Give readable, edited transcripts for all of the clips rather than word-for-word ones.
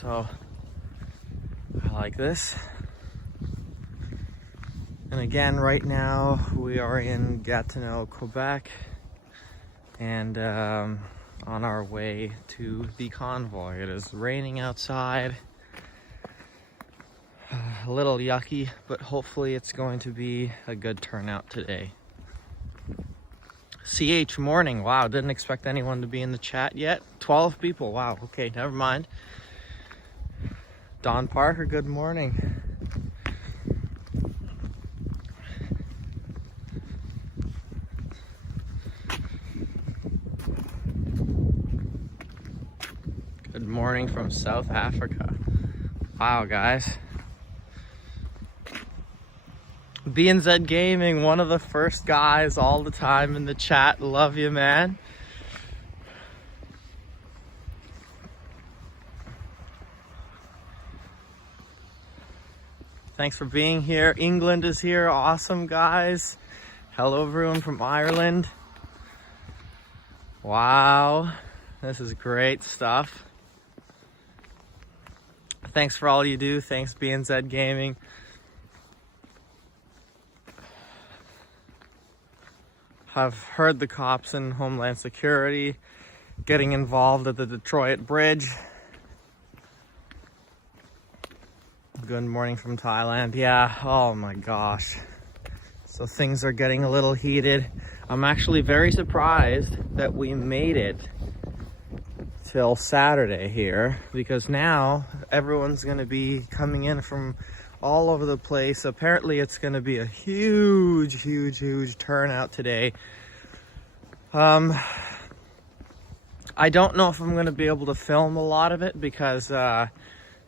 so I like this. And again, right now we are in Gatineau, Quebec, and on our way to the convoy. It is raining outside, a little yucky, but hopefully it's going to be a good turnout today. CH morning, wow, didn't expect anyone to be in the chat yet. 12 people, wow, okay, never mind. Don Parker, good morning. Good morning from South Africa. Wow, guys. B&Z Gaming, one of the first guys all the time in the chat. Love you, man. Thanks for being here. England is here. Awesome, guys. Hello, everyone from Ireland. Wow. This is great stuff. Thanks for all you do. Thanks, B&Z Gaming. I've heard the cops in Homeland Security getting involved at the Detroit Bridge. Good morning from Thailand. Yeah, oh my gosh. So things are getting a little heated. I'm actually very surprised that we made it till Saturday here, because now everyone's going to be coming in from all over the place. Apparently it's going to be a huge turnout today. I don't know if I'm going to be able to film a lot of it, because the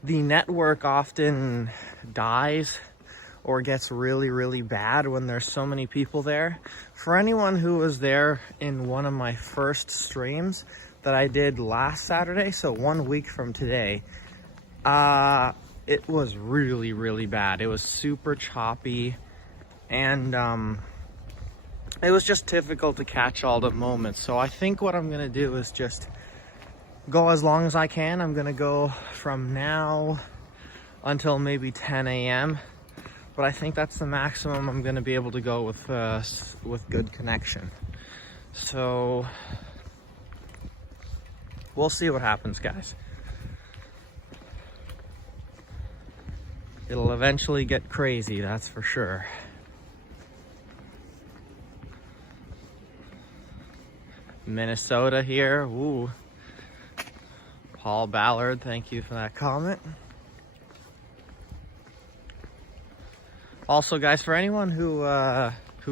network often dies or gets really bad when there's so many people there. For anyone who was there in one of my first streams that I did last Saturday, so 1 week from today, it was really bad. It was super choppy, and it was just difficult to catch all the moments. So I think what I'm gonna do is just go as long as I can. I'm gonna go from now until maybe 10 a.m. But I think that's the maximum I'm gonna be able to go with good connection. So we'll see what happens, guys. It'll eventually get crazy, that's for sure. Minnesota here, ooh. Paul Ballard, thank you for that comment. Also, guys, for anyone who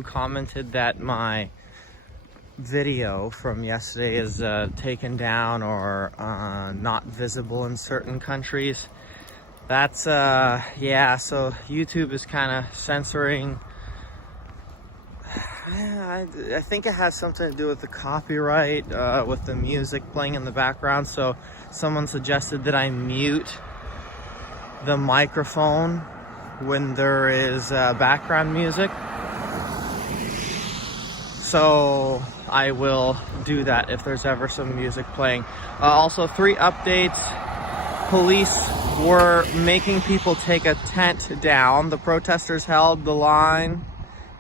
commented that my video from yesterday is taken down or not visible in certain countries, that's yeah, so YouTube is kind of censoring. I think it has something to do with the copyright, with the music playing in the background. So someone suggested that I mute the microphone when there is background music. So I will do that if there's ever some music playing. Also, 3 updates. Police were making people take a tent down. The protesters held the line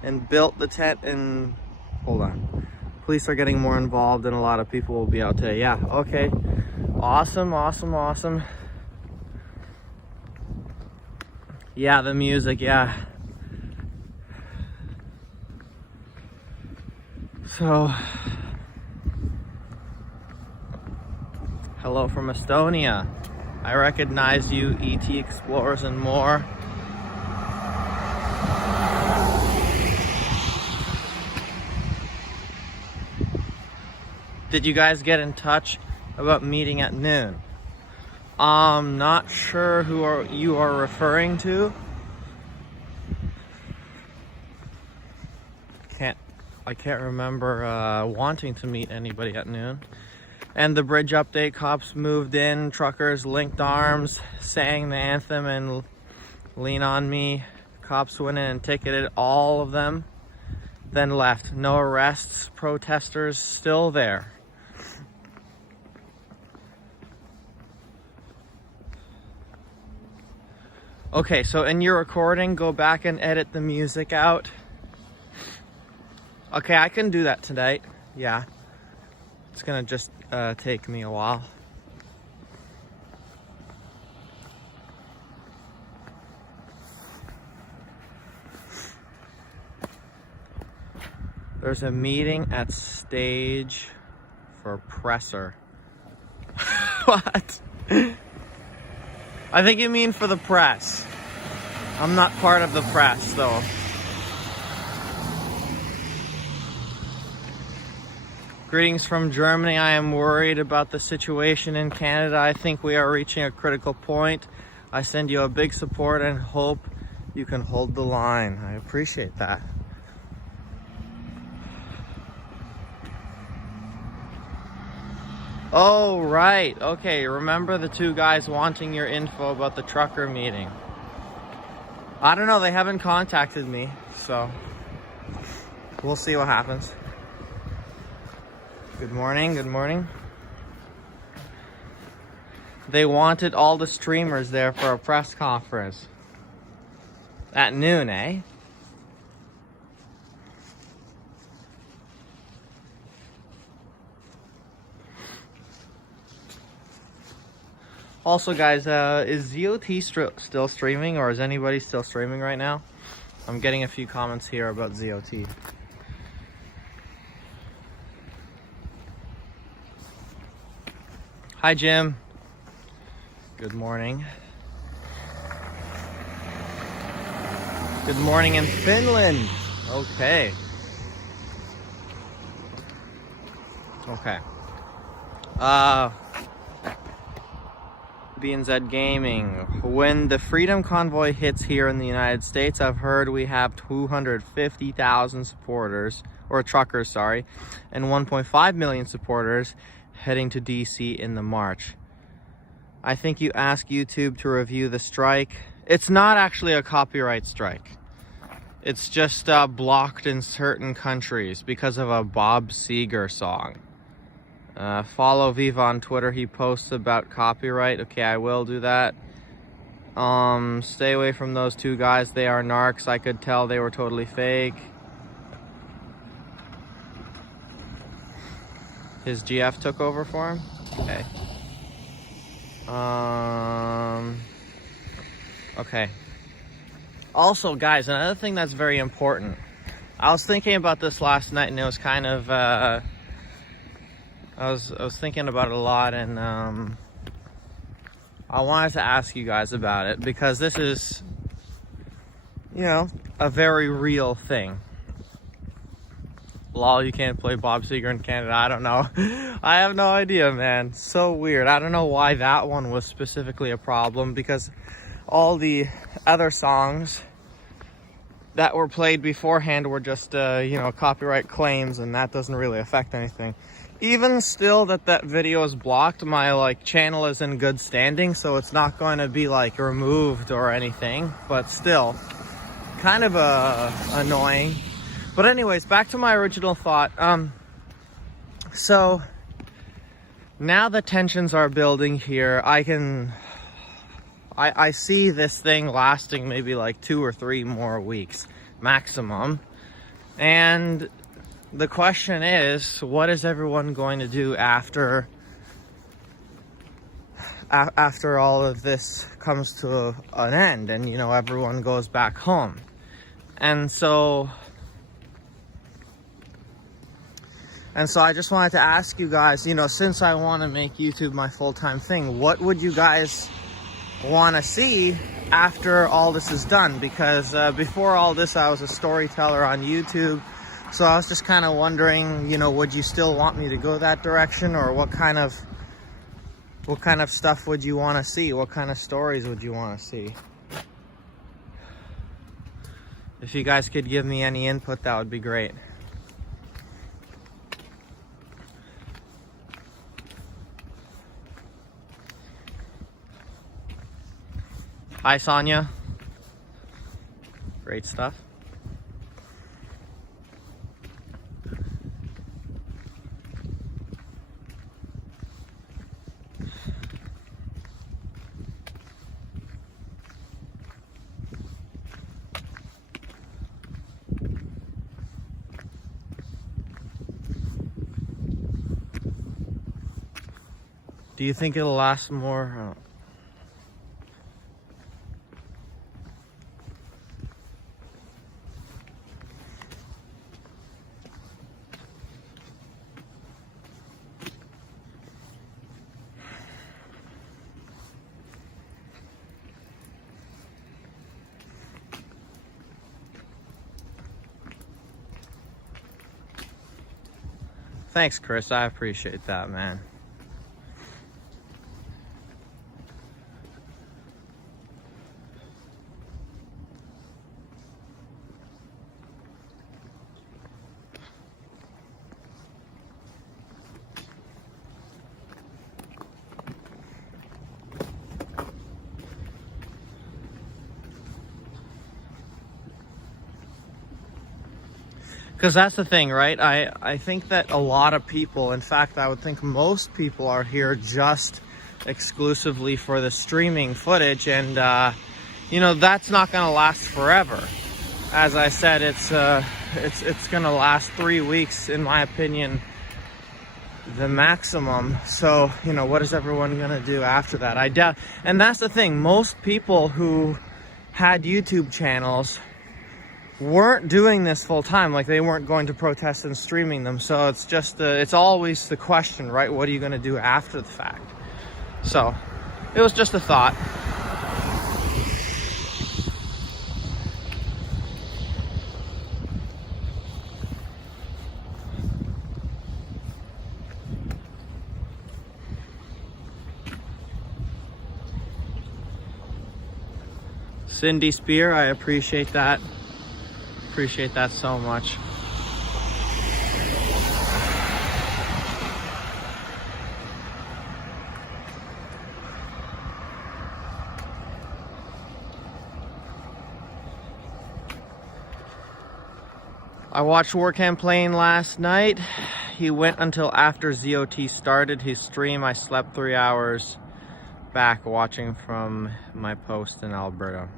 and built the tent, and hold on. Police are getting more involved, and a lot of people will be out today. Yeah, okay. Awesome. Yeah, the music, yeah. So, hello from Estonia. I recognize you, ET Explorers and more. Did you guys get in touch about meeting at noon? I'm not sure who you are referring to. I can't remember wanting to meet anybody at noon. And the bridge update, cops moved in, truckers linked arms, sang the anthem and Lean On Me. Cops went in and ticketed all of them, then left. No arrests, protesters still there. Okay, so in your recording, go back and edit the music out. Okay, I can do that tonight. Yeah. It's gonna just take me a while. There's a meeting at stage for presser. What? I think you mean for the press. I'm not part of the press though. Greetings from Germany. I am worried about the situation in Canada. I think we are reaching a critical point. I send you a big support and hope you can hold the line. I appreciate that. Oh, right. Okay, remember the two guys wanting your info about the trucker meeting? I don't know, they haven't contacted me, so we'll see what happens. Good morning, good morning. They wanted all the streamers there for a press conference. At noon, eh? Also, guys, is ZOT still streaming, or is anybody still streaming right now? I'm getting a few comments here about ZOT. Hi, Jim. Good morning. Good morning in Finland. Okay. Okay. B&Z Gaming. When the Freedom Convoy hits here in the United States, I've heard we have 250,000 supporters, or truckers, sorry, and 1.5 million supporters heading to DC in the March. I think you ask YouTube to review the strike. It's not actually a copyright strike. It's just blocked in certain countries because of a Bob Seger song. Follow Viva on Twitter. He posts about copyright. Okay, I will do that. Stay away from those two guys. They are narcs. I could tell they were totally fake. His GF took over for him? Okay. Okay. Also, guys, another thing that's very important. I was thinking about this last night, and it was kind of, I was thinking about it a lot, and I wanted to ask you guys about it because this is, you know, a very real thing. Lol, you can't play Bob Seger in Canada. I don't know. I have no idea, man. So weird. I don't know why that one was specifically a problem, because all the other songs that were played beforehand were just, you know, copyright claims, and that doesn't really affect anything. Even still that video is blocked, my channel is in good standing, so it's not going to be removed or anything, but still kind of annoying. But anyways, back to my original thought. So now the tensions are building here. I see this thing lasting maybe 2 or 3 more weeks maximum, and the question is, what is everyone going to do after all of this comes to an end, and you know, everyone goes back home? And so I just wanted to ask you guys, you know, since I want to make YouTube my full-time thing, what would you guys want to see after all this is done? Because before all this, I was a storyteller on YouTube. So I was just kind of wondering, you know, would you still want me to go that direction, or what kind of stuff would you want to see? What kind of stories would you want to see? If you guys could give me any input, that would be great. Hi, Sonia. Great stuff. Do you think it'll last more? Thanks, Chris. I appreciate that, man. Because that's the thing, right? I think that a lot of people, in fact, I would think most people are here just exclusively for the streaming footage. And, you know, that's not going to last forever. As I said, it's going to last 3 weeks, in my opinion, the maximum. So, you know, what is everyone going to do after that? I doubt. And that's the thing. Most people who had YouTube channels weren't doing this full time. Like, they weren't going to protest and streaming them. So it's just it's always the question, right? What are you going to do after the fact? So it was just a thought. Cindy Spear, I appreciate that. Appreciate that so much. I watched Warcam playing last night. He went until after ZOT started his stream. I slept 3 hours back watching from my post in Alberta.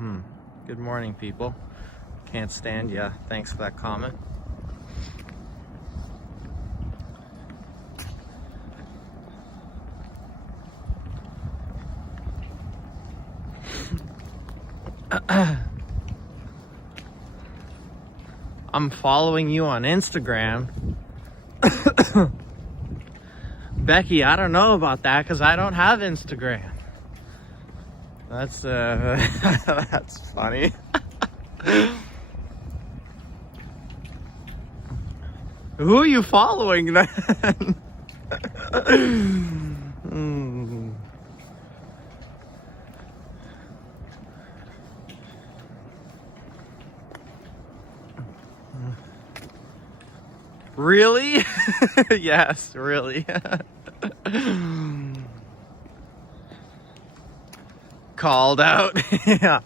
Good morning, people. Can't stand ya. Thanks for that comment. I'm following you on Instagram. Becky, I don't know about that because I don't have Instagram. That's that's funny. Who are you following then? Really? Yes, really. Called out. Yeah.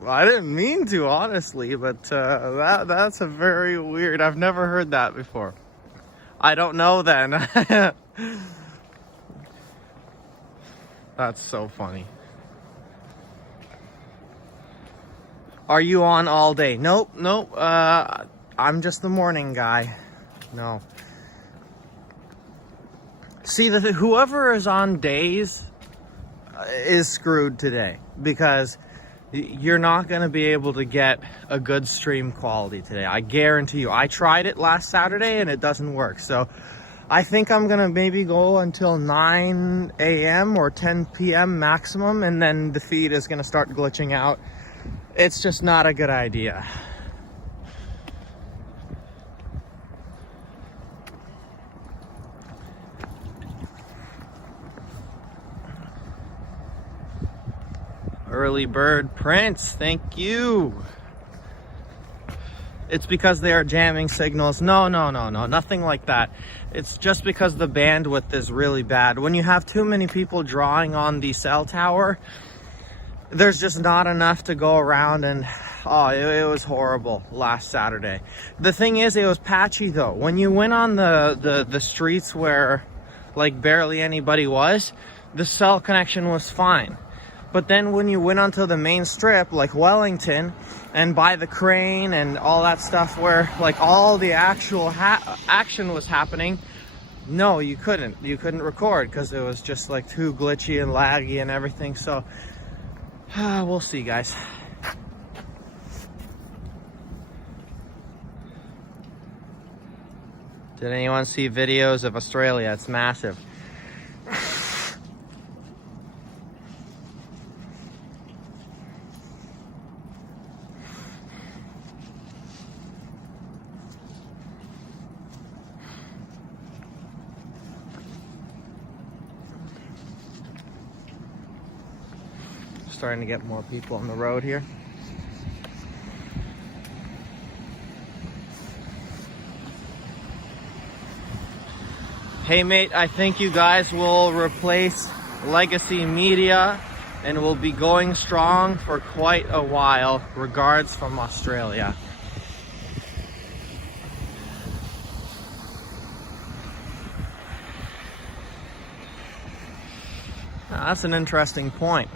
Well, I didn't mean to, honestly, but that's a very weird. I've never heard that before. I don't know then. That's so funny. Are you on all day? Nope. I'm just the morning guy. No. See, whoever is on days is screwed today, because you're not going to be able to get a good stream quality today. I guarantee you. I tried it last Saturday and it doesn't work. So I think I'm going to maybe go until 9 a.m. or 10 p.m. maximum, and then the feed is going to start glitching out. It's just not a good idea. Early bird Prince, thank you. It's because they are jamming signals. No, nothing like that. It's just because the bandwidth is really bad. When you have too many people drawing on the cell tower, there's just not enough to go around, and it was horrible last Saturday. The thing is, it was patchy though. When you went on the streets where like barely anybody was, the cell connection was fine. But then when you went onto the main strip, like Wellington, and by the crane and all that stuff where like all the actual action was happening, No, you couldn't record because it was just like too glitchy and laggy and everything. So we'll see, guys. Did anyone see videos of Australia? It's massive. Starting to get more people on the road here. Hey mate, I think you guys will replace legacy media and will be going strong for quite a while. Regards from Australia. Now, that's an interesting point.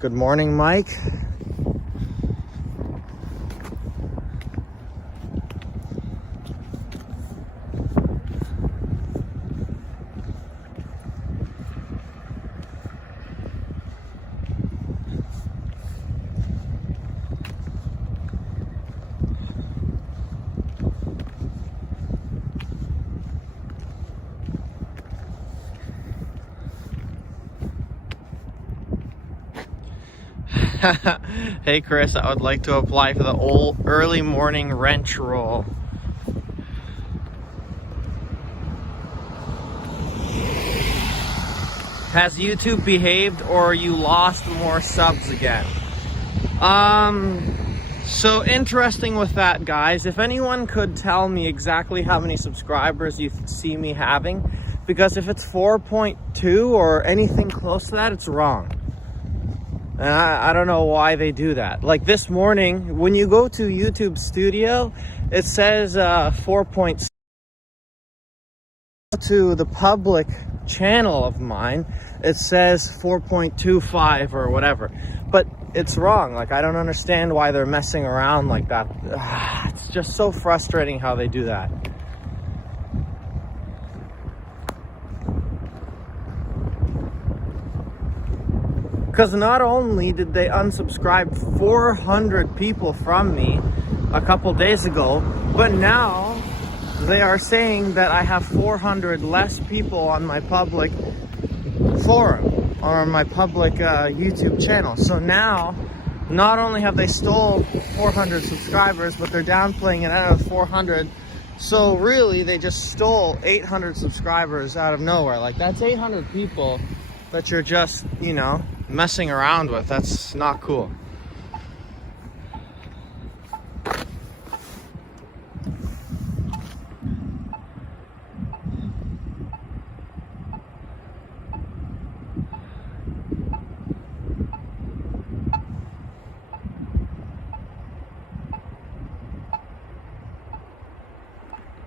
Good morning, Mike. Hey Chris, I would like to apply for the early morning wrench roll. Has YouTube behaved or you lost more subs again? So interesting with that, guys. If anyone could tell me exactly how many subscribers you see me having, because if it's 4.2 or anything close to that, it's wrong. And I don't know why they do that. Like this morning, when you go to YouTube Studio, it says 4.6. To the public channel of mine, it says 4.25 or whatever. But it's wrong. Like, I don't understand why they're messing around like that. It's just so frustrating how they do that. Because not only did they unsubscribe 400 people from me a couple days ago, but now they are saying that I have 400 less people on my public forum or on my public YouTube channel. So now, not only have they stole 400 subscribers, but they're downplaying it out of 400. So really, they just stole 800 subscribers out of nowhere. Like, that's 800 people that you're just, you know, messing around with. That's not cool.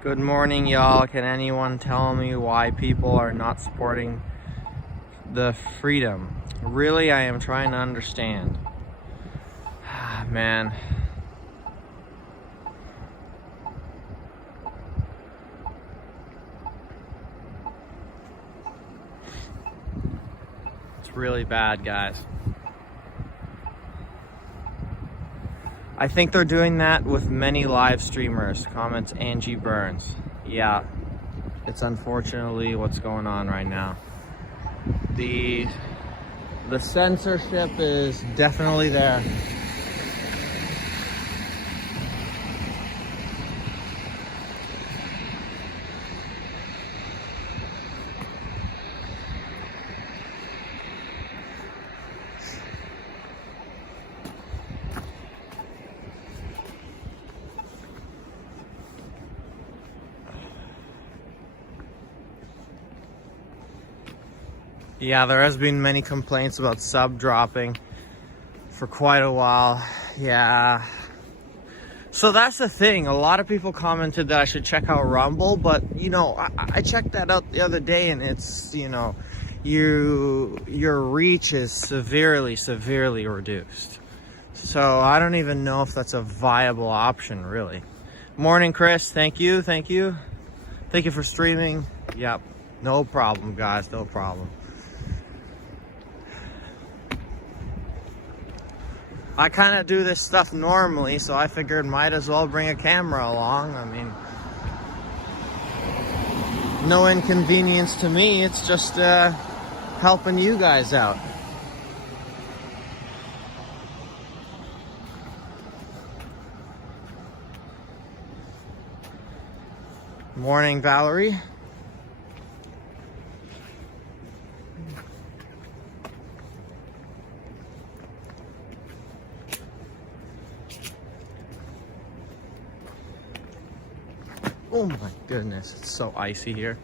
Good morning, y'all. Can anyone tell me why people are not supporting the freedom? Really, I am trying to understand. Man. It's really bad, guys. I think they're doing that with many live streamers. Comments Angie Burns. Yeah, it's unfortunately what's going on right now. The censorship is definitely there. Yeah, there has been many complaints about sub dropping for quite a while. Yeah. So that's the thing. A lot of people commented that I should check out Rumble, but you know, I checked that out the other day, and it's, you know, your reach is severely reduced. So I don't even know if that's a viable option, really. Morning, Chris. Thank you for streaming. Yep, no problem, guys, no problem. I kind of do this stuff normally, so I figured might as well bring a camera along. I mean, no inconvenience to me. It's just helping you guys out. Morning, Valerie. Oh my goodness, it's so icy here.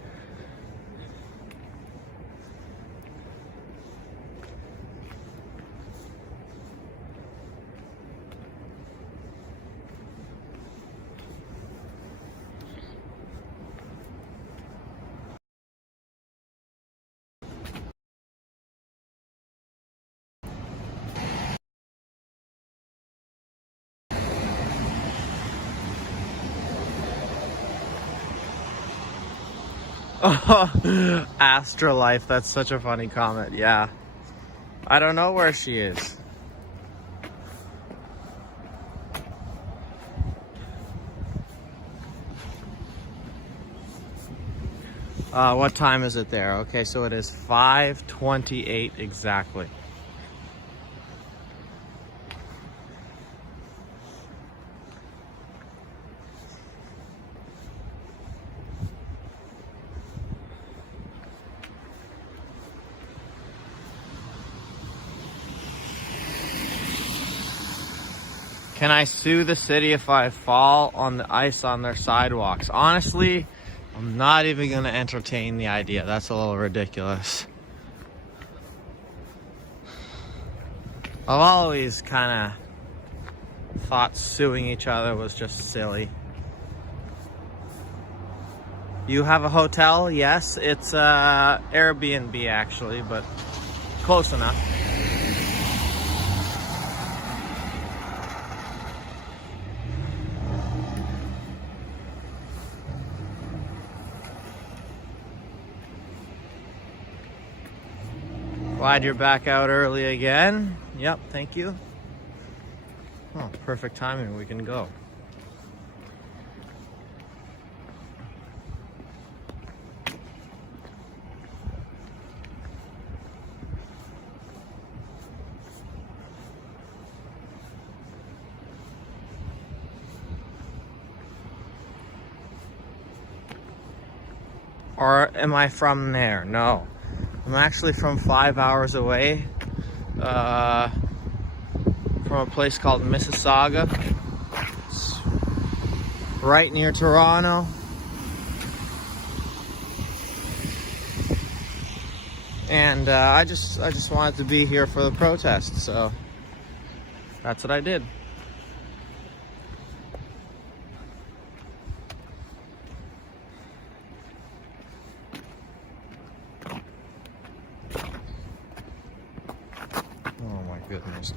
Oh, Astralife, that's such a funny comment. Yeah, I don't know where she is. What time is it there? Okay, so it is 5:28 exactly. Can I sue the city if I fall on the ice on their sidewalks? Honestly, I'm not even going to entertain the idea. That's a little ridiculous. I've always kind of thought suing each other was just silly. You have a hotel? Yes, it's Airbnb actually, but close enough. Glad you're back out early again. Yep, thank you. Oh, perfect timing, we can go. Or am I from there? No. I'm actually from 5 hours away, from a place called Mississauga. It's right near Toronto. And I just wanted to be here for the protest, so that's what I did. Oh my goodness.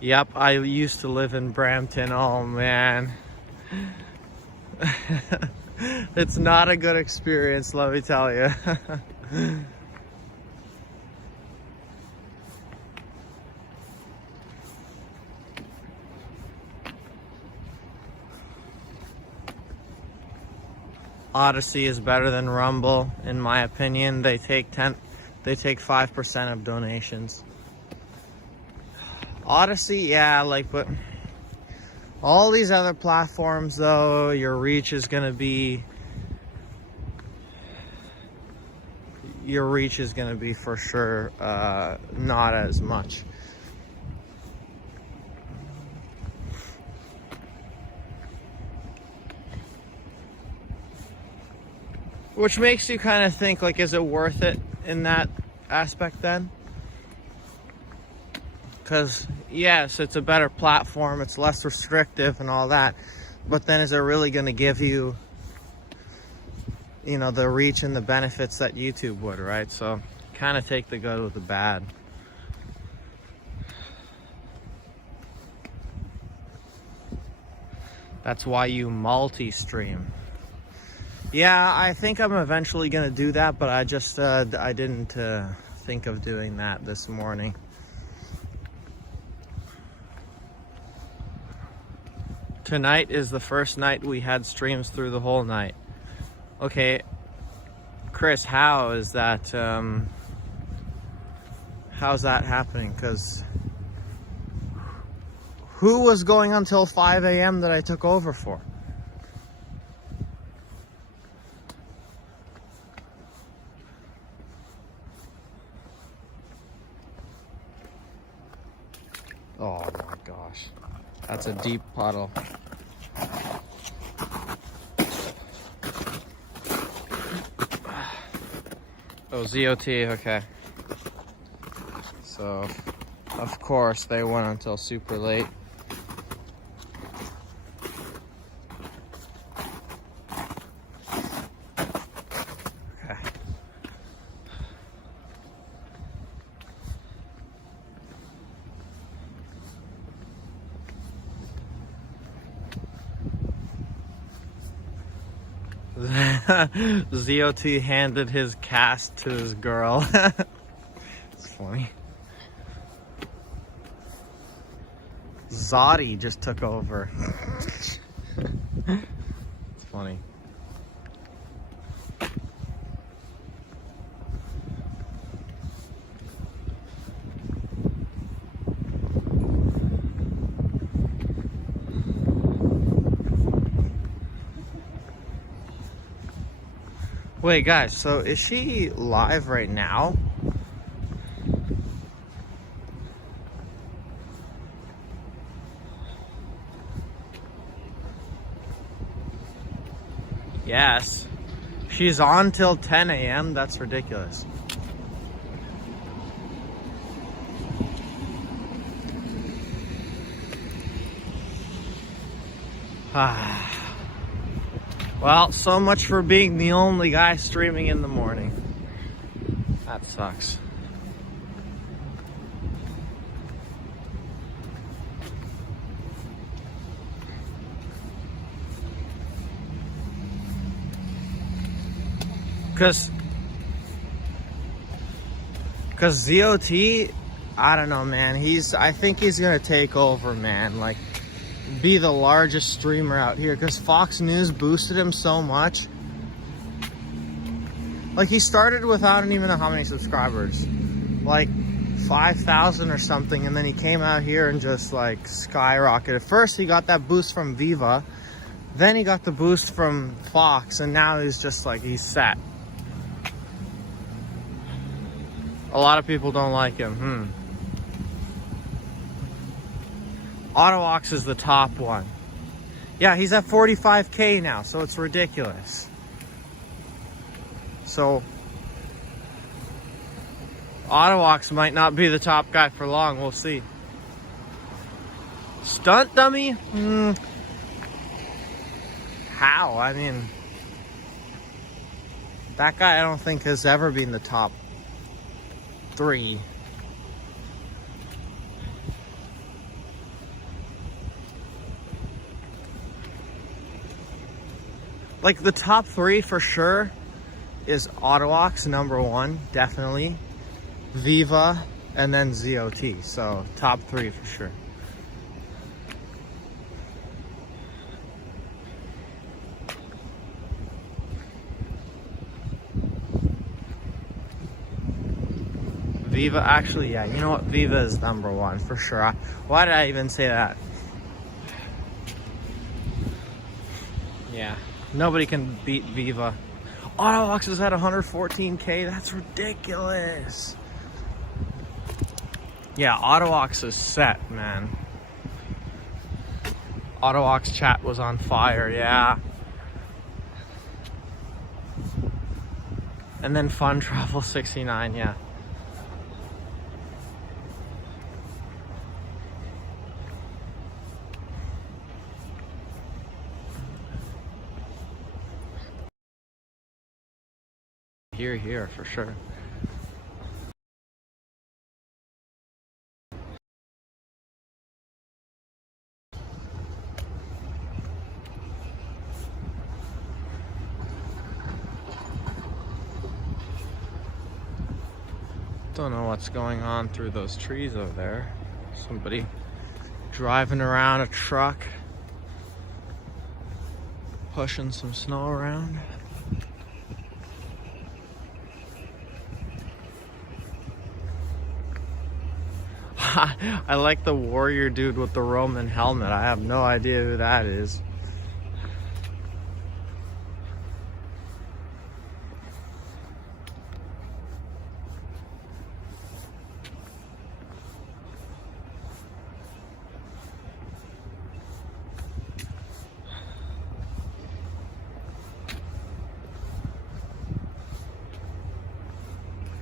Yep, I used to live in Brampton. Oh man. It's not a good experience, let me tell you. Odyssey is better than Rumble, in my opinion. They take 5% of donations. Odyssey, yeah, like, but all these other platforms, though, your reach is gonna be for sure not as much. Which makes you kind of think, like, is it worth it in that aspect then? Because, yes, it's a better platform, it's less restrictive and all that, but then is it really going to give you, you know, the reach and the benefits that YouTube would, right? So, kind of take the good with the bad. That's why you multi-stream. Yeah, I think I'm eventually going to do that, but I just, I didn't think of doing that this morning. Tonight is the first night we had streams through the whole night. Okay, Chris, how is that, how's that happening? Because who was going until 5 a.m. that I took over for? Oh my gosh, that's a deep puddle. Oh, ZOT, okay. So, of course, they went until super late. Okay. ZOT handed his cast to his girl. It's funny. Zodi just took over. It's funny. Wait, guys, so is she live right now? Yes. She's on till 10 a.m. That's ridiculous. Well, so much for being the only guy streaming in the morning. That sucks. Cause ZOT, I don't know, man. I think he's gonna take over, man. Like, be the largest streamer out here, because Fox News boosted him so much. Like, he started with, I don't even know how many subscribers, like 5,000 or something, and then he came out here and just like skyrocketed. First he got that boost from Viva, then he got the boost from Fox, and now he's just like, he's set. A lot of people don't like him. Ottawa is the top one. Yeah, he's at 45K now, so it's ridiculous. So, Ottawa might not be the top guy for long, we'll see. Stunt dummy? How? I mean, that guy I don't think has ever been the top 3. Like, the top 3 for sure is Ottawa, #1, definitely. Viva, and then ZOT. So, top 3 for sure. Viva, actually, yeah, you know what? Viva is #1 for sure. Why did I even say that? Yeah. Nobody can beat Viva. Ottawa is at 114K. That's ridiculous. Yeah, Ottawa is set, man. Ottawa chat was on fire, yeah. And then Fun Travel 69, yeah. Here for sure. Don't know what's going on through those trees over there. Somebody driving around a truck, pushing some snow around. I like the warrior dude with the Roman helmet. I have no idea who that is.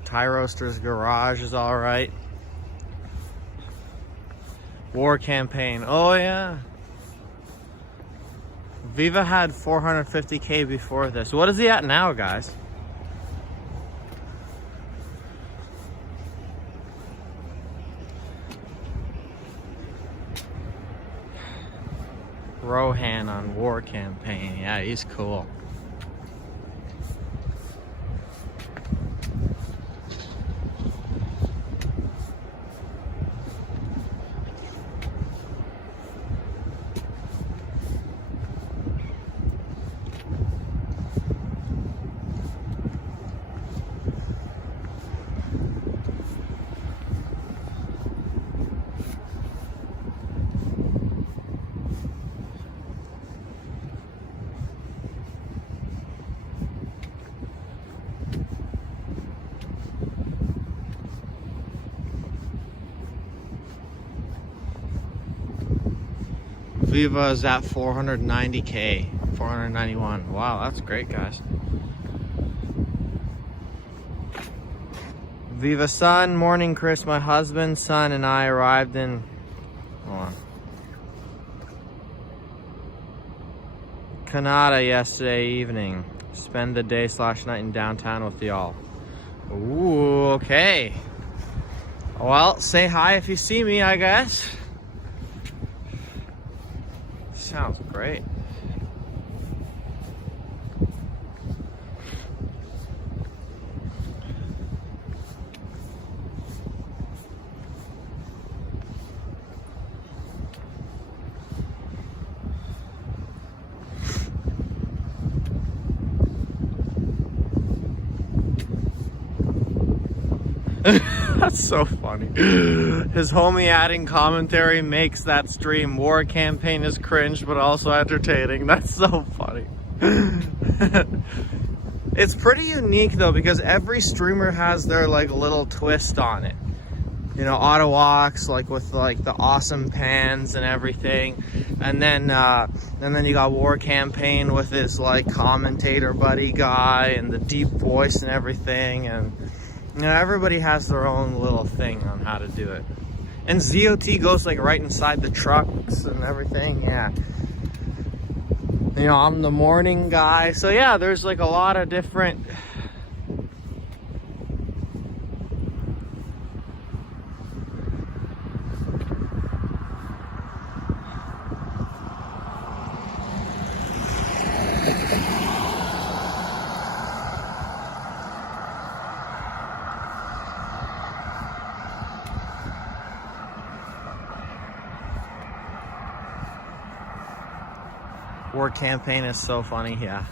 Tie Roaster's garage is all right. War campaign. Oh yeah. Viva had 450K before this. What is he at now, guys? Rohan on War campaign. Yeah, he's cool. Viva is at 490K, 491. Wow, that's great, guys. Viva son, morning Chris, my husband, son, and I arrived in, hold on, Canada yesterday evening. Spend the day / night in downtown with y'all. Ooh, okay. Well, say hi if you see me, I guess. Sounds great. That's so funny. His homie adding commentary makes that stream. War campaign is cringe, but also entertaining. That's so funny. It's pretty unique though, because every streamer has their like little twist on it. You know, Ottawa's like with like the awesome pans and everything, and then you got War campaign with his like commentator buddy guy and the deep voice and everything, and you know, everybody has their own little thing on how to do it. And ZOT goes like right inside the trucks and everything, yeah. You know, I'm the morning guy. So yeah, there's like a lot of different... War campaign is so funny, yeah.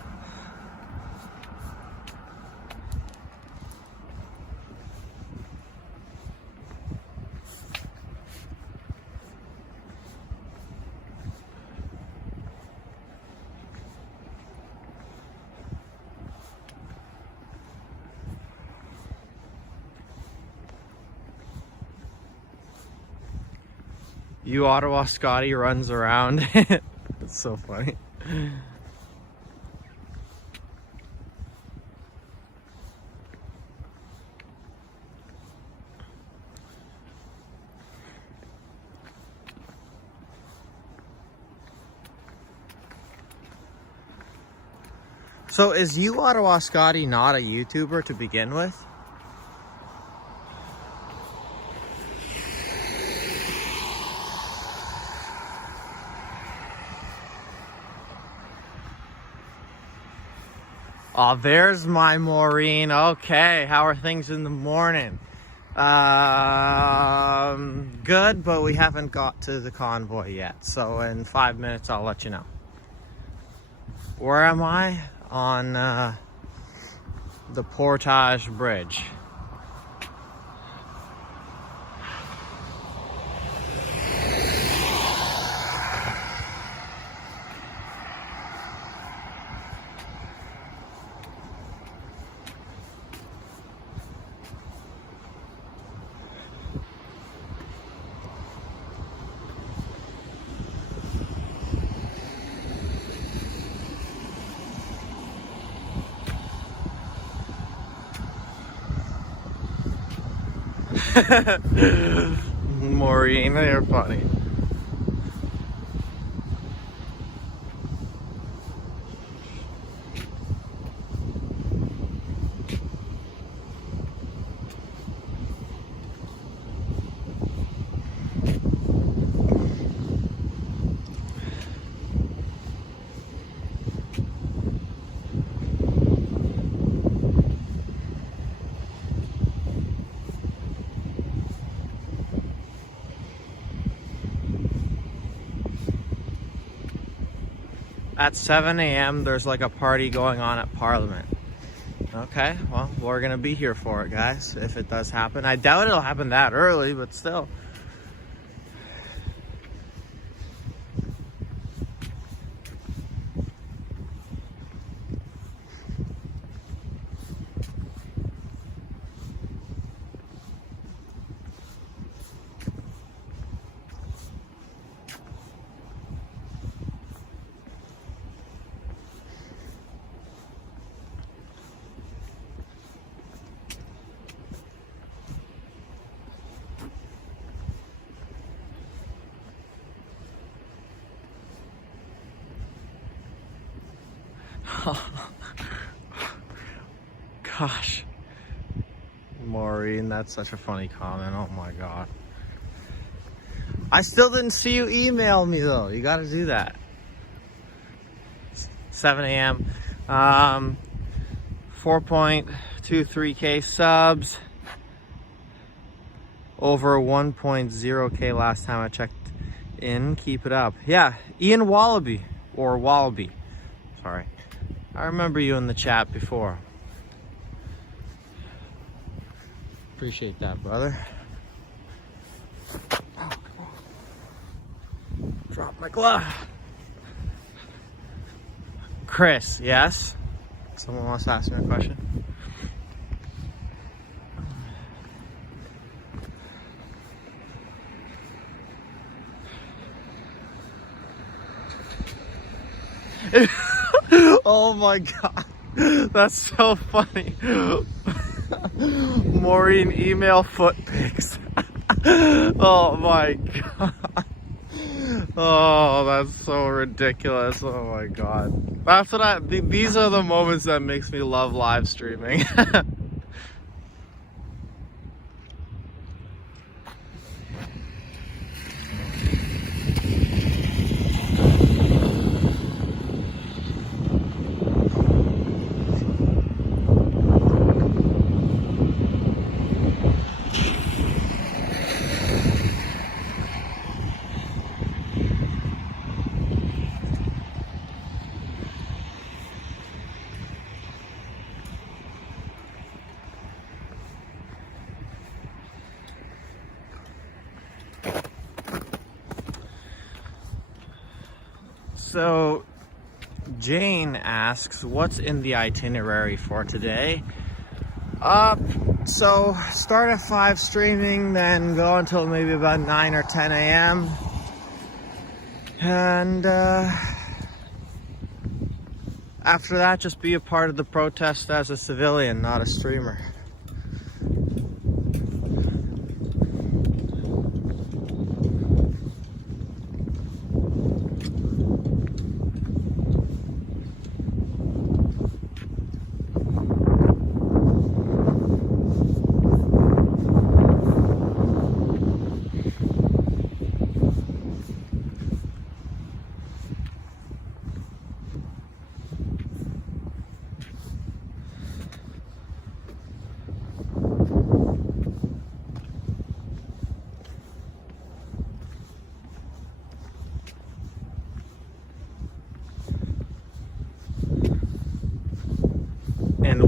You Ottawa Scotty runs around. It's so funny. So is you Ottawa Scotty not a YouTuber to begin with? Oh, there's my Maureen. Okay, how are things in the morning? Good, but we haven't got to the convoy yet. So in 5 minutes, I'll let you know. Where am I? On the Portage Bridge. Maureen, you're funny. At 7 a.m. there's like a party going on at Parliament. Okay, well, we're gonna be here for it, guys, if it does happen. I doubt it'll happen that early, but still. Gosh, Maureen, that's such a funny comment. Oh my god. I still didn't see you email me though. You gotta do that. 7 a.m. 4.23k subs. Over 1.0k last time I checked in. Keep it up. Yeah, Ian Wallaby, or Wallaby. Sorry. I remember you in the chat before. Appreciate that, brother. Oh, come on. Drop my glove. Chris, yes? Someone wants to ask me a question? Oh my god, that's so funny. Maureen, email foot pics. Oh my god. Oh, that's so ridiculous. Oh my god. That's what these are the moments that makes me love live streaming. So Jane asks, what's in the itinerary for today? So start at 5 streaming, then go until maybe about 9 or 10 a.m. And after that, just be a part of the protest as a civilian, not a streamer.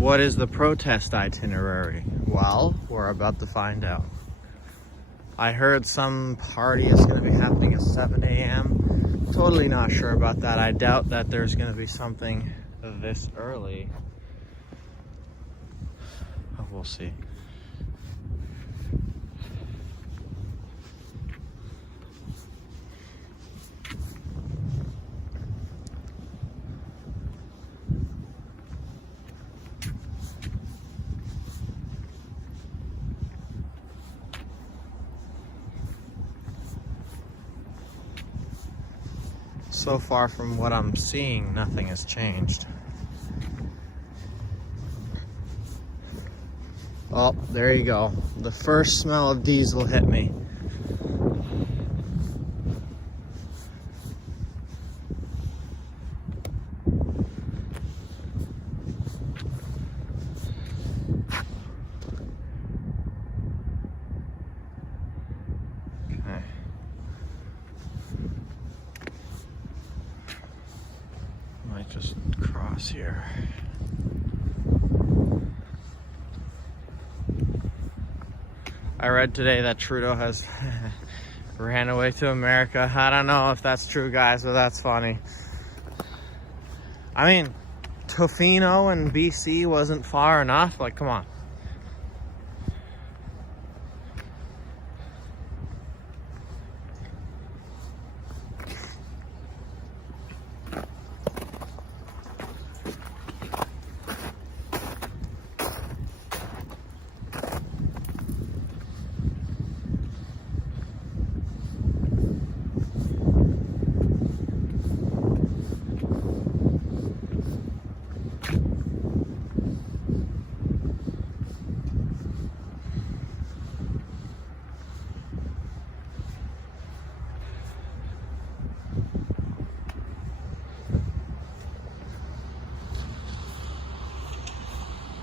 what is the protest itinerary? Well, we're about to find out. I heard some party is going to be happening at 7 a.m. Totally not sure about that. I doubt that there's going to be something this early. Oh, we'll see. So far from what I'm seeing, nothing has changed. Oh, there you go. The first smell of diesel hit me. Okay. Might just cross here. I read today that Trudeau has ran away to America. I don't know if that's true, guys, but that's funny. I mean, Tofino and BC wasn't far enough. Like, come on.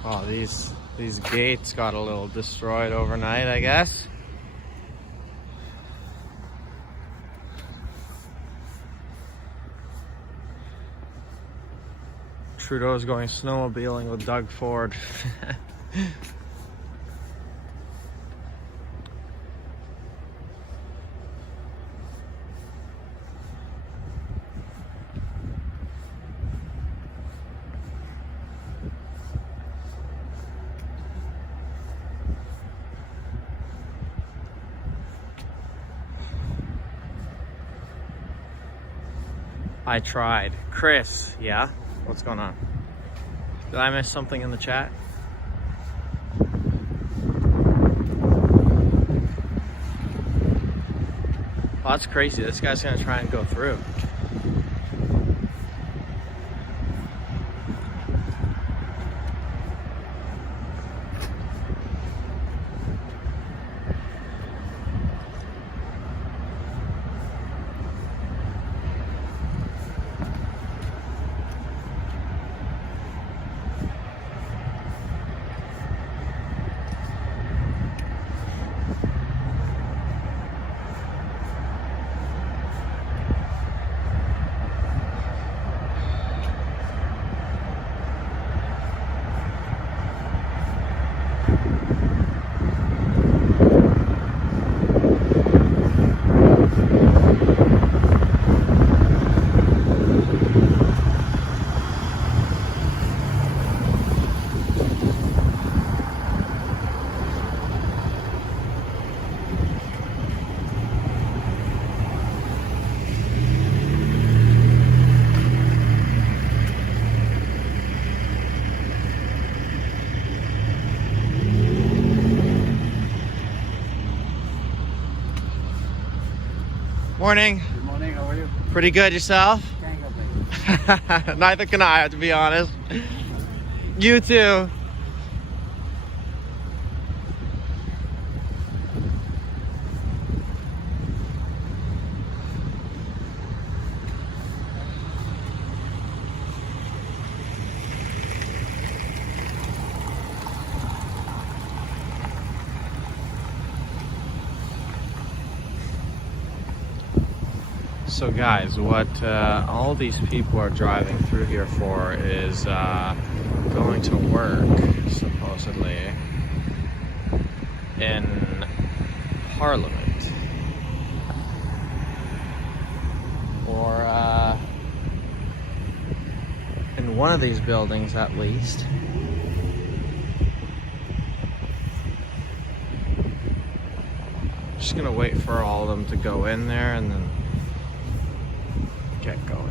Oh, these gates got a little destroyed overnight, I guess. Trudeau's going snowmobiling with Doug Ford. I tried. Chris, yeah? What's going on? Did I miss something in the chat? Oh, that's crazy. This guy's gonna try and go through. Morning. Good morning, how are you? Pretty good, yourself? Can't complain. Neither can I, to be honest. You too. So guys, what all these people are driving through here for is going to work, supposedly, in Parliament. Or, in one of these buildings at least. Just gonna wait for all of them to go in there and then get going.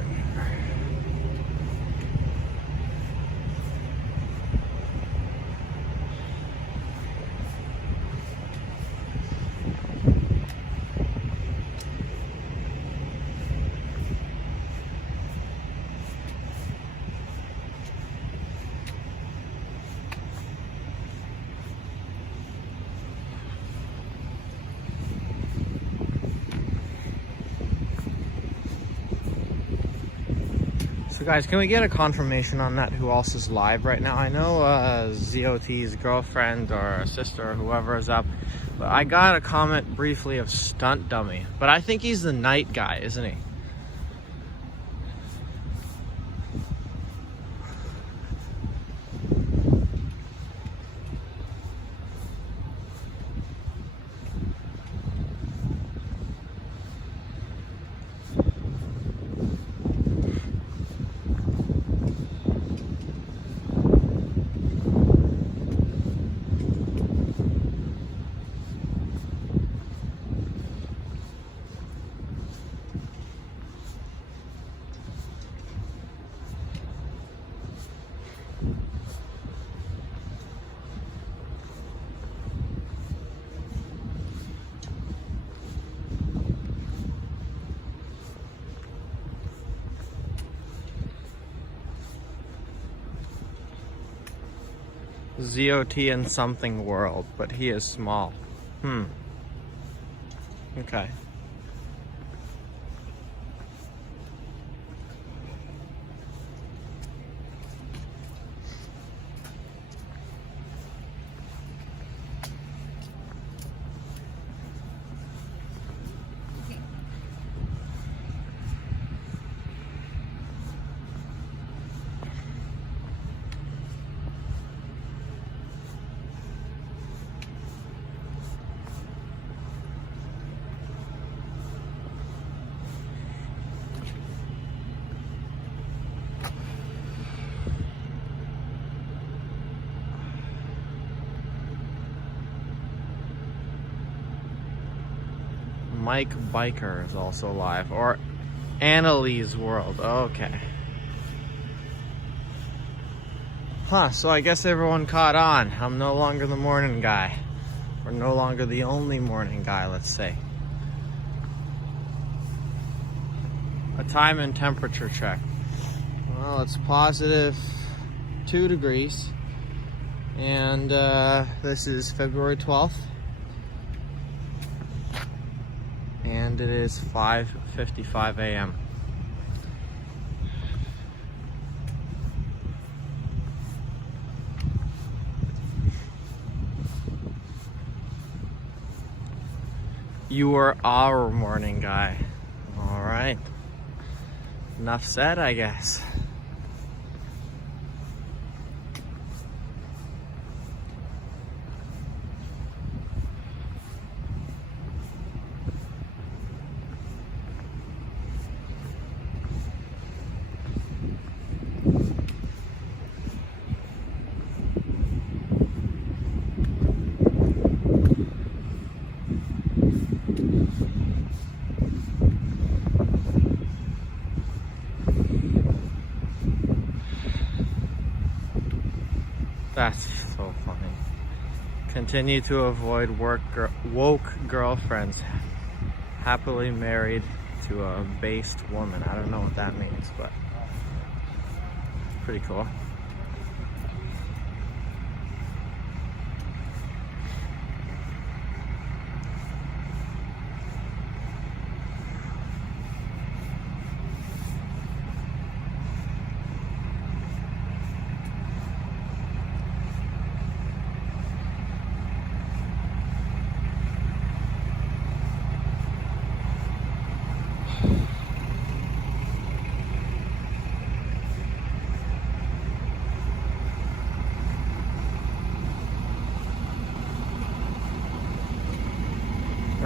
So guys, can we get a confirmation on that? Who else is live right now? I know ZOT's girlfriend or sister or whoever is up, but I got a comment briefly of Stunt Dummy, but I think he's the night guy, isn't he? ZOT in something world, but he is small. Okay. Mike Biker is also live, or Annalise World. Okay. Huh, so I guess everyone caught on. I'm no longer the morning guy. Or no longer the only morning guy, let's say. A time and temperature check. Well, it's positive 2 degrees. And this is February 12th. And it is 5:55 a.m. You were our morning guy. All right. Enough said, I guess. That's so funny. Continue to avoid woke girlfriends. Happily married to a based woman. I don't know what that means, but pretty cool.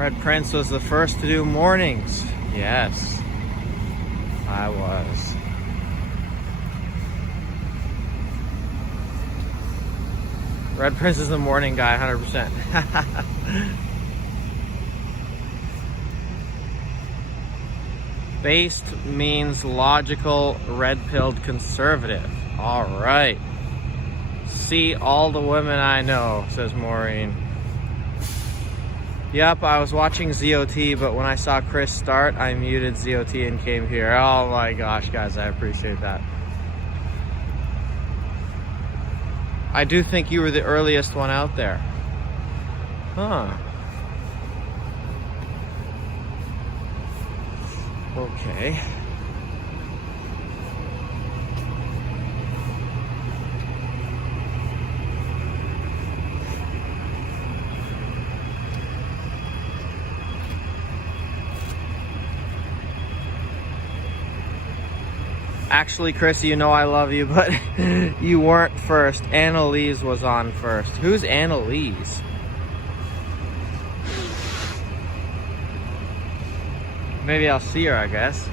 Red Prince was the first to do mornings. Yes, I was. Red Prince is the morning guy, 100%. Based means logical, red-pilled conservative. All right. See all the women I know, says Maureen. Yep, I was watching ZOT, but when I saw Chris start, I muted ZOT and came here. Oh my gosh, guys, I appreciate that. I do think you were the earliest one out there. Huh. Okay. Actually, Chris, you know I love you, but you weren't first. Annalise was on first. Who's Annalise? Maybe I'll see her, I guess.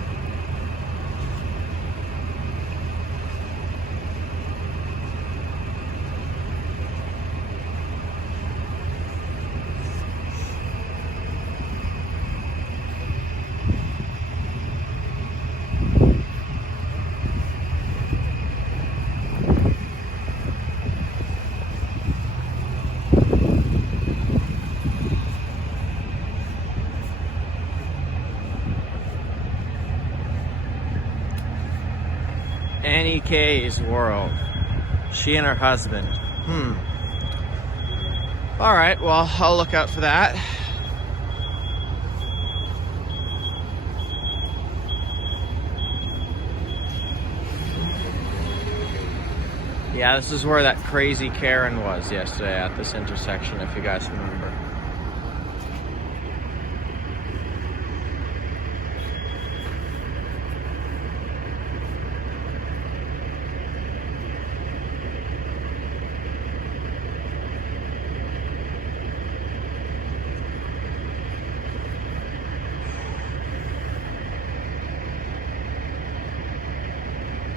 Annie K's world. She and her husband. All right, well, I'll look out for that. Yeah, this is where that crazy Karen was yesterday at this intersection, if you guys remember.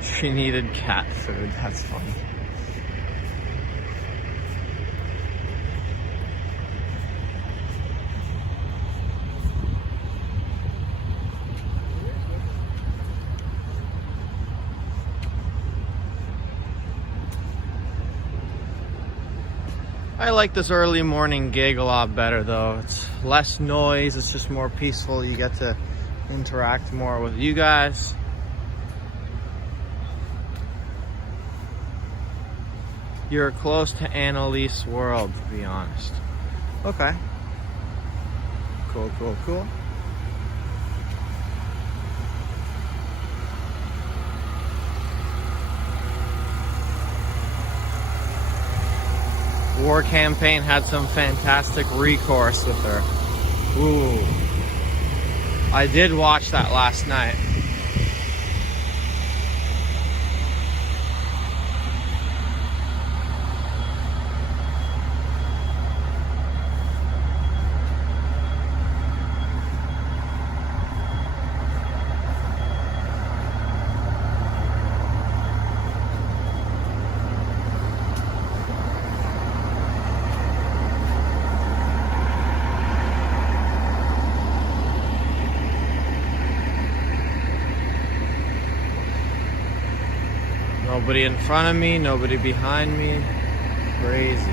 She needed cat food, that's funny. I like this early morning gig a lot better though. It's less noise, it's just more peaceful. You get to interact more with you guys. You're close to Annalise's world, to be honest. Okay. Cool, cool, cool. War Campaign had some fantastic recourse with her. Ooh. I did watch that last night. Nobody in front of me, nobody behind me. Crazy.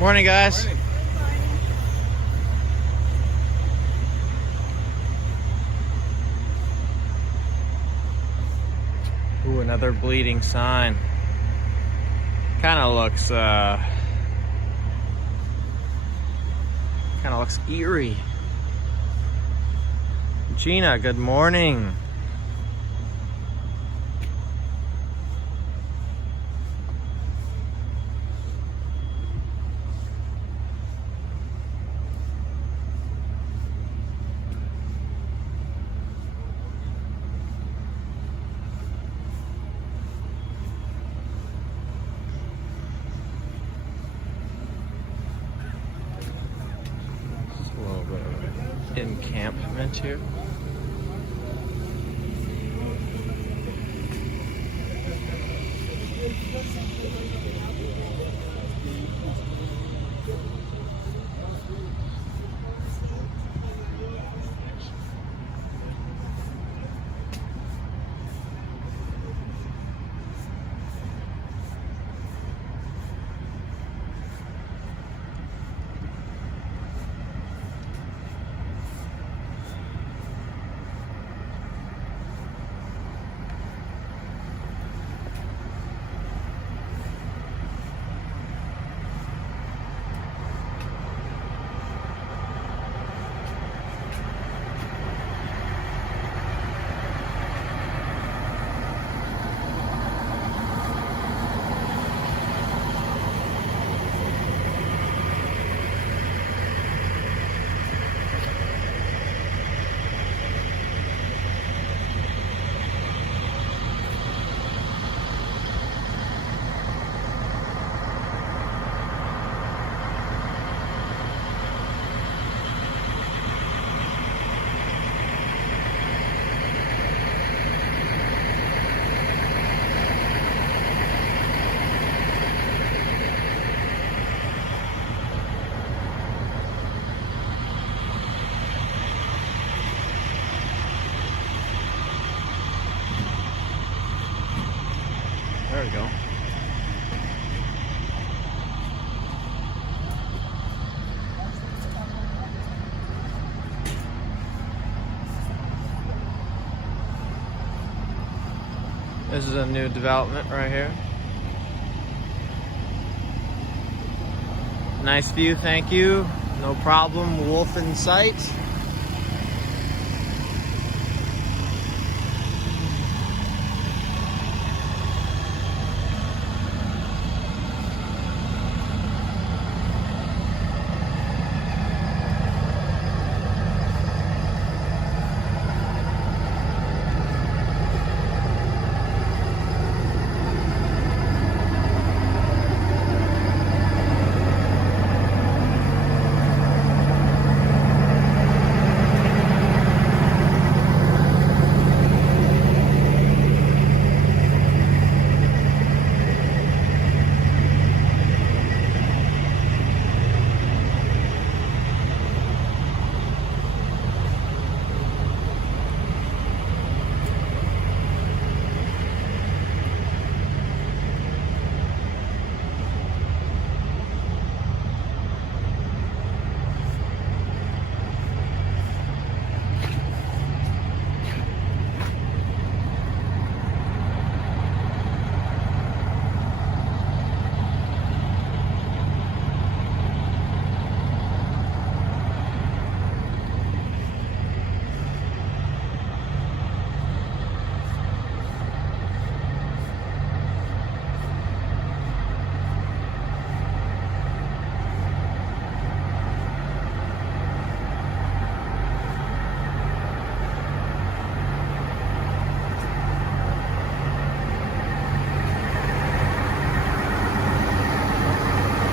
Morning, guys. Morning. Ooh, another bleeding sign. Kind of looks eerie. Gina, good morning. Just a little bit of encampment here. There we go. This is a new development right here. Nice view, thank you. No problem, wolf in sight.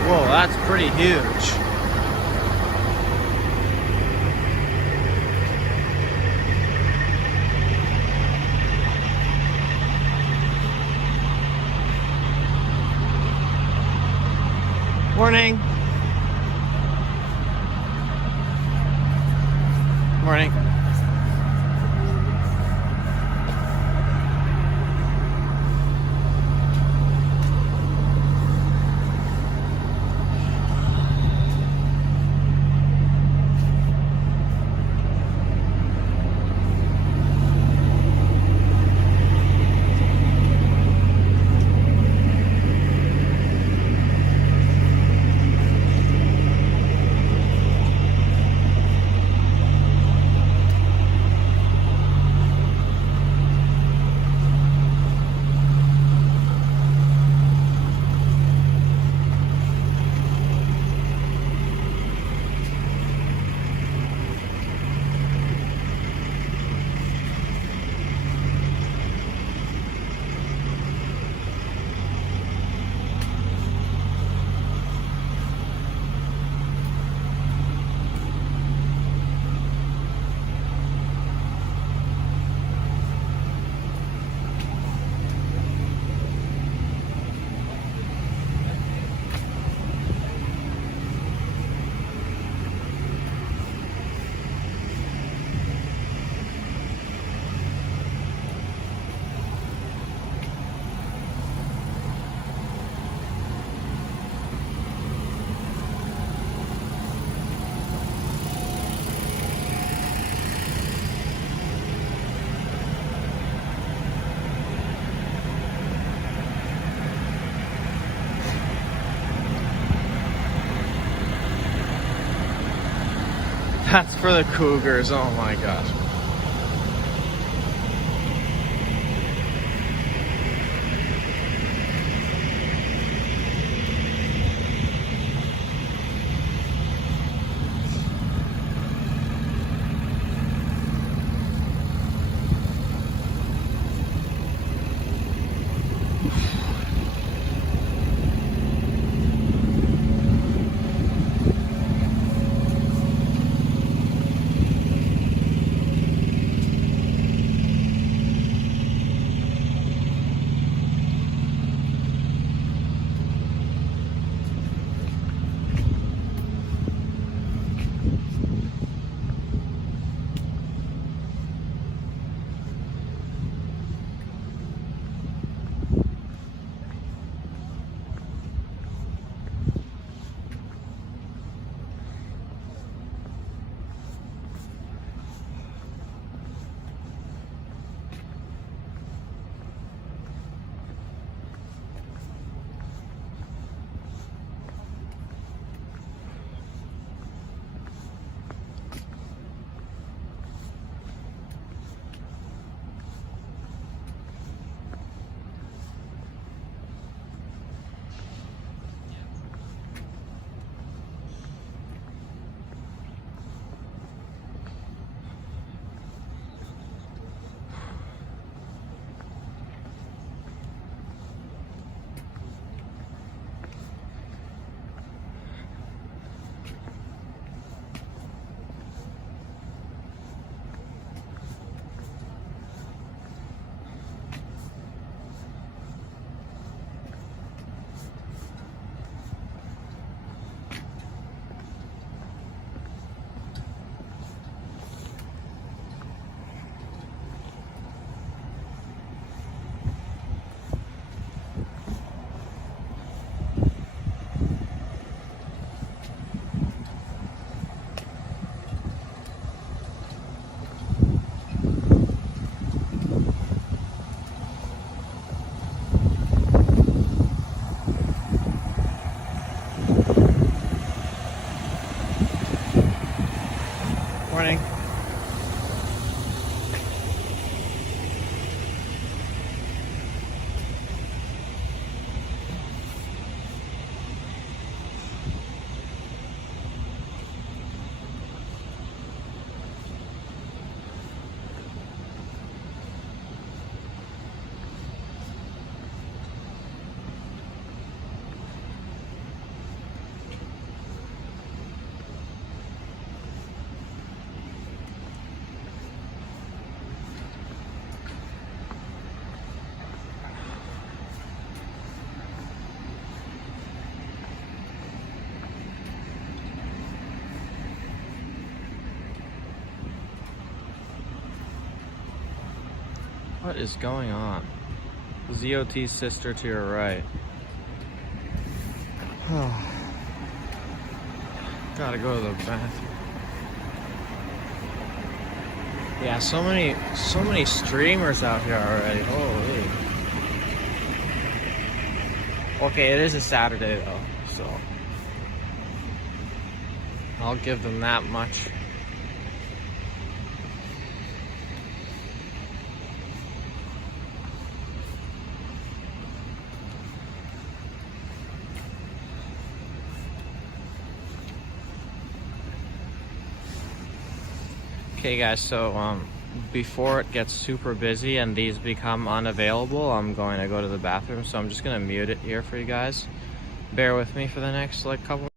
Whoa, that's pretty huge. Morning. Morning. That's for the cougars. Oh my gosh. Morning. What is going on? ZOT's sister to your right. Gotta go to the bathroom. Yeah, so many streamers out here already. Holy. Okay, it is a Saturday though, so I'll give them that much. Okay guys, so before it gets super busy and these become unavailable, I'm going to go to the bathroom, so I'm just gonna mute it here for you guys. Bear with me for the next couple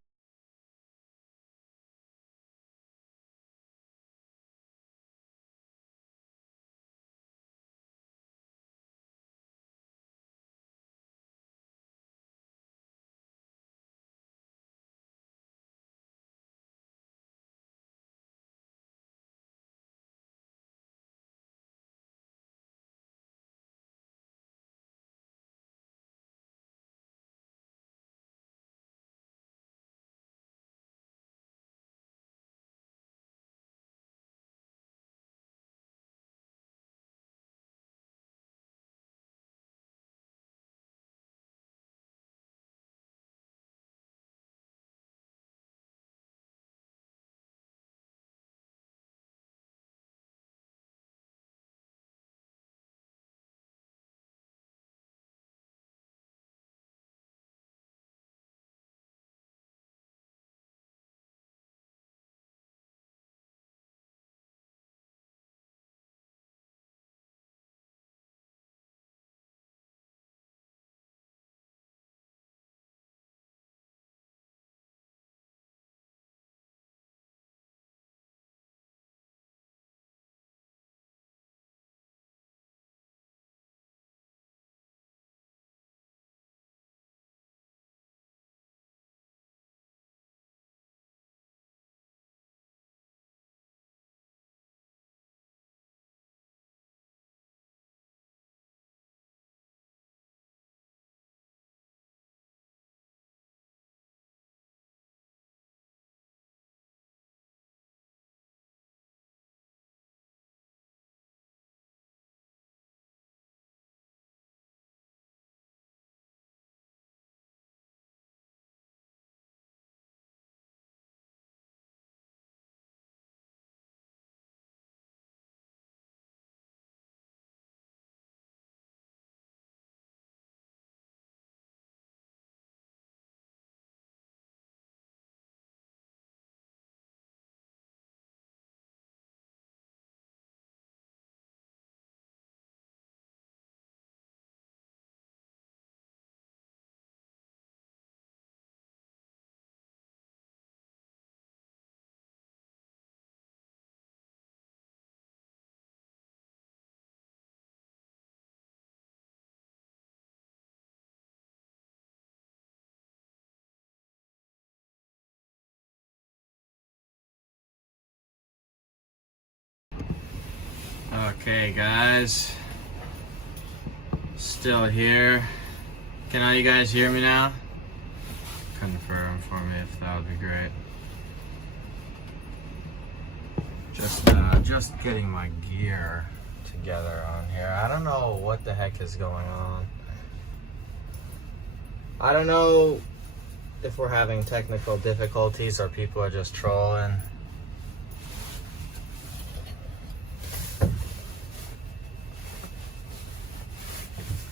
Okay, guys. Still here. Can all you guys hear me now? Confirm for me if that would be great. Just getting my gear together on here. I don't know what the heck is going on. I don't know if we're having technical difficulties or people are just trolling.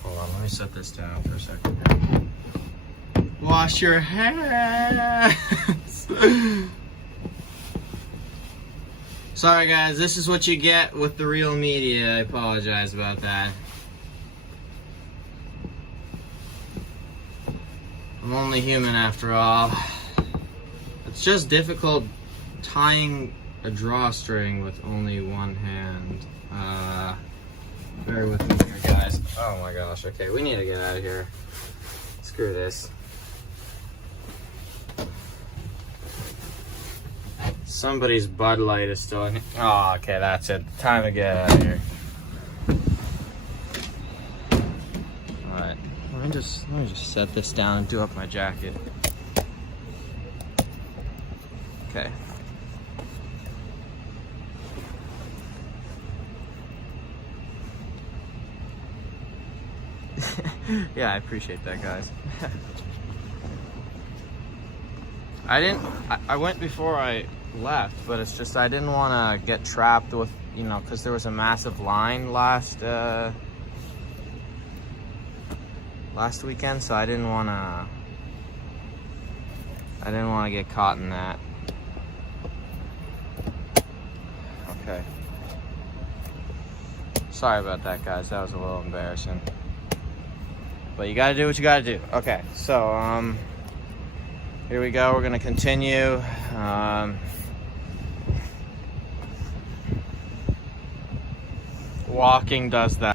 Hold on, let me set this down for a second. Wash your hands. Sorry guys, this is what you get with the real media. I apologize about that. I'm only human after all. It's just difficult tying a drawstring with only one hand. Bear with me here, guys. Oh my gosh, okay, we need to get out of here. Screw this. Somebody's Bud Light is still in here. Oh, okay, that's it. Time to get out of here. Alright, let me just set this down and do up my jacket. Okay. Yeah, I appreciate that, guys. I went before I left, but it's just I didn't want to get trapped with, you know, because there was a massive line last weekend, so I didn't want to get caught in that. Okay. Sorry about that, guys. That was a little embarrassing. But you gotta do what you gotta do. Okay, so here we go. We're gonna continue. Walking does that.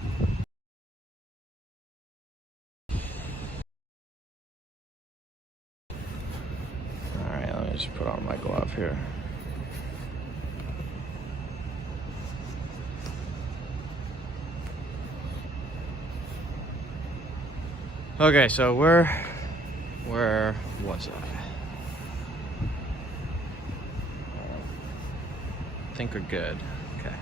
All right, let me just put on my glove here. Okay, so where was I? I think we're good. Okay.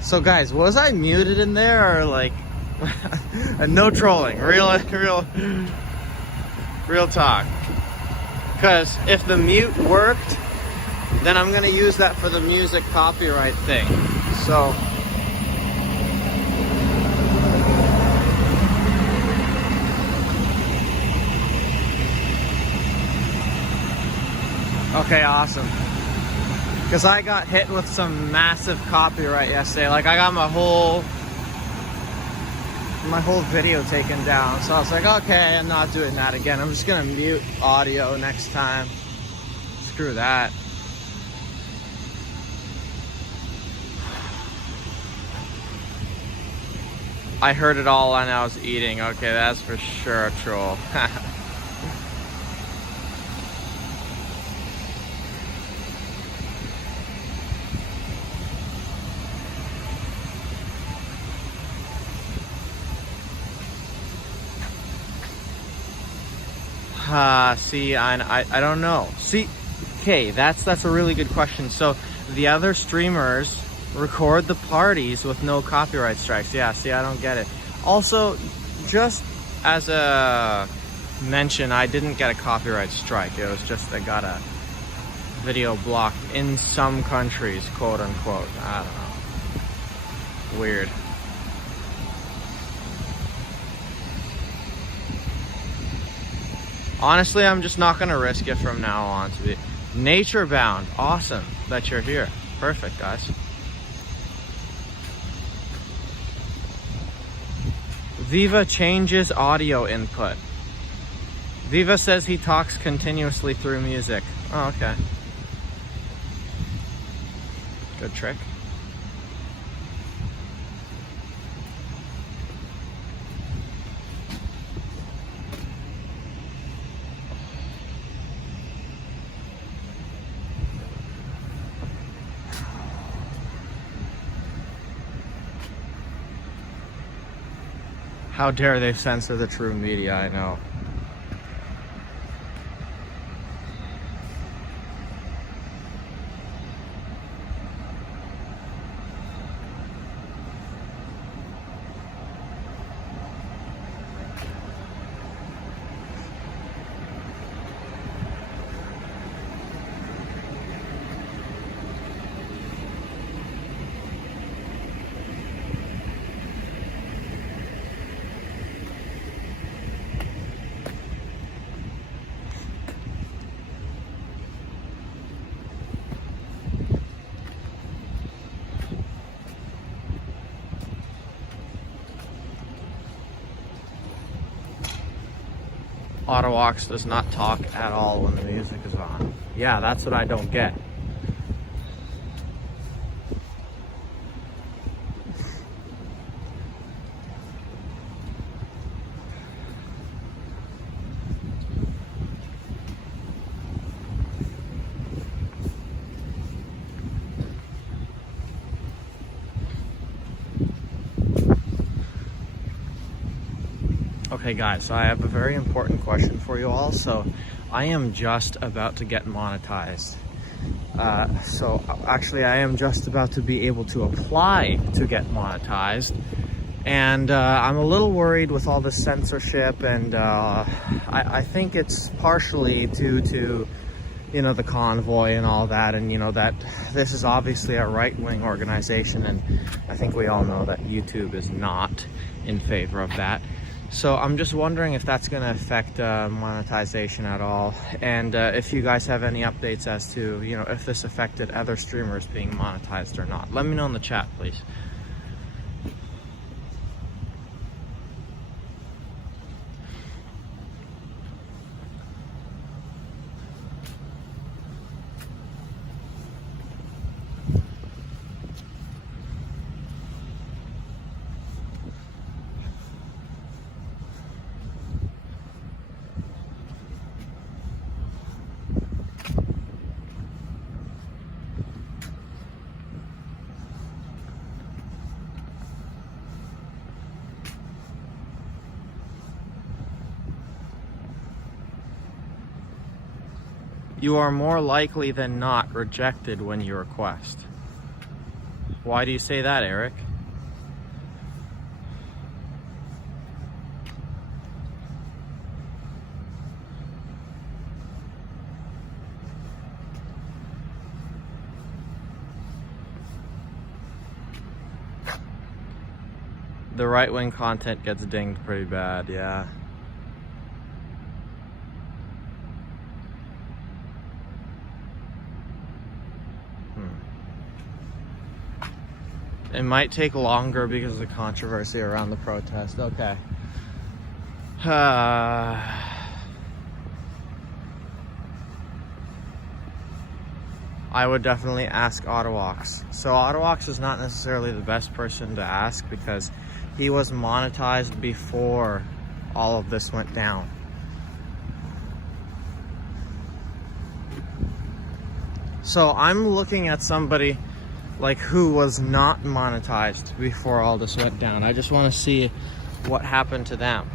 So guys, was I muted in there or like no trolling, real talk? Because if the mute worked, then I'm gonna use that for the music copyright thing. So okay, awesome. Because I got hit with some massive copyright yesterday. Like I got my whole video taken down. So I was like, okay, I'm not doing that again. I'm just gonna mute audio next time. Screw that. I heard it all when I was eating. Okay, that's for sure a troll. See, I don't know. See, okay, that's a really good question. So the other streamers record the parties with no copyright strikes. Yeah, see, I don't get it. Also, just as a mention, I didn't get a copyright strike. It was just I got a video blocked in some countries, quote unquote. I don't know. Weird. Honestly, I'm just not gonna risk it from now on. To be nature bound. Awesome that you're here. Perfect, guys. Viva changes audio input. Viva says he talks continuously through music. Oh, okay. Good trick. How dare they censor the true media, I know. Ottawa does not talk at all when the music is on. Yeah, that's what I don't get. Okay guys, so I have a very important question for you all. So I am just about to get monetized. So actually I am just about to be able to apply to get monetized. And I'm a little worried with all this censorship, and I think it's partially due to, you know, the convoy and all that, and you know that this is obviously a right-wing organization, and I think we all know that YouTube is not in favor of that. So I'm just wondering if that's going to affect monetization at all, and if you guys have any updates as to, you know, if this affected other streamers being monetized or not. Let me know in the chat, please. You are more likely than not rejected when you request. Why do you say that, Eric? The right-wing content gets dinged pretty bad, yeah. It might take longer because of the controversy around the protest. Okay. I would definitely ask Ottawa. So Ottawa is not necessarily the best person to ask because he was monetized before all of this went down. So I'm looking at somebody like who was not monetized before all this went down. I just want to see what happened to them.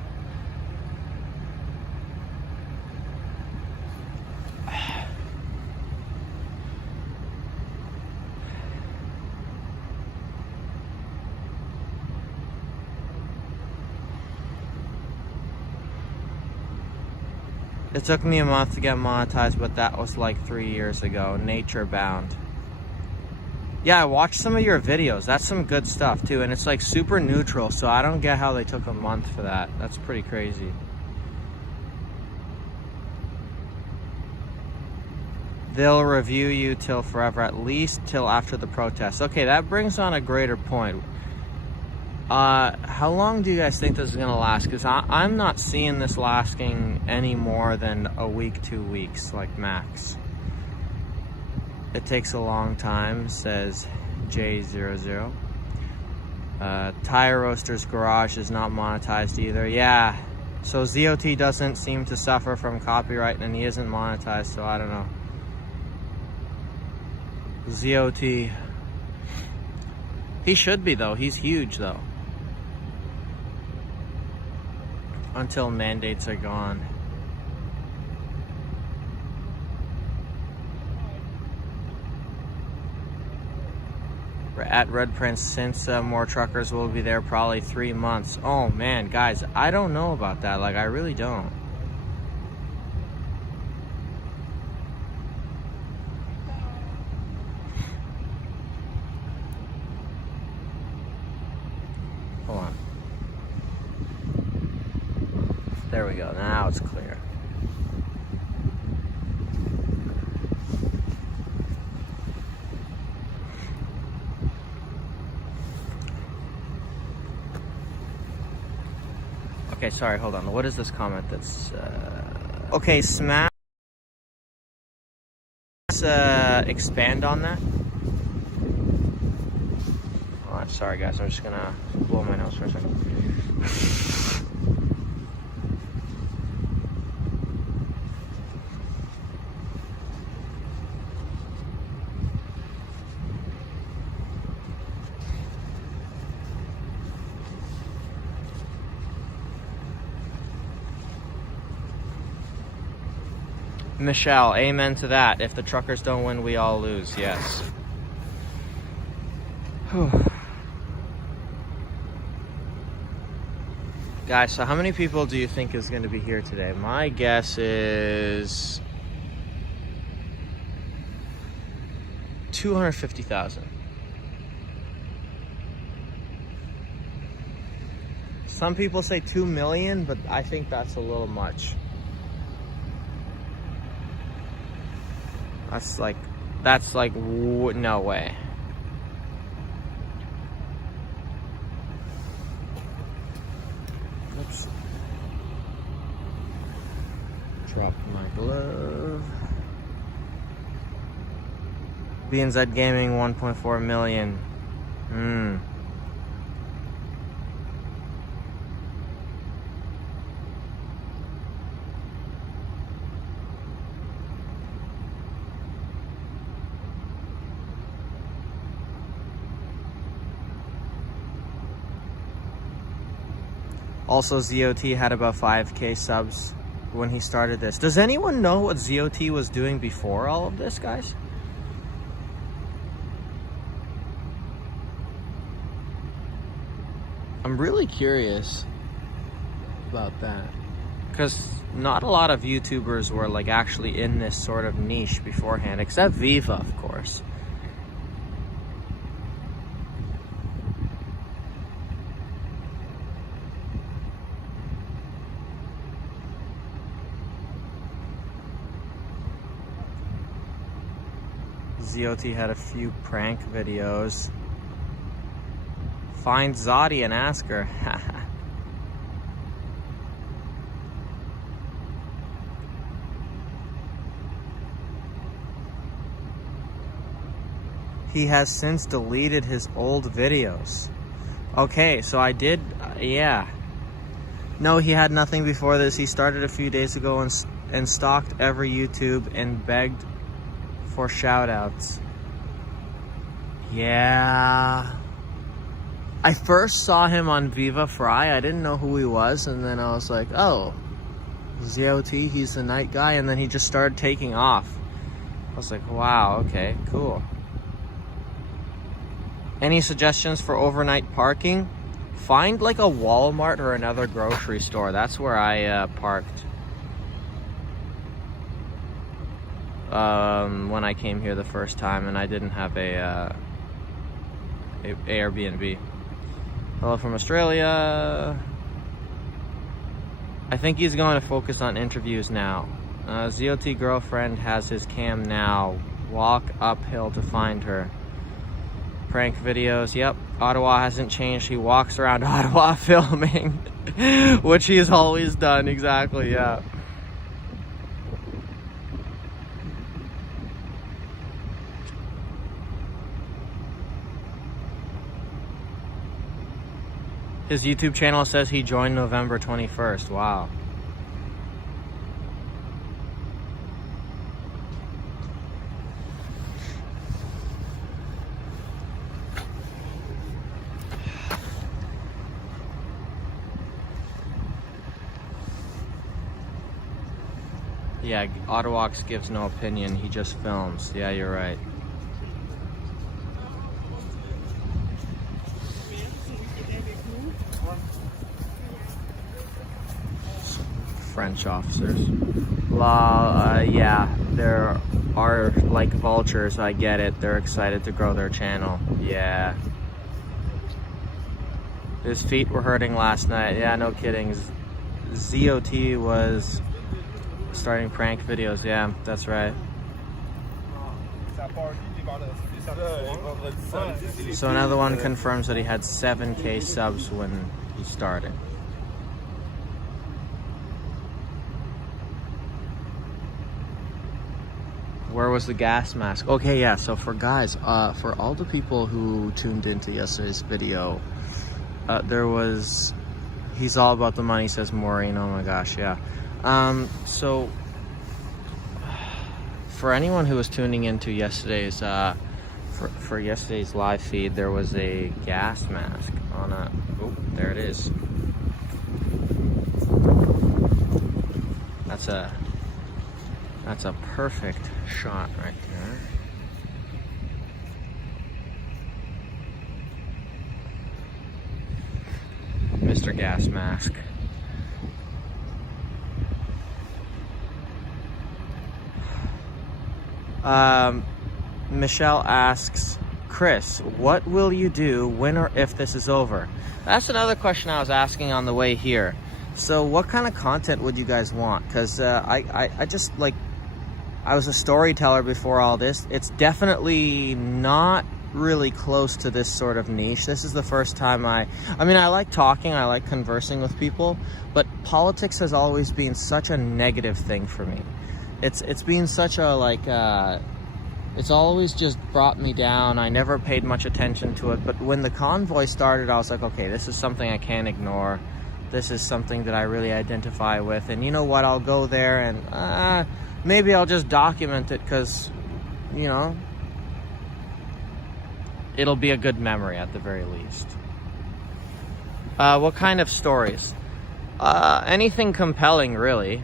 It took me a month to get monetized, but that was like 3 years ago. Nature Bound. Yeah, I watched some of your videos. That's some good stuff too, and it's like super neutral, so I don't get how they took a month for that. That's pretty crazy. They'll review you till forever, at least till after the protest. Okay, that brings on a greater point. How long do you guys think this is gonna last? Because I'm not seeing this lasting any more than a week, 2 weeks, like max. It takes a long time, says J00. Tire Roaster's Garage is not monetized either. Yeah, so ZOT doesn't seem to suffer from copyright, and he isn't monetized, so I don't know. ZOT, he should be though. He's huge though. until mandates are gone. We're at Red Prince since more truckers will be there probably 3 months. Oh man, guys, I don't know about that. Like, I really don't. Hold on. There we go. Now it's clear. Okay, sorry, hold on. What is this comment that's... Okay, Smash... expand on that? Oh, sorry, guys. I'm just gonna blow my nose for a second. Michelle, amen to that. If the truckers don't win, we all lose. Yes. Guys, so how many people do you think is going to be here today? My guess is 250,000. Some people say 2 million, but I think that's a little much. That's like, no way. Oops. Drop my glove. BNZ Gaming 1.4 million. Also, ZOT had about 5K subs when he started this. Does anyone know what ZOT was doing before all of this, guys? I'm really curious about that. Because not a lot of YouTubers were like actually in this sort of niche beforehand, except Viva, of course. ZOT had a few prank videos. Find Zodi and ask her. He has since deleted his old videos. Okay, so I did, yeah. No, he had nothing before this. He started a few days ago and stalked every YouTube and begged for shoutouts. Yeah. I first saw him on Viva Fry. I didn't know who he was, and then I was like, oh, ZOT, he's the night guy, and then he just started taking off. I was like, wow, okay, cool. Any suggestions for overnight parking? Find like a Walmart or another grocery store. That's where I parked when I came here the first time, and I didn't have a Airbnb. Hello from Australia. I think he's going to focus on interviews now. ZOT girlfriend has his cam now. Walk uphill to find her. Prank videos. Yep, Ottawa hasn't changed. He walks around Ottawa filming, which he's always done. Exactly, yeah. His YouTube channel says he joined November 21st. Wow. Yeah, Ottawa gives no opinion, he just films. Yeah, you're right. French officers. Yeah, there are like vultures, I get it. They're excited to grow their channel. Yeah. His feet were hurting last night. Yeah, no kidding. ZOT was starting prank videos. Yeah, that's right. So another one confirms that he had 7K subs when he started. Where was the gas mask? Okay, yeah, so for guys, for all the people who tuned into yesterday's video, there was, he's all about the money, says Maureen. Oh my gosh, yeah. So for anyone who was tuning into yesterday's, for yesterday's live feed, there was a gas mask on a, oh, there it is. That's a perfect shot right there. Mr. Gas Mask. Michelle asks, Chris, what will you do when or if this is over? That's another question I was asking on the way here. So what kind of content would you guys want? Because I just like, I was a storyteller before all this. It's definitely not really close to this sort of niche. This is the first time I mean, I like talking, I like conversing with people, but politics has always been such a negative thing for me. It's been such a like, it's always just brought me down. I never paid much attention to it, but when the convoy started, I was like, okay, this is something I can't ignore. This is something that I really identify with, and you know what, I'll go there and maybe I'll just document it because, you know, it'll be a good memory at the very least. What kind of stories? Anything compelling, really.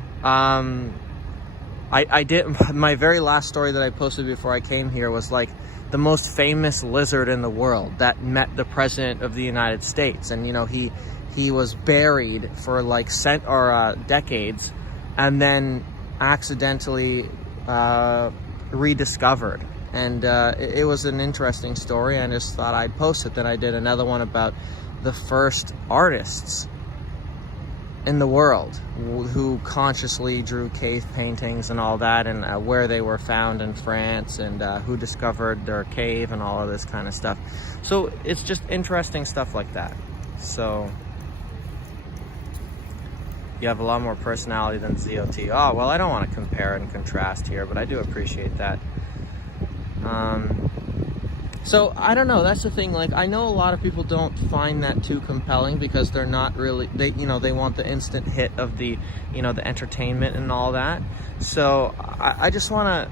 I did, my very last story that I posted before I came here was like the most famous lizard in the world that met the President of the United States. And, you know, he was buried for like decades and then accidentally rediscovered. And it was an interesting story. I just thought I'd post it. Then I did another one about the first artists in the world who consciously drew cave paintings and all that, and where they were found in France, and who discovered their cave and all of this kind of stuff. So it's just interesting stuff like that. So you have a lot more personality than ZOT. Oh, well, I don't want to compare and contrast here, but I do appreciate that. So I don't know, that's the thing. Like, I know a lot of people don't find that too compelling because they're not really, they want the instant hit of the, the entertainment and all that. So I just want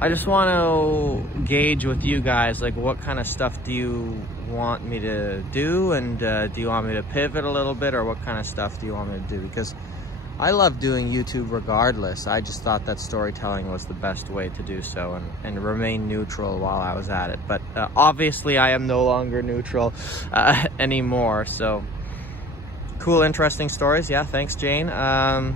to gauge with you guys, like, what kind of stuff do you want me to do, and do you want me to pivot a little bit, or what kind of stuff do you want me to do? Because I love doing YouTube regardless. I just thought that storytelling was the best way to do so, and remain neutral while I was at it. But obviously I am no longer neutral anymore. So cool, interesting stories. Yeah, thanks, Jane. I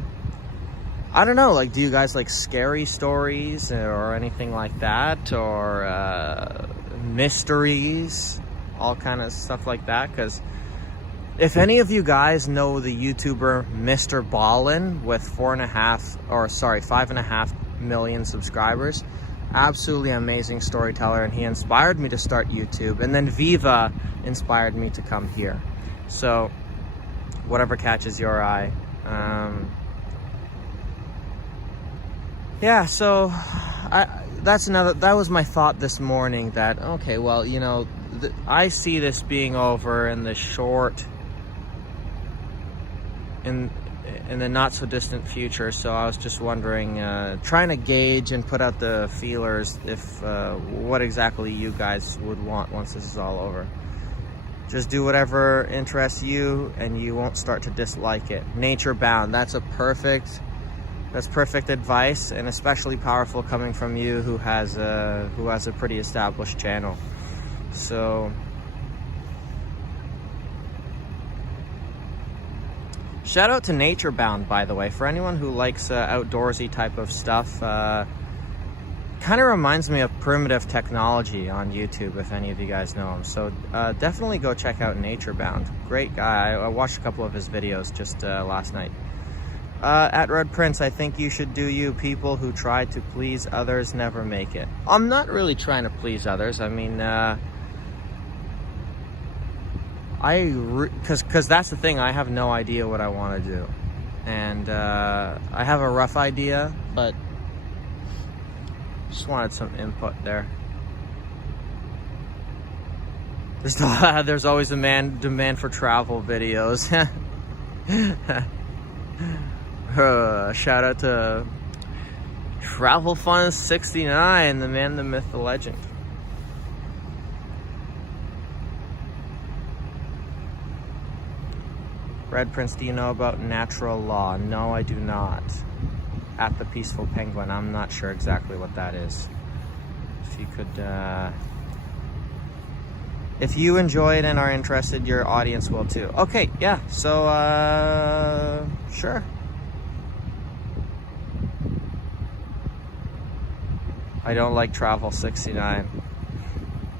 don't know, like, do you guys like scary stories or anything like that, or mysteries, all kind of stuff like that? Because if any of you guys know the YouTuber Mr. Ballin with 5.5 million subscribers, absolutely amazing storyteller, and he inspired me to start YouTube, and then Viva inspired me to come here. So whatever catches your eye. Yeah, so that was my thought this morning, that okay, well, I see this being over in the short, in the not so distant future. So I was just wondering, trying to gauge and put out the feelers if what exactly you guys would want once this is all over. Just do whatever interests you, and you won't start to dislike it. Nature bound, that's a perfect That's perfect advice, and especially powerful coming from you who has a pretty established channel. So shout out to Nature Bound, by the way, for anyone who likes outdoorsy type of stuff. Kind of reminds me of Primitive Technology on YouTube, if any of you guys know him. So definitely go check out Nature Bound. Great guy. I watched a couple of his videos just last night. At Red Prince, I think you should do you. People who try to please others never make it. I'm not really trying to please others. I mean, because that's the thing. I have no idea what I want to do, and I have a rough idea, but just wanted some input there. There's always a demand for travel videos. Shout out to Travel Fun 69, the man, the myth, the legend. Red Prince, do you know about natural law? No, I do not. At the Peaceful Penguin, I'm not sure exactly what that is. If you could, if you enjoy it and are interested, your audience will too. Okay, yeah, so, sure. I don't like Travel 69.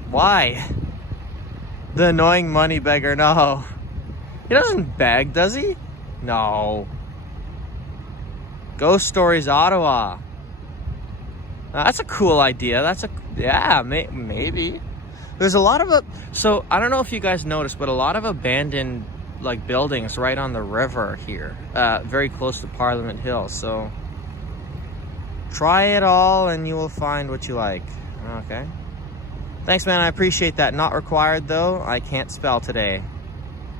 Why? The annoying money beggar, no. He doesn't beg, does he? No. Ghost Stories Ottawa. That's a cool idea. Yeah, maybe. There's a lot of so I don't know if you guys noticed, but a lot of abandoned like buildings right on the river here, very close to Parliament Hill. So try it all and you will find what you like. Okay. Thanks, man. I appreciate that. Not required though. I can't spell today.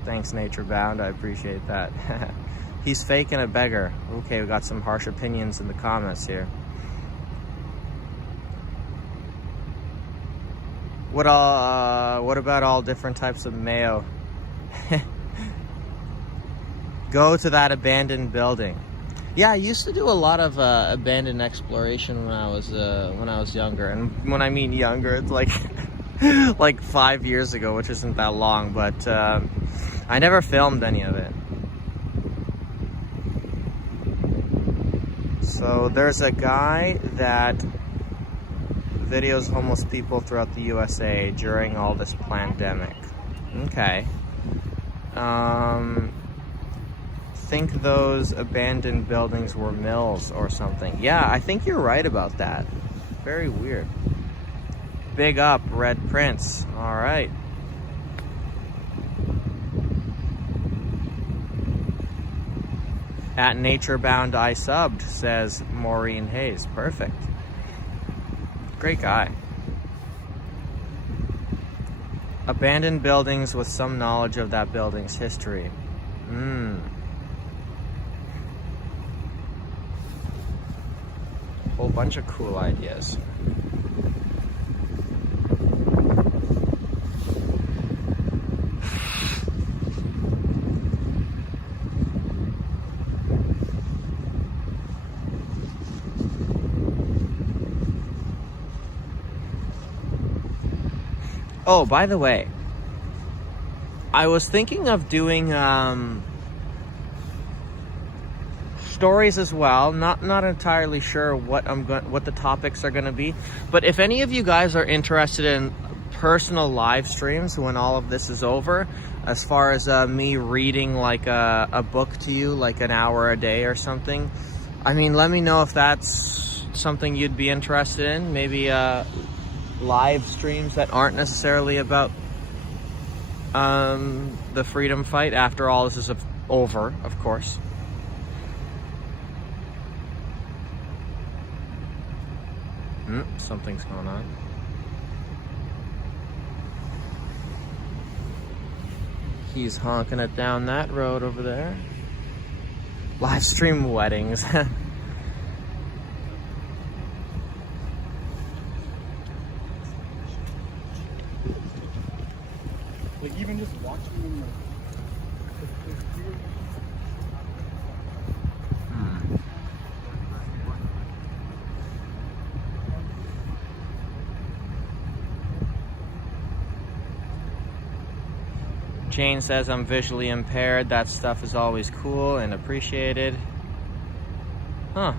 Thanks, Nature Bound. I appreciate that. He's fake and a beggar. Okay, we got some harsh opinions in the comments here. What about all different types of mayo? Go to that abandoned building. Yeah, I used to do a lot of abandoned exploration when I was younger, and when I mean younger, it's like like 5 years ago, which isn't that long. But I never filmed any of it. So there's a guy that videos homeless people throughout the USA during all this pandemic. Okay. Think those abandoned buildings were mills or something. Yeah, I think you're right about that. Very weird. Big up, Red Prince. All right. At Nature Bound, I subbed, says Maureen Hayes. Perfect. Great guy. Abandoned buildings with some knowledge of that building's history. Whole bunch of cool ideas. Oh, by the way, I was thinking of doing stories as well. Not entirely sure what the topics are going to be, but if any of you guys are interested in personal live streams when all of this is over, as far as me reading like a book to you, like an hour a day or something, I mean, let me know if that's something you'd be interested in. Maybe live streams that aren't necessarily about the freedom fight after all this is over, of course. Something's going on. He's honking it down that road over there. Live stream weddings. Like even just watching them, Jane says I'm visually impaired. That stuff is always cool and appreciated. Huh.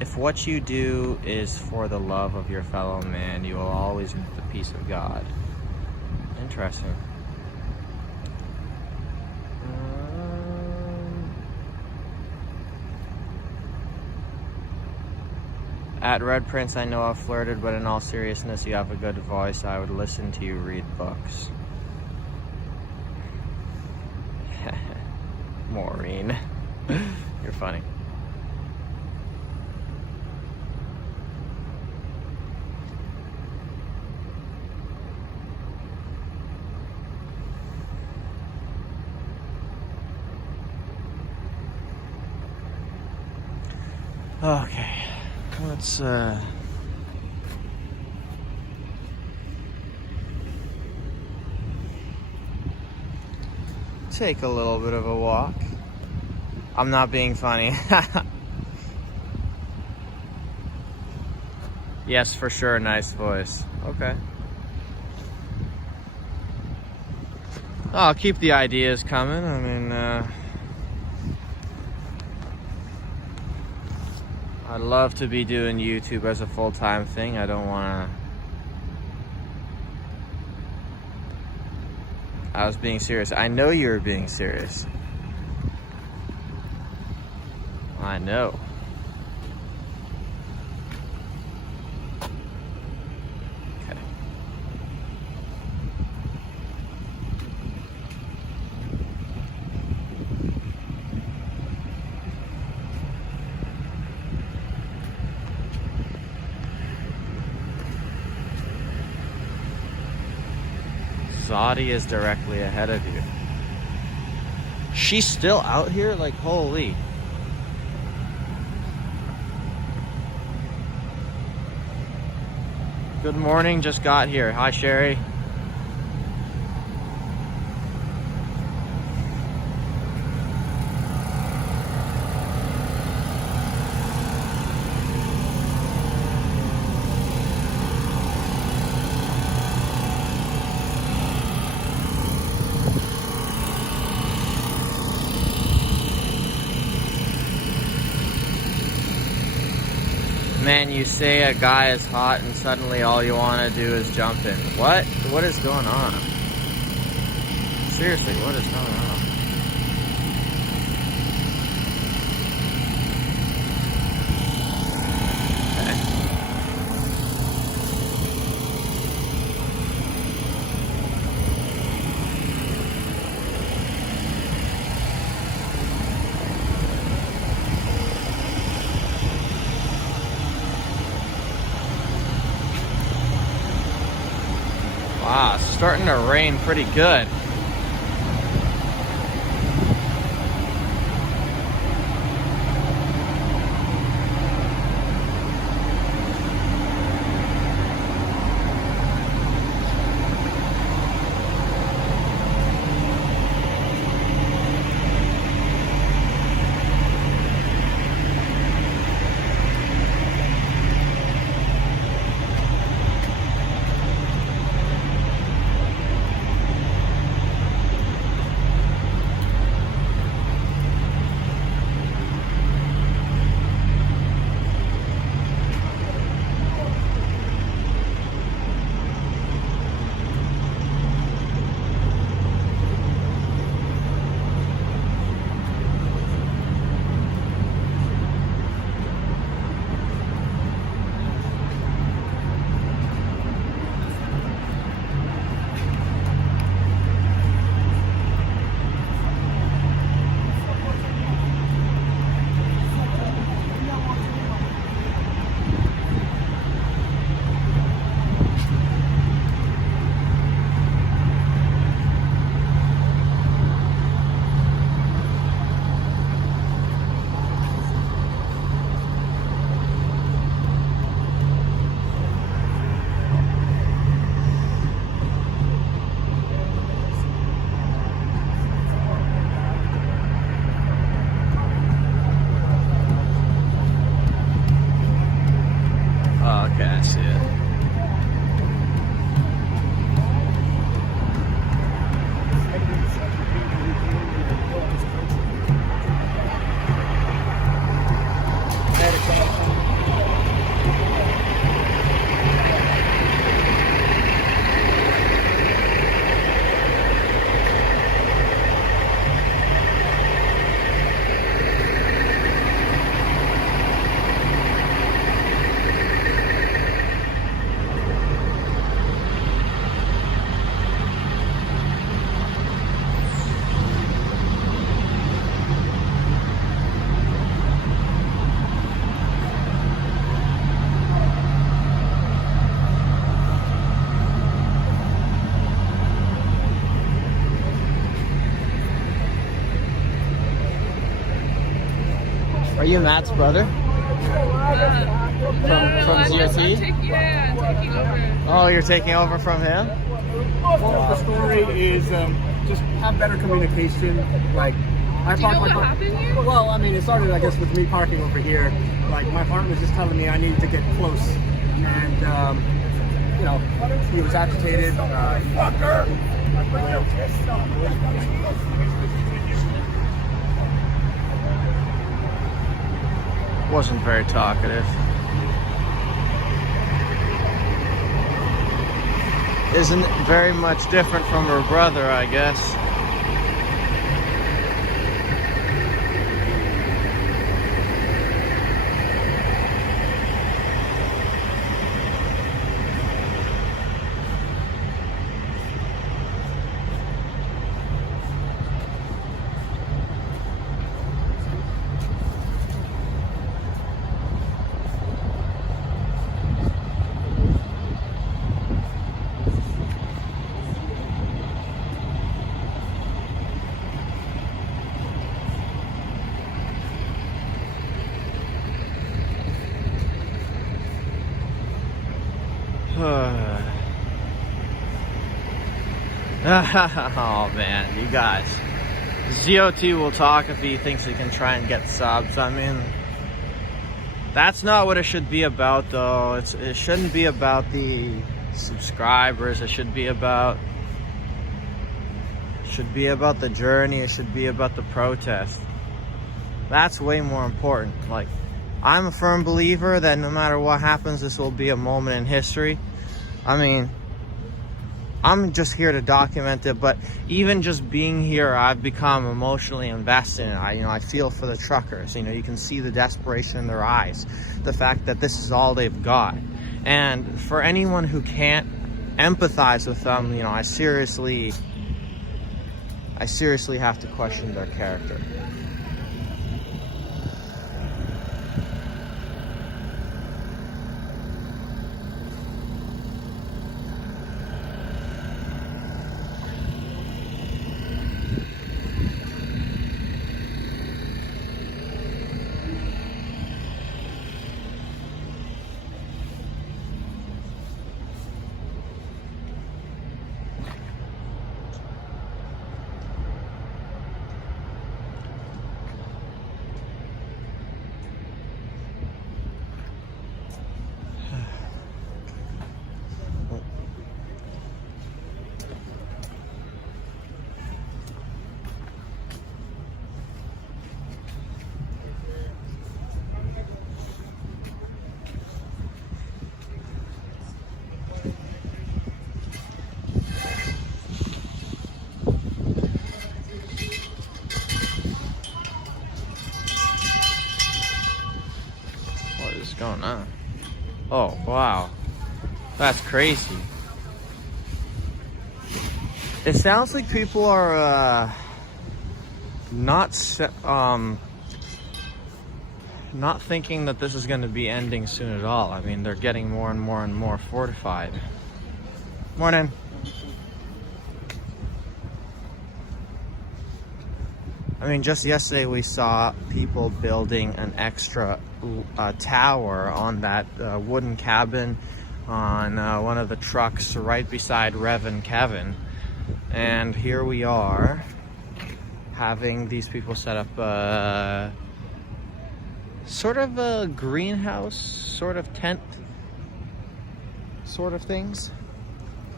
If what you do is for the love of your fellow man, you will always get the peace of God. Interesting. At Red Prince, I know I've flirted, but in all seriousness, you have a good voice. I would listen to you read books. Maureen. You're funny. Okay, let's take a little bit of a walk. I'm not being funny. Yes, for sure, nice voice. Okay. I'll keep the ideas coming. I mean, I'd love to be doing YouTube as a full-time thing. I don't want to... I was being serious. I know you were being serious. I know. Okay. Zodi is directly ahead of you. She's still out here? Like, holy. Good morning, just got here. Hi, Sherry. Man, you say a guy is hot and suddenly all you want to do is jump in. What? What is going on? Seriously, what is going on? Wow, it's starting to rain pretty good. Okay, I see it. you Matt's brother? From ZOT? I'm taking over. Oh, you're taking over from him? Well, the story is just have better communication. Like, I Do you park know my what car. happened here? Well, I mean, it started, I guess, with me parking over here. Like, my partner was just telling me I needed to get close, and you know, he was agitated. Wasn't very talkative. Isn't very much different from her brother, I guess. Oh man, you guys. ZOT will talk if he thinks he can try and get subs. I mean, that's not what it should be about though. It shouldn't be about the subscribers. It should be about the journey. It should be about the protest. That's way more important. Like, I'm a firm believer that no matter what happens, this will be a moment in history. I mean, I'm just here to document it, but even just being here, I've become emotionally invested in it. I feel for the truckers. You can see the desperation in their eyes, the fact that this is all they've got. And for anyone who can't empathize with them, I seriously have to question their character. Going on? Oh wow, that's crazy. It sounds like people are not thinking that this is going to be ending soon at all. I mean, they're getting more and more and more fortified. Morning. I mean, just yesterday we saw people building an extra tower on that wooden cabin on one of the trucks right beside Rev and Kevin. And here we are having these people set up sort of a greenhouse, sort of tent, sort of things.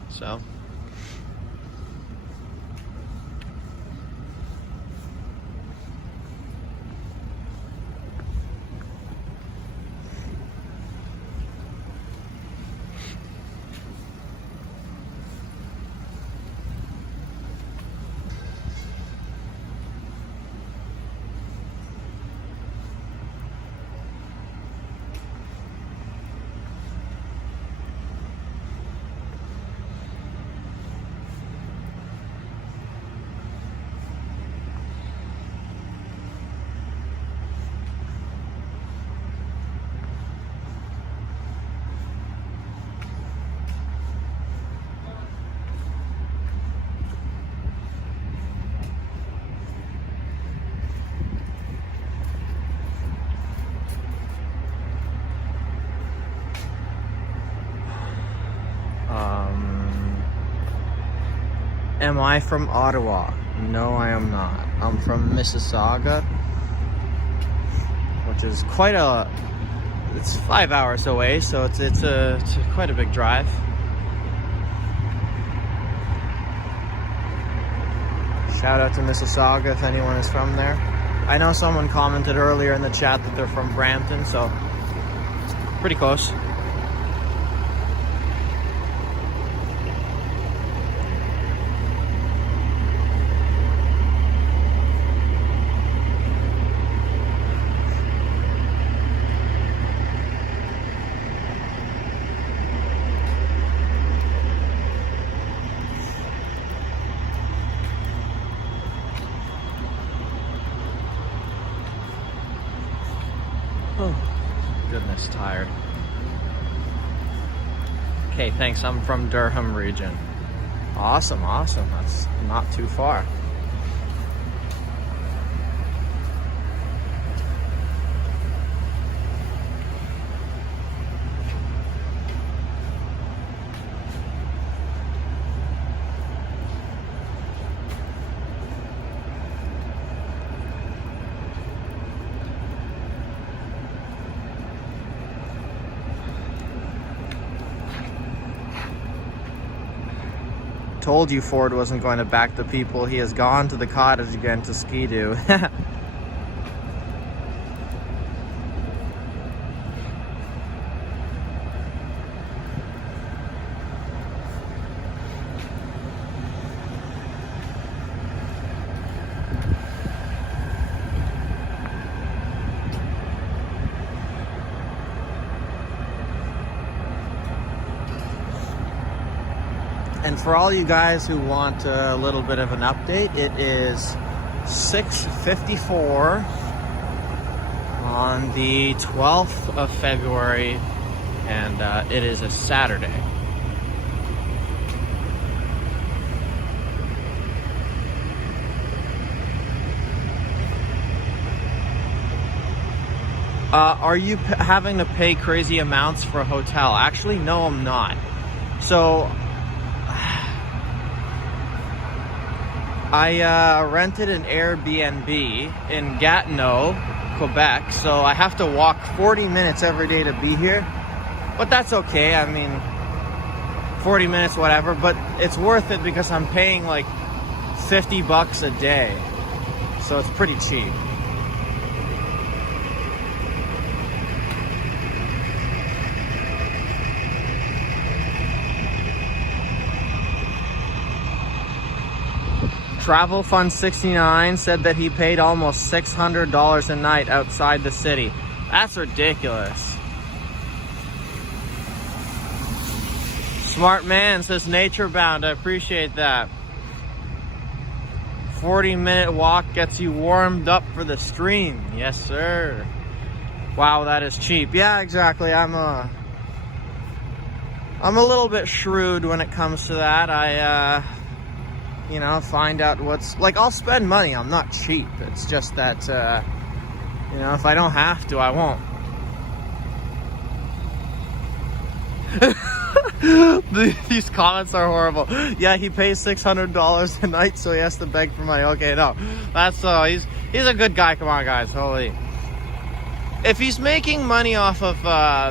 So. Am I from Ottawa? No, I am not. I'm from Mississauga, which is it's 5 hours away, so it's quite a big drive. Shout out to Mississauga if anyone is from there. I know someone commented earlier in the chat that they're from Brampton, so pretty close. Oh, goodness, tired. Okay, thanks. I'm from Durham region. Awesome. That's not too far. Told you Ford wasn't going to back the people. He has gone to the cottage again to ski-doo. And for all you guys who want a little bit of an update, it is 6:54 on the 12th of February, and it is a Saturday. Are you having to pay crazy amounts for a hotel? Actually, no, I'm not. So I rented an Airbnb in Gatineau, Quebec, so I have to walk 40 minutes every day to be here. But that's okay. I mean, 40 minutes, whatever. But it's worth it because I'm paying like $50 a day. So it's pretty cheap. Travel Fund 69 said that he paid almost $600 a night outside the city. That's ridiculous. Smart man says nature bound. I appreciate that. 40-minute walk gets you warmed up for the stream. Yes, sir. Wow, that is cheap. Yeah, exactly. I'm a little bit shrewd when it comes to that. I you know, find out what's like. I'll spend money. I'm not cheap. It's just that you know, if I don't have to, I won't. These comments are horrible. Yeah, he pays $600 a night, so he has to beg for money. Okay, no, that's he's a good guy. Come on, guys. Holy. If he's making money off of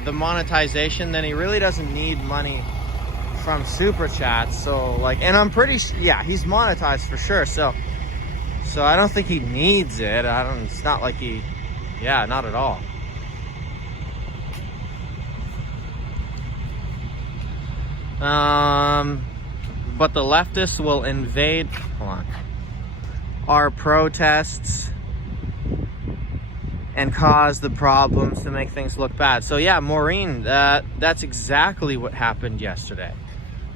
the monetization, then he really doesn't need money from super chats. So like, and I'm pretty yeah, he's monetized for sure. So I don't think he needs it. It's not like yeah, not at all. But the leftists will invade our protests and cause the problems to make things look bad. So yeah, Maureen, that's exactly what happened yesterday.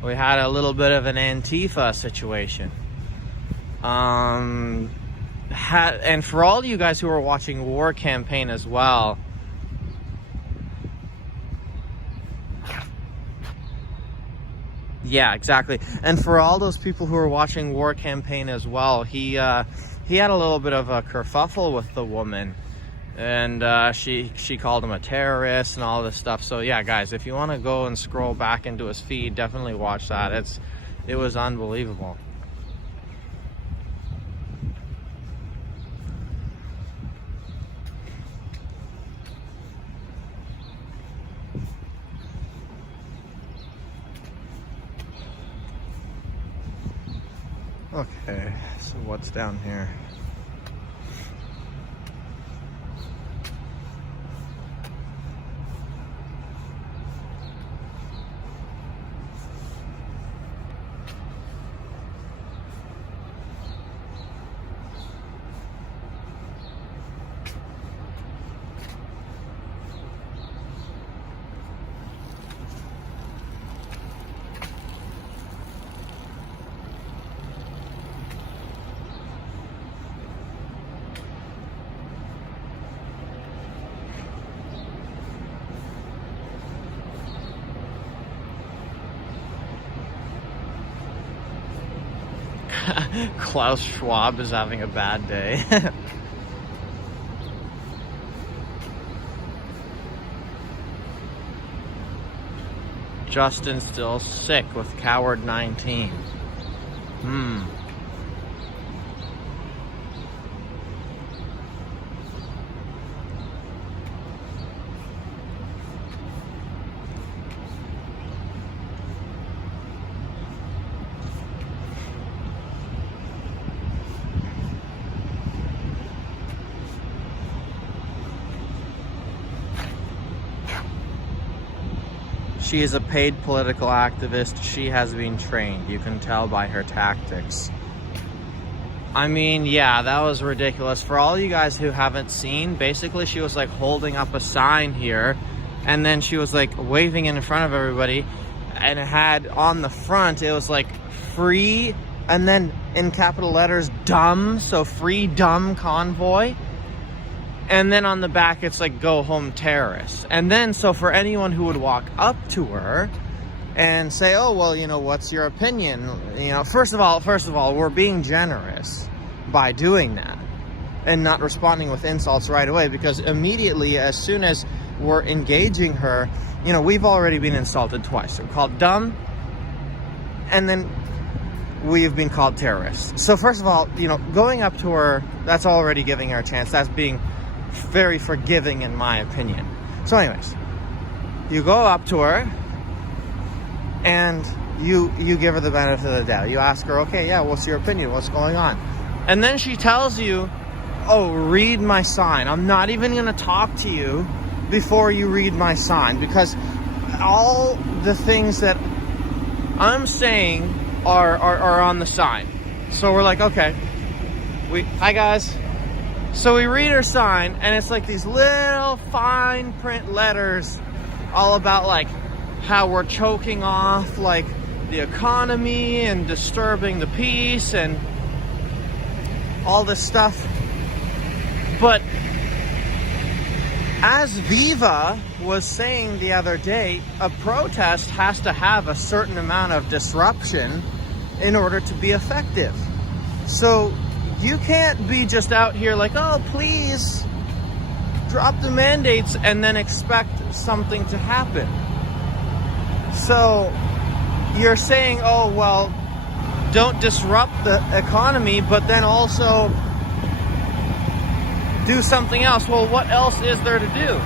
We had a little bit of an Antifa situation. And for all you guys who are watching War Campaign as well, yeah, exactly. And for all those people who are watching War Campaign as well, he had a little bit of a kerfuffle with the woman. And she called him a terrorist and all this stuff. So yeah, guys, if you want to go and scroll back into his feed, definitely watch that. It was unbelievable. Okay, so what's down here? Klaus Schwab is having a bad day. Justin's still sick with Coward 19. She is a paid political activist. She has been trained. You can tell by her tactics. I mean, yeah, that was ridiculous. For all you guys who haven't seen, basically she was like holding up a sign here, and then she was like waving in front of everybody, and it had on the front, it was like free, and then in capital letters, dumb, so free dumb convoy. And then on the back, it's like, go home terrorists. And then, so for anyone who would walk up to her and say, oh, well, you know, what's your opinion? You know, first of all, we're being generous by doing that and not responding with insults right away, because immediately, as soon as we're engaging her, you know, we've already been insulted twice. We're called dumb, and then we've been called terrorists. So first of all, you know, going up to her, that's already giving her a chance. That's being very forgiving in my opinion. So anyways, you go up to her and you give her the benefit of the doubt. You ask her, okay, yeah, what's your opinion? What's going on? And then she tells you, oh, read my sign. I'm not even going to talk to you before you read my sign, because all the things that I'm saying are on the sign. So we're like, okay, hi guys. So we read her sign, and it's like these little fine print letters all about like how we're choking off like the economy and disturbing the peace and all this stuff. But as Viva was saying the other day, a protest has to have a certain amount of disruption in order to be effective. So you can't be just out here like, oh, please drop the mandates and then expect something to happen. So you're saying, oh, well, don't disrupt the economy, but then also do something else. Well, what else is there to do?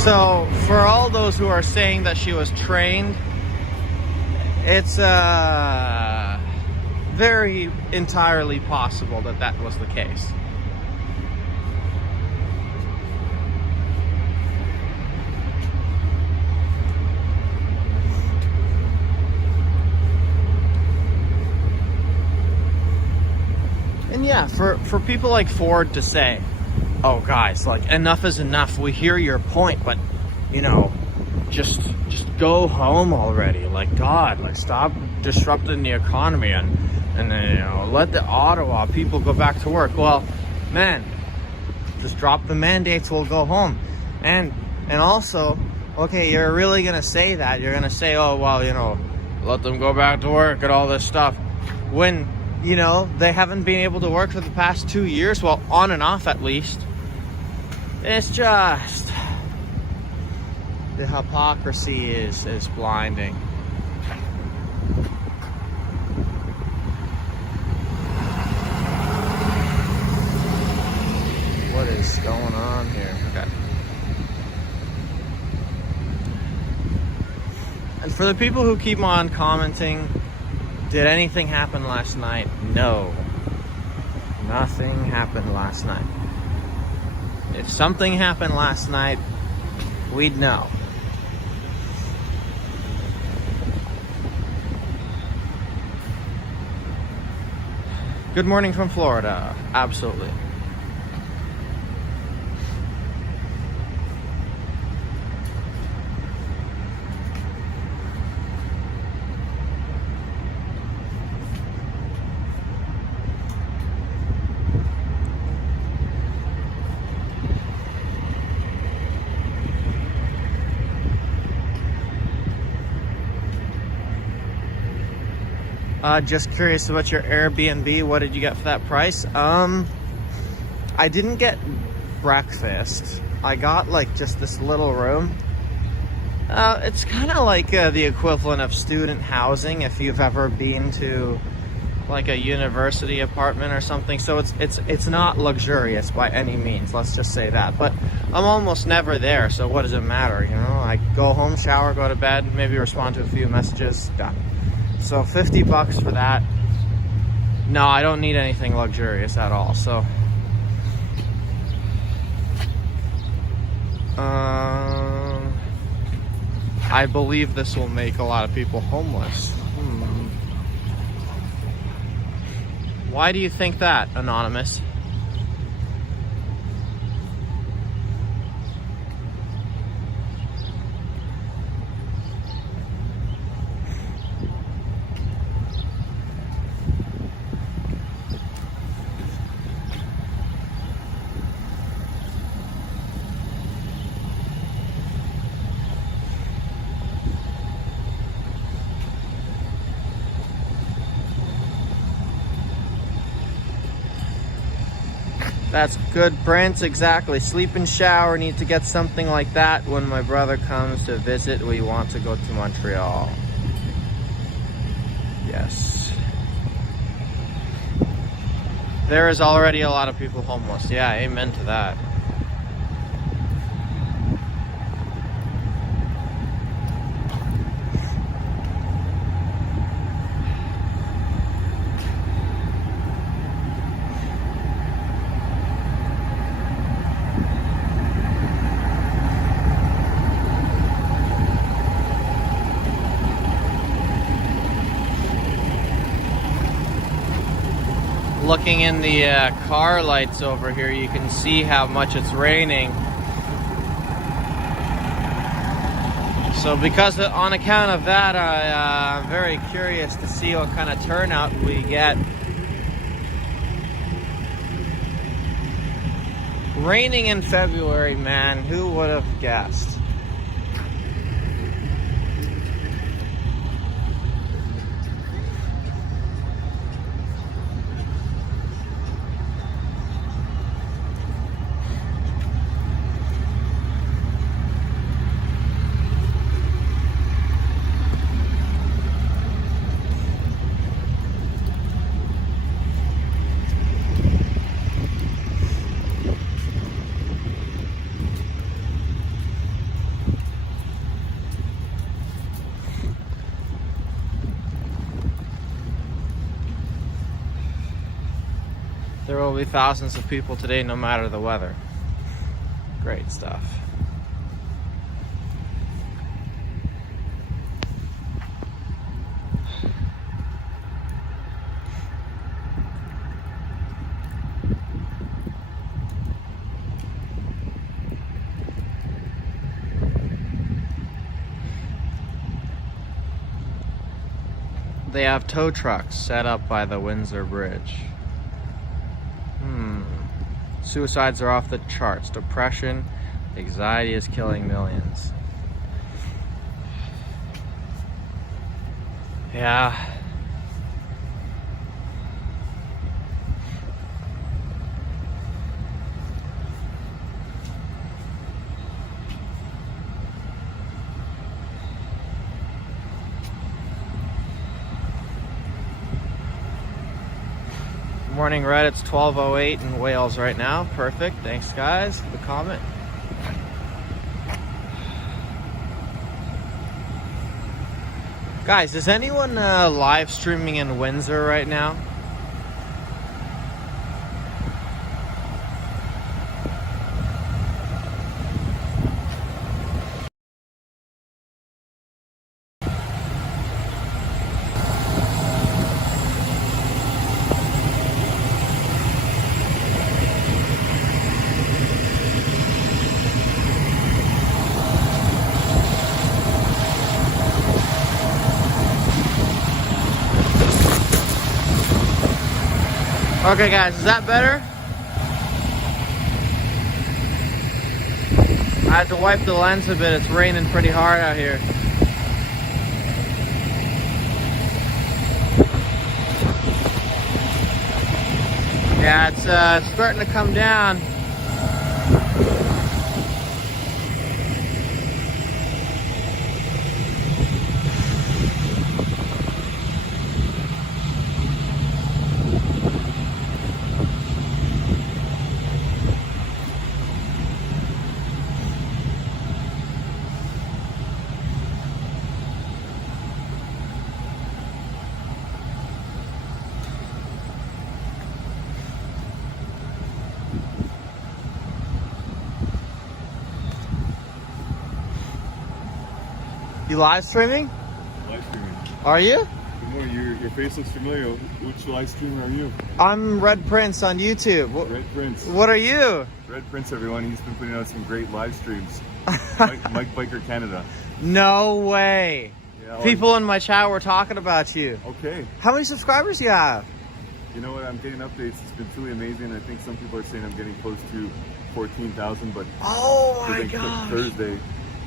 So, for all those who are saying that she was trained, it's very entirely possible that that was the case. And yeah, for people like Ford to say, oh guys, like enough is enough, we hear your point, but you know, just go home already. Like, God, like stop disrupting the economy and then, you know, let the Ottawa people go back to work. Well, man, just drop the mandates, we'll go home. And also, okay, you're really gonna say that, you're gonna say, oh well, you know, let them go back to work and all this stuff, when, you know, they haven't been able to work for the past 2 years, well, on and off at least. It's just, the hypocrisy is blinding. For the people who keep on commenting, did anything happen last night? No. Nothing happened last night. If something happened last night, we'd know. Good morning from Florida. Absolutely. Just curious about your Airbnb. What did you get for that price? I didn't get breakfast. I got like just this little room. It's kind of like the equivalent of student housing if you've ever been to like a university apartment or something. So it's not luxurious by any means. Let's just say that. But I'm almost never there. So what does it matter? You know, I go home, shower, go to bed, maybe respond to a few messages, done. So $50 for that. No, I don't need anything luxurious at all. So I believe this will make a lot of people homeless. Why do you think that, Anonymous? That's good, Prince. Exactly. Sleep and shower. Need to get something like that when my brother comes to visit. We want to go to Montreal. Yes. There is already a lot of people homeless. Yeah, amen to that. Looking in the car lights over here, you can see how much it's raining. So because on account of that, I'm very curious to see what kind of turnout we get. Raining in February, man, who would have guessed? There will be thousands of people today, no matter the weather. Great stuff. They have tow trucks set up by the Windsor Bridge. Suicides are off the charts. Depression, anxiety is killing millions. Yeah. Morning, Red. It's 12:08 in Wales right now. Perfect. Thanks, guys, for the comment. Guys, is anyone live streaming in Windsor right now? Okay guys, is that better? I had to wipe the lens a bit. It's raining pretty hard out here. Yeah, it's starting to come down. You live streaming? Live streaming. Are you? Your face looks familiar. Which live streamer are you? I'm Red Prince on YouTube. Red Prince. What are you? Red Prince, everyone. He's been putting out some great live streams. Mike Biker Canada. No way. Yeah, People in my chat were talking about you. Okay. How many subscribers do you have? You know what? I'm getting updates. It's been truly amazing. I think some people are saying I'm getting close to 14,000, but Oh my god. Thursday.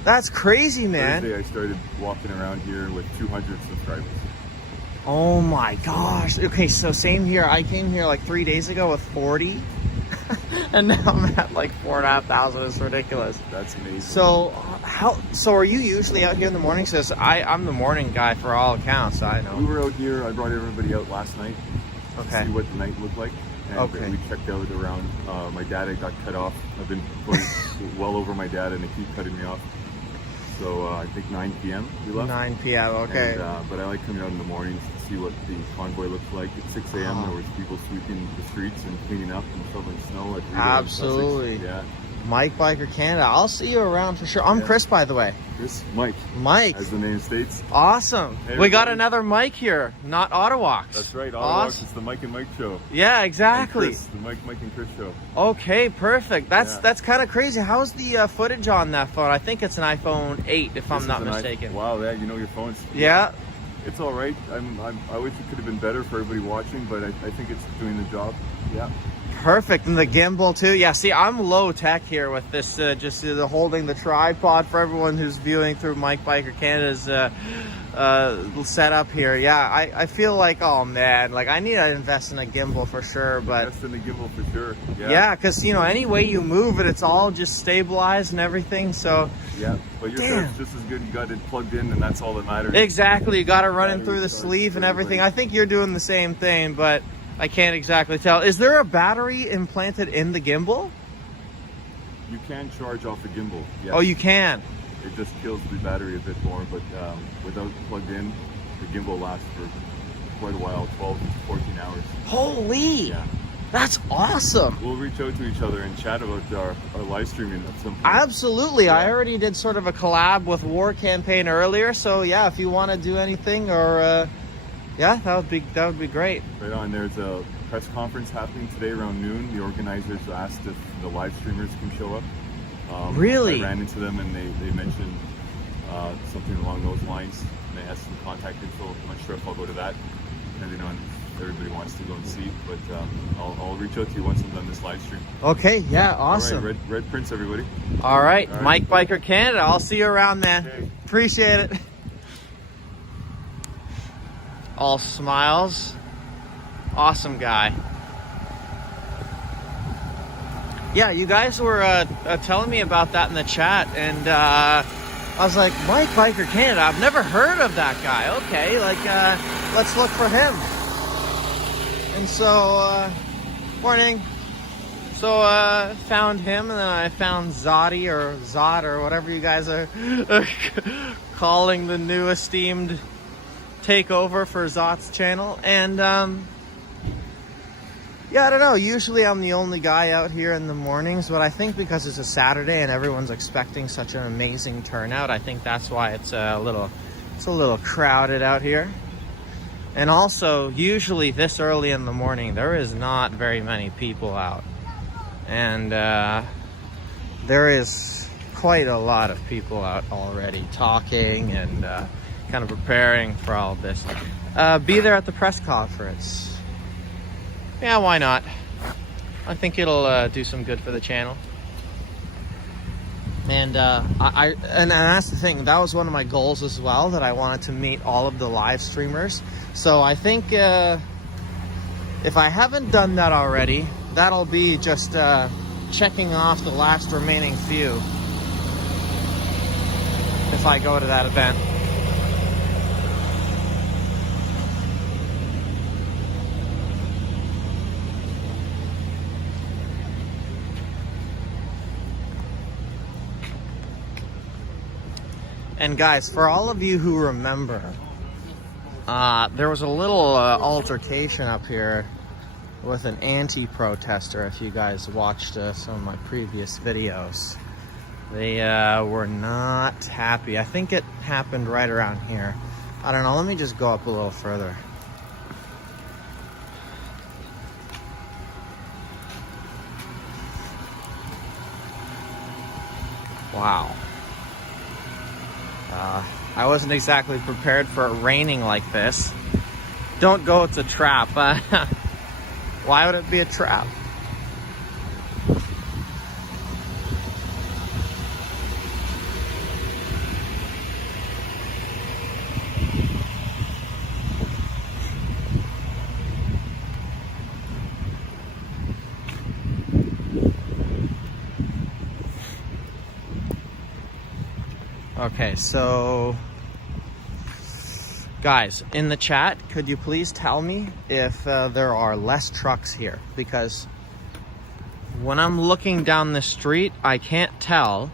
That's crazy, man. Thursday, I started walking around here with 200 subscribers. Oh my gosh. Okay, so same here. I came here like 3 days ago with 40. And now I'm at like 4,500. It's ridiculous. That's amazing. So so are you usually out here in the morning? Says I'm the morning guy for all accounts. I know. We were out here. I brought everybody out last night Okay. to see what the night looked like. And Okay. we checked out around. My dad had got cut off. I've been going well over my dad, and they keep cutting me off. So I think 9 p.m. we left. 9 p.m. Okay. And, but I like coming out in the mornings to see what the convoy looks like. At 6 a.m. Oh. there was people sweeping the streets and cleaning up and shoveling snow. At Absolutely. Yeah. Mike Biker Canada. I'll see you around for sure. I'm Yeah. Chris, by the way. Chris, Mike, Mike. as the name states. Awesome. Hey, We got everybody. another Mike here, not Ottawa. That's right. Ottawa. Awesome. It's the Mike and Mike show. Yeah, And exactly. Chris, the Mike and Chris show. Okay, perfect. That's Yeah. kind of crazy. How's the footage on that phone? I think it's an iPhone 8, if I'm This not is an mistaken. Wow, yeah, you know your phones. Yeah. It's all right. I wish it could have been better for everybody watching, but I think it's doing the job. Yeah. Perfect. And the gimbal too. Yeah, see, I'm low tech here with this, just holding the tripod for everyone who's viewing through Mike Biker Canada's setup here. Yeah, I feel like, oh man, like I need to invest in a gimbal for sure, but That's in the gimbal for sure. yeah, because you know, any way you move it, it's all just stabilized and everything. So Yeah, but your Damn. stuff's just as good. You got it plugged in, and that's all that matters. exactly, you got to run it Battery through the charge sleeve for and everything. everybody. I think you're doing the same thing, but I can't exactly tell. Is there a battery implanted in the gimbal? You can charge off the gimbal. Yes. Oh, you can. It just kills the battery a bit more, but without plugged in, the gimbal lasts for quite a while, 12 to 14 hours. Holy, Yeah. that's awesome. We'll reach out to each other and chat about our live streaming at some point. Absolutely. I Yeah. already did sort of a collab with War Campaign earlier, so yeah, if you want to do anything or yeah, that would be great. Right on. There's a press conference happening today around noon. The organizers asked if the live streamers can show up. Really? I ran into them and they mentioned something along those lines. And they had some contact info. I'm not sure if I'll go to that, depending on if everybody wants to go and see. But I'll reach out to you once I'm done this live stream. Okay, yeah, awesome. All right, Red Prince, everybody. All right, All Mike right. Biker Canada. I'll see you around, man. Okay. Appreciate it. All smiles. Awesome guy. Yeah, you guys were telling me about that in the chat, and I was like, Mike Biker Canada, I've never heard of that guy. Okay, like, let's look for him. And so, morning. So, found him, and then I found Zod or whatever you guys are calling the new esteemed take over for Zot's channel. And yeah, I don't know. Usually I'm the only guy out here in the mornings, but I think because it's a Saturday and everyone's expecting such an amazing turnout, I think that's why it's a little crowded out here. And also, usually this early in the morning, there is not very many people out. And there is quite a lot of people out already talking and kind of preparing for all of this. Be there at the press conference. Yeah, why not? I think it'll do some good for the channel. And and that's the thing. That was one of my goals as well, that I wanted to meet all of the live streamers. So I think if I haven't done that already, that'll be just checking off the last remaining few if I go to that event. And guys, for all of you who remember, there was a little altercation up here with an anti-protester. If you guys watched some of my previous videos, they were not happy. I think it happened right around here. I don't know, let me just go up a little further. Wow. I wasn't exactly prepared for it raining like this. Don't go, it's a trap. Why would it be a trap? Okay, so guys, in the chat, could you please tell me if there are less trucks here? Because when I'm looking down the street, I can't tell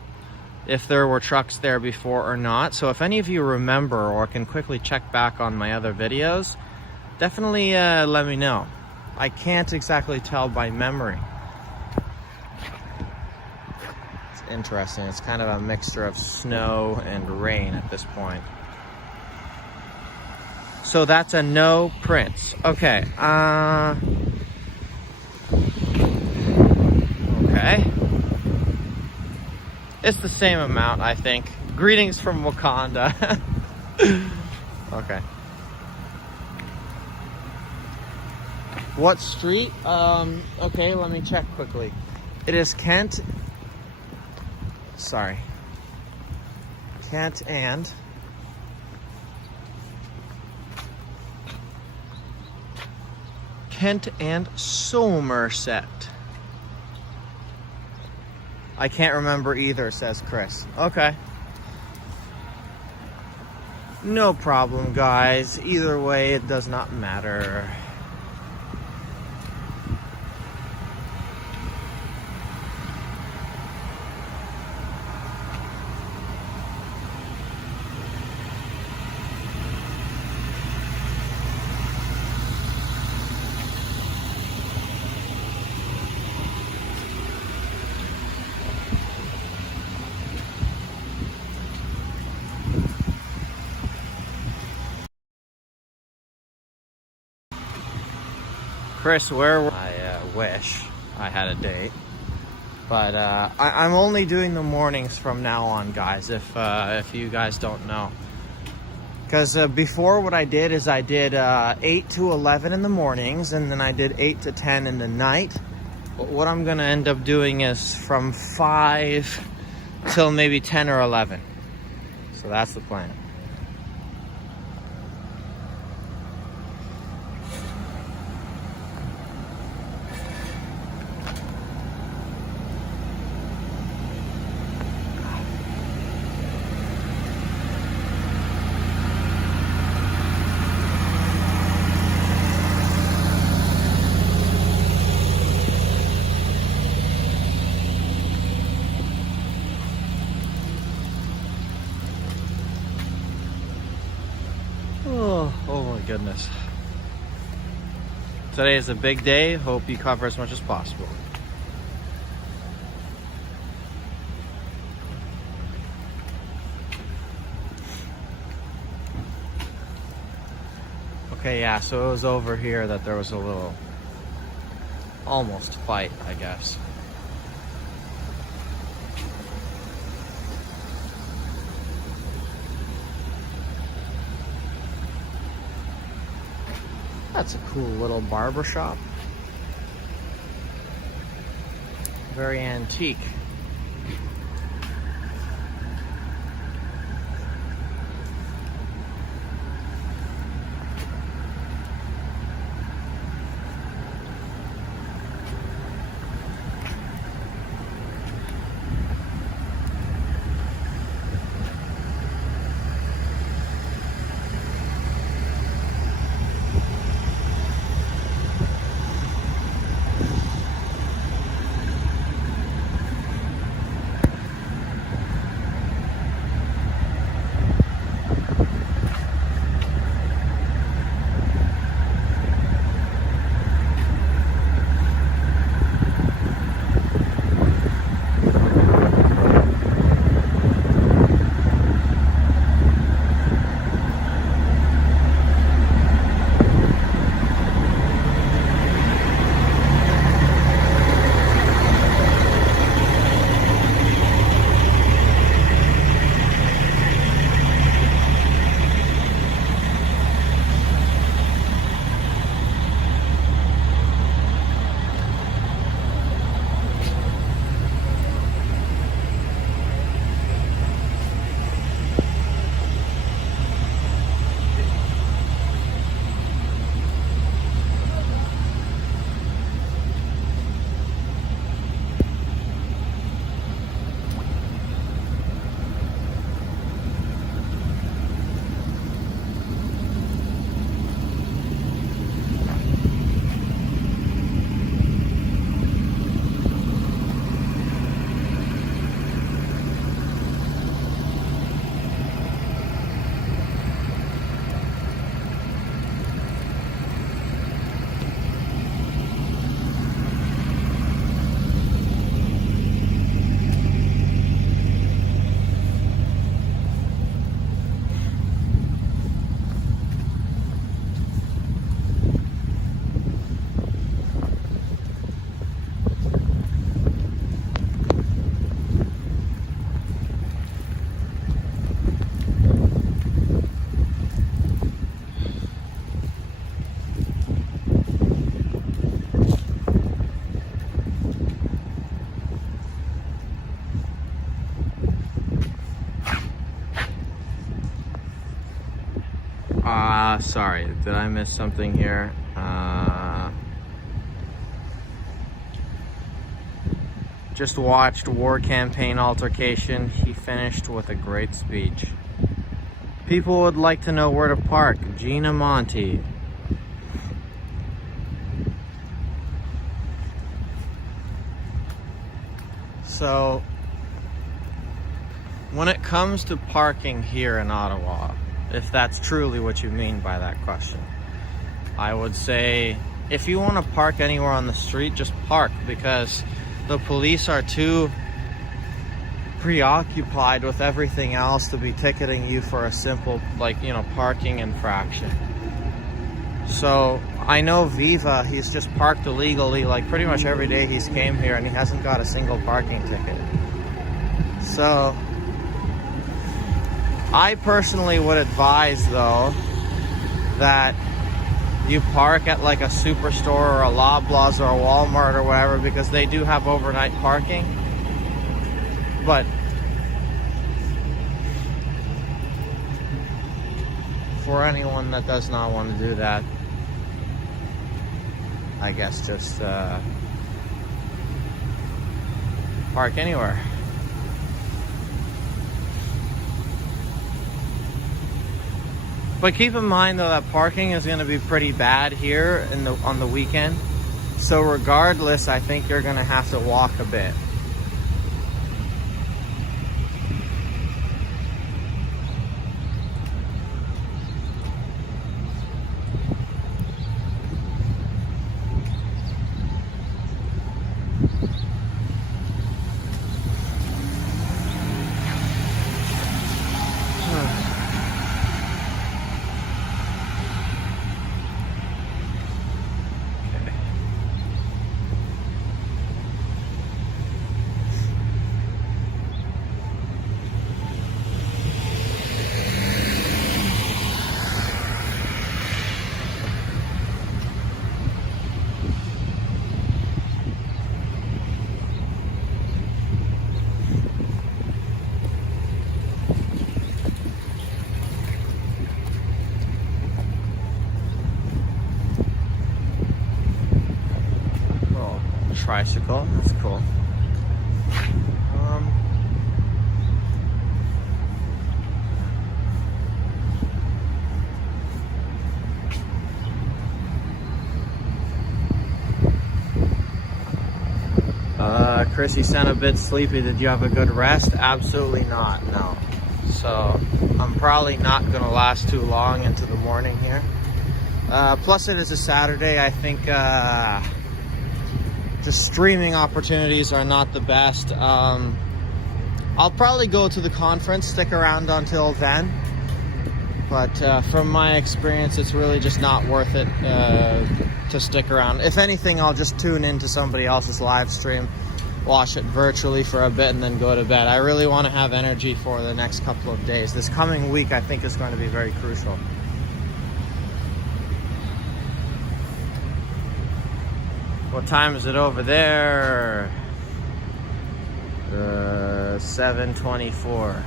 if there were trucks there before or not. So if any of you remember or can quickly check back on my other videos, definitely let me know. I can't exactly tell by memory. Interesting. It's kind of a mixture of snow and rain at this point. So that's a no prints. Okay. Okay. It's the same amount, I think. Greetings from Wakanda. Okay. What street? Okay, let me check quickly. It is Kent. Sorry. Kent and Somerset. I can't remember either, says Chris. Okay. No problem, guys. Either way, it does not matter. Chris, where were I wish I had a date, but I'm only doing the mornings from now on, guys, if you guys don't know. Because before, what I did is I did 8 to 11 in the mornings, and then I did 8 to 10 in the night. But what I'm going to end up doing is from 5 till maybe 10 or 11. So that's the plan. goodness. Today is a big day. Hope you cover as much as possible. Okay, yeah, so it was over here that there was a little almost fight, I guess. That's a cool little barber shop. Very antique. Sorry, did I miss something here? Just watched War Campaign Altercation. He finished with a great speech. People would like to know where to park. Gina Monty. So, when it comes to parking here in Ottawa, if that's truly what you mean by that question, I would say if you want to park anywhere on the street, just park, because the police are too preoccupied with everything else to be ticketing you for a simple, parking infraction. So I know Viva, he's just parked illegally pretty much every day he's came here, and he hasn't got a single parking ticket. So I personally would advise, though, that you park at a Superstore or a Loblaws or a Walmart or whatever, because they do have overnight parking. But for anyone that does not want to do that, I guess just park anywhere. But keep in mind, though, that parking is going to be pretty bad here on the weekend. So regardless, I think you're going to have to walk a bit. tricycle. That's cool. Chris, you sound a bit sleepy. Did you have a good rest? Absolutely not, no. So I'm probably not gonna last too long into the morning here. Plus it is a Saturday. I think just streaming opportunities are not the best. I'll probably go to the conference, stick around until then. But from my experience, it's really just not worth it to stick around. If anything, I'll just tune into somebody else's live stream, watch it virtually for a bit, and then go to bed. I really want to have energy for the next couple of days. This coming week, I think, is going to be very crucial. What time is it over there? 7:24.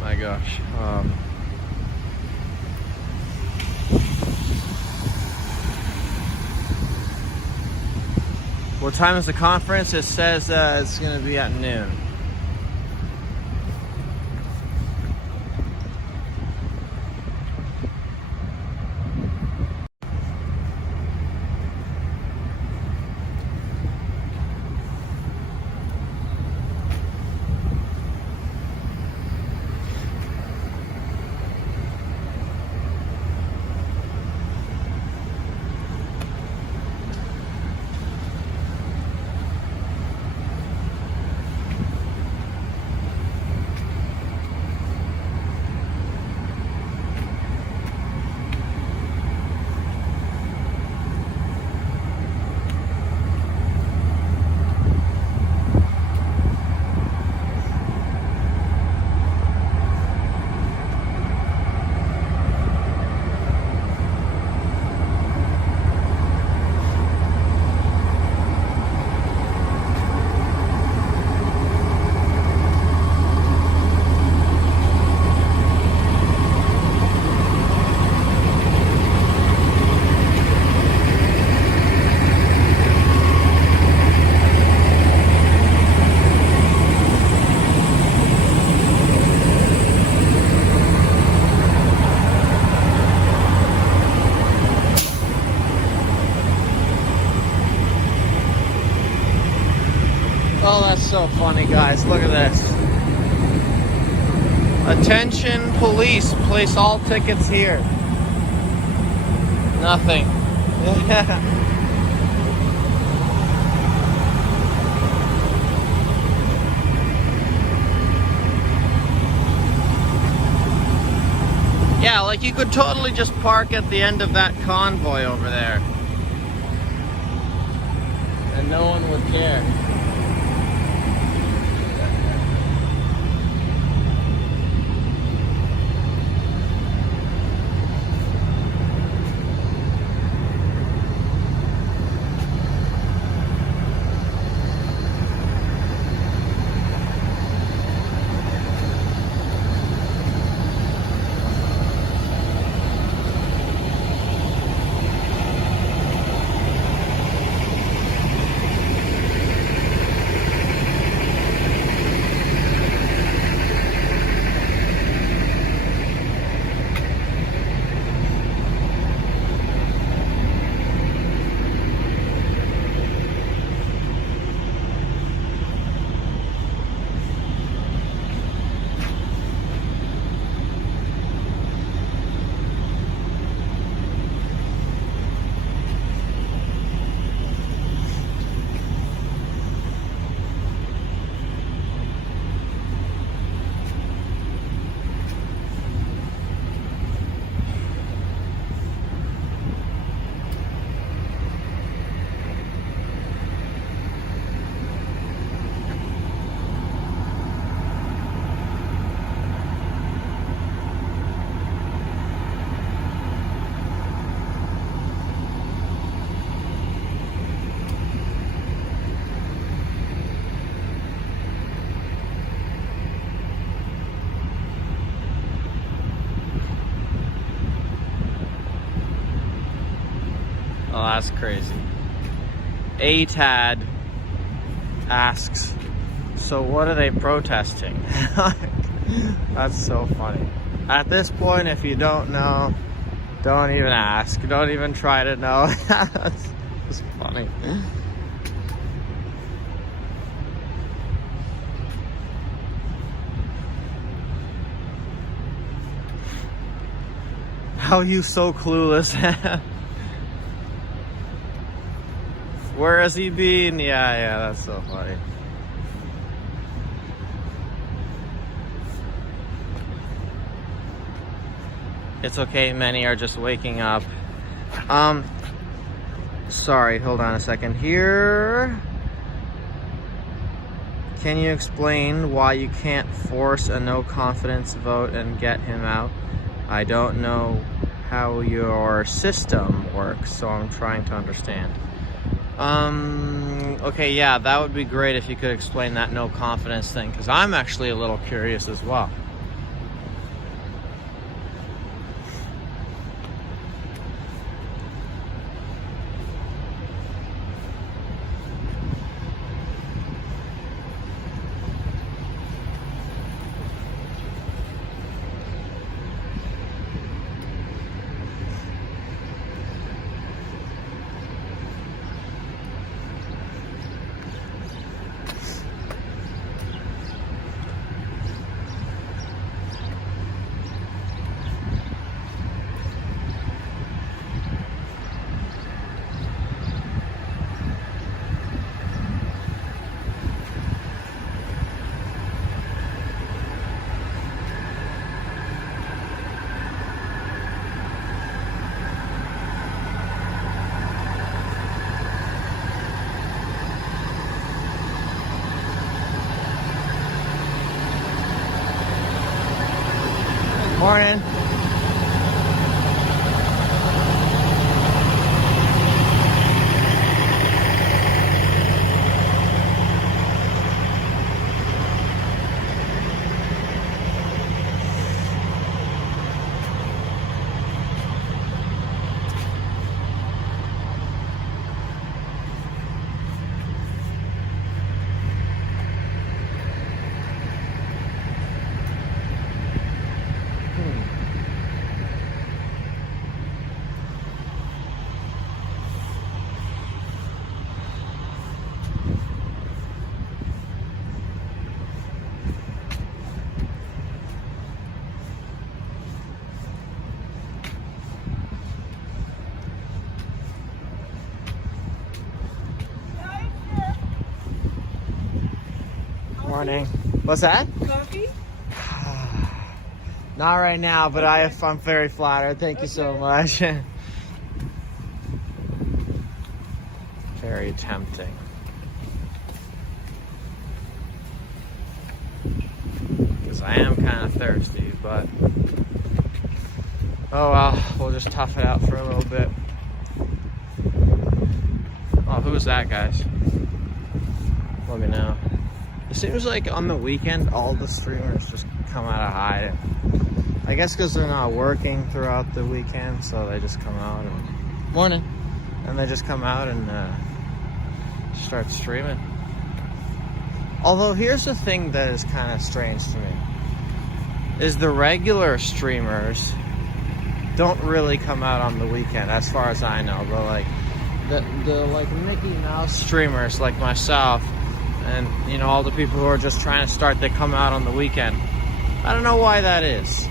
My gosh. What time is the conference? It says it's going to be at noon. Oh, that's so funny, guys. Look at this. Attention police, place all tickets here. Nothing. Yeah, like you could totally just park at the end of that convoy over there. And no one would care. that's crazy. ATAD asks, so what are they protesting? That's so funny. At this point, if you don't know, don't even ask. Don't even try to know. That's just funny. How are you so clueless? Where has he been? Yeah, that's so funny. It's okay, many are just waking up. Sorry, hold on a second here. Can you explain why you can't force a no confidence vote and get him out? I don't know how your system works, so I'm trying to understand. Okay, yeah, that would be great if you could explain that no confidence thing, because I'm actually a little curious as well. Morning. Morning. What's that? Coffee? Not right now, but I'm very flattered. Thank you so much. Very tempting. Because I am kind of thirsty, but oh well, we'll just tough it out for a little bit. Oh, who's that, guys? Let me know. It seems like on the weekend, all the streamers just come out of hiding. I guess because they're not working throughout the weekend, so they just come out and... Morning! And they just come out and start streaming. Although, here's the thing that is kind of strange to me. Is the regular streamers don't really come out on the weekend, as far as I know. But, like, the like, Mickey Mouse streamers, like myself, and, you know, all the people who are just trying to start, they come out on the weekend. I don't know why that is.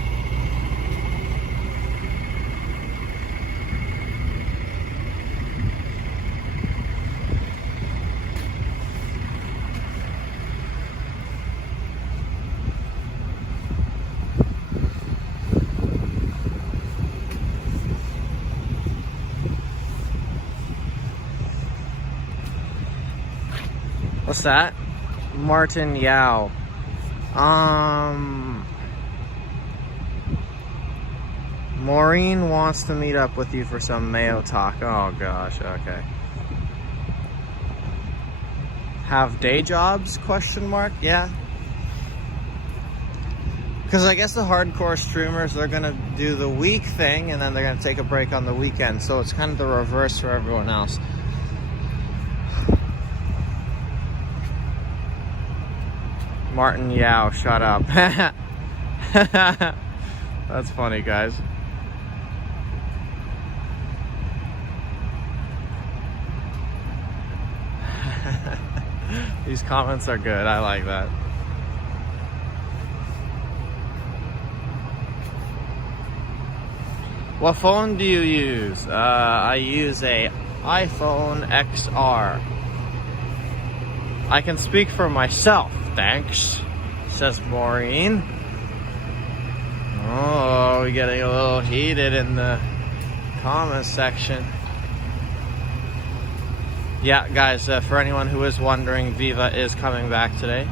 What's that? Martin Yao. Maureen wants to meet up with you for some Mayo talk. Oh gosh, okay. Have day jobs? Question mark? Yeah. Because I guess the hardcore streamers, they're going to do the week thing and then they're going to take a break on the weekend. So it's kind of the reverse for everyone else. Martin Yao, shut up. That's funny, guys. These comments are good. I like that. What phone do you use? I use a iPhone XR. I can speak for myself, thanks, says Maureen. Oh, we're getting a little heated in the comment section. Yeah, guys, for anyone who is wondering, Viva is coming back today.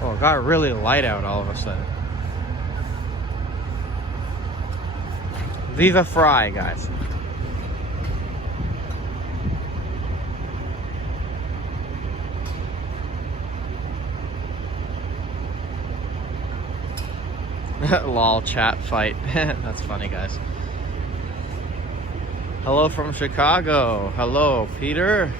Oh, it got really light out all of a sudden. Viva Fry, guys. Lol, chat fight. That's funny, guys. Hello from Chicago. Hello, Peter.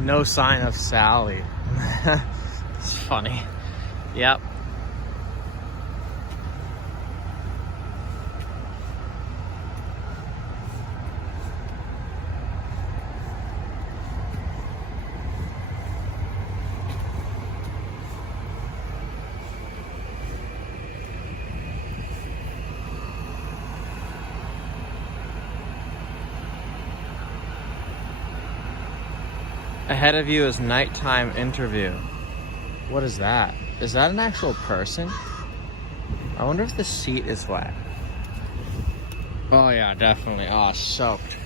No sign of Sally. It's funny. Yep. Ahead of you is nighttime interview. What is that? Is that an actual person? I wonder if the seat is wet. Oh yeah, definitely. Oh, soaked.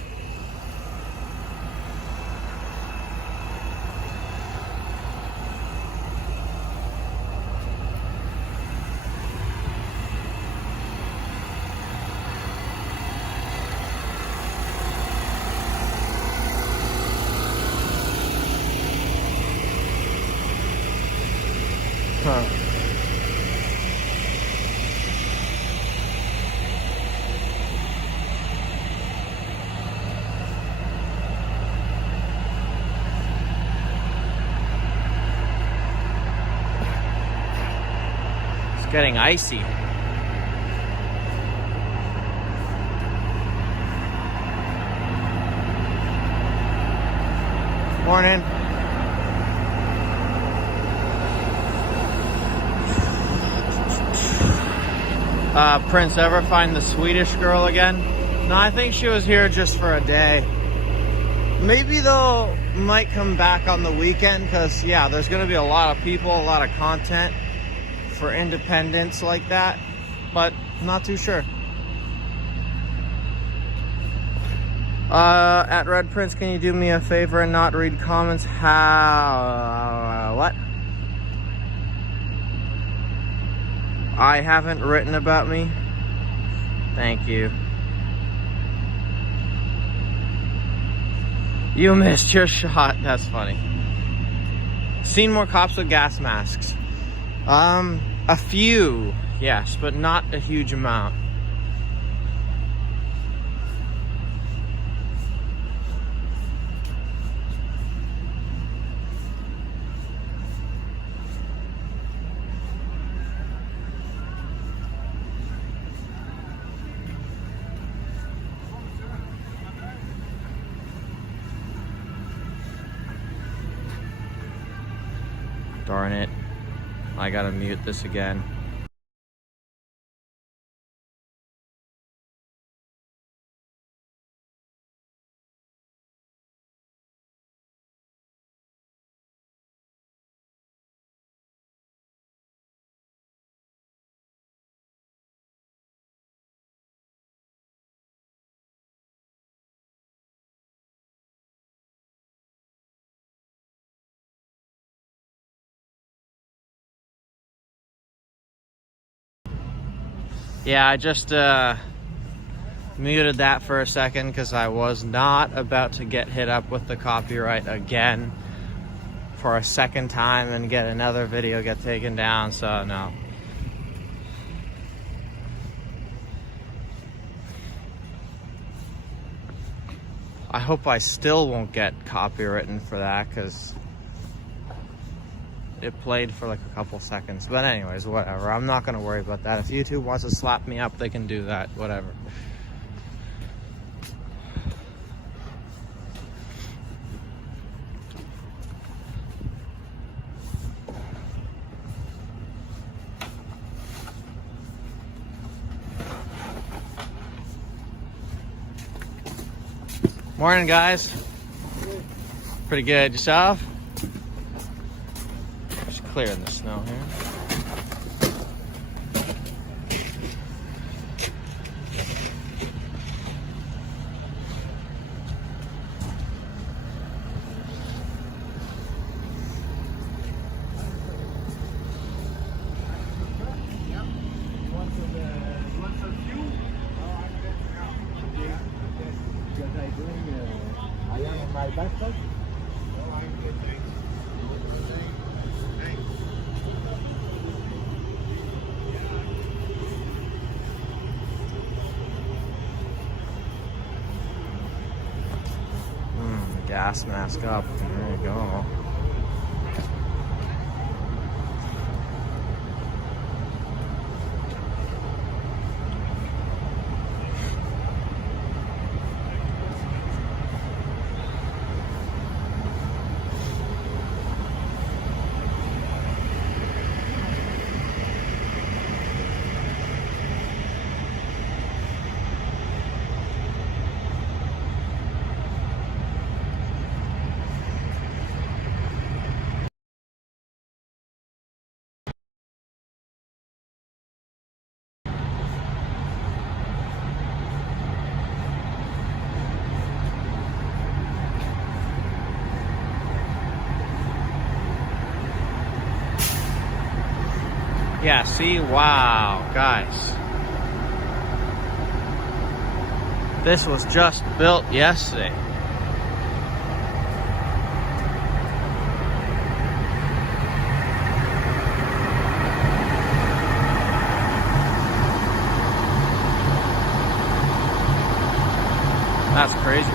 Huh. It's getting icy. Morning. Prince, ever find the Swedish girl again? No, I think she was here just for a day. Maybe they'll might come back on the weekend because, yeah, there's going to be a lot of people, a lot of content for independence like that, but not too sure. At Red Prince, can you do me a favor and not read comments? How? What? I haven't written about me. Thank you. You missed your shot. That's funny. Seen more cops with gas masks. A few, yes, but not a huge amount. Darn it. I gotta mute this again. Yeah, I just muted that for a second because I was not about to get hit up with the copyright again for a second time and get another video get taken down, so no. I hope I still won't get copywritten for that because it played for like a couple seconds. But anyways, whatever. I'm not gonna worry about that. If YouTube wants to slap me up, they can do that. Whatever. Morning, guys. Pretty good. Yourself? Just clearing the snow here. Gas mask up. There you go. Yeah, see? Wow, guys. This was just built yesterday. That's crazy.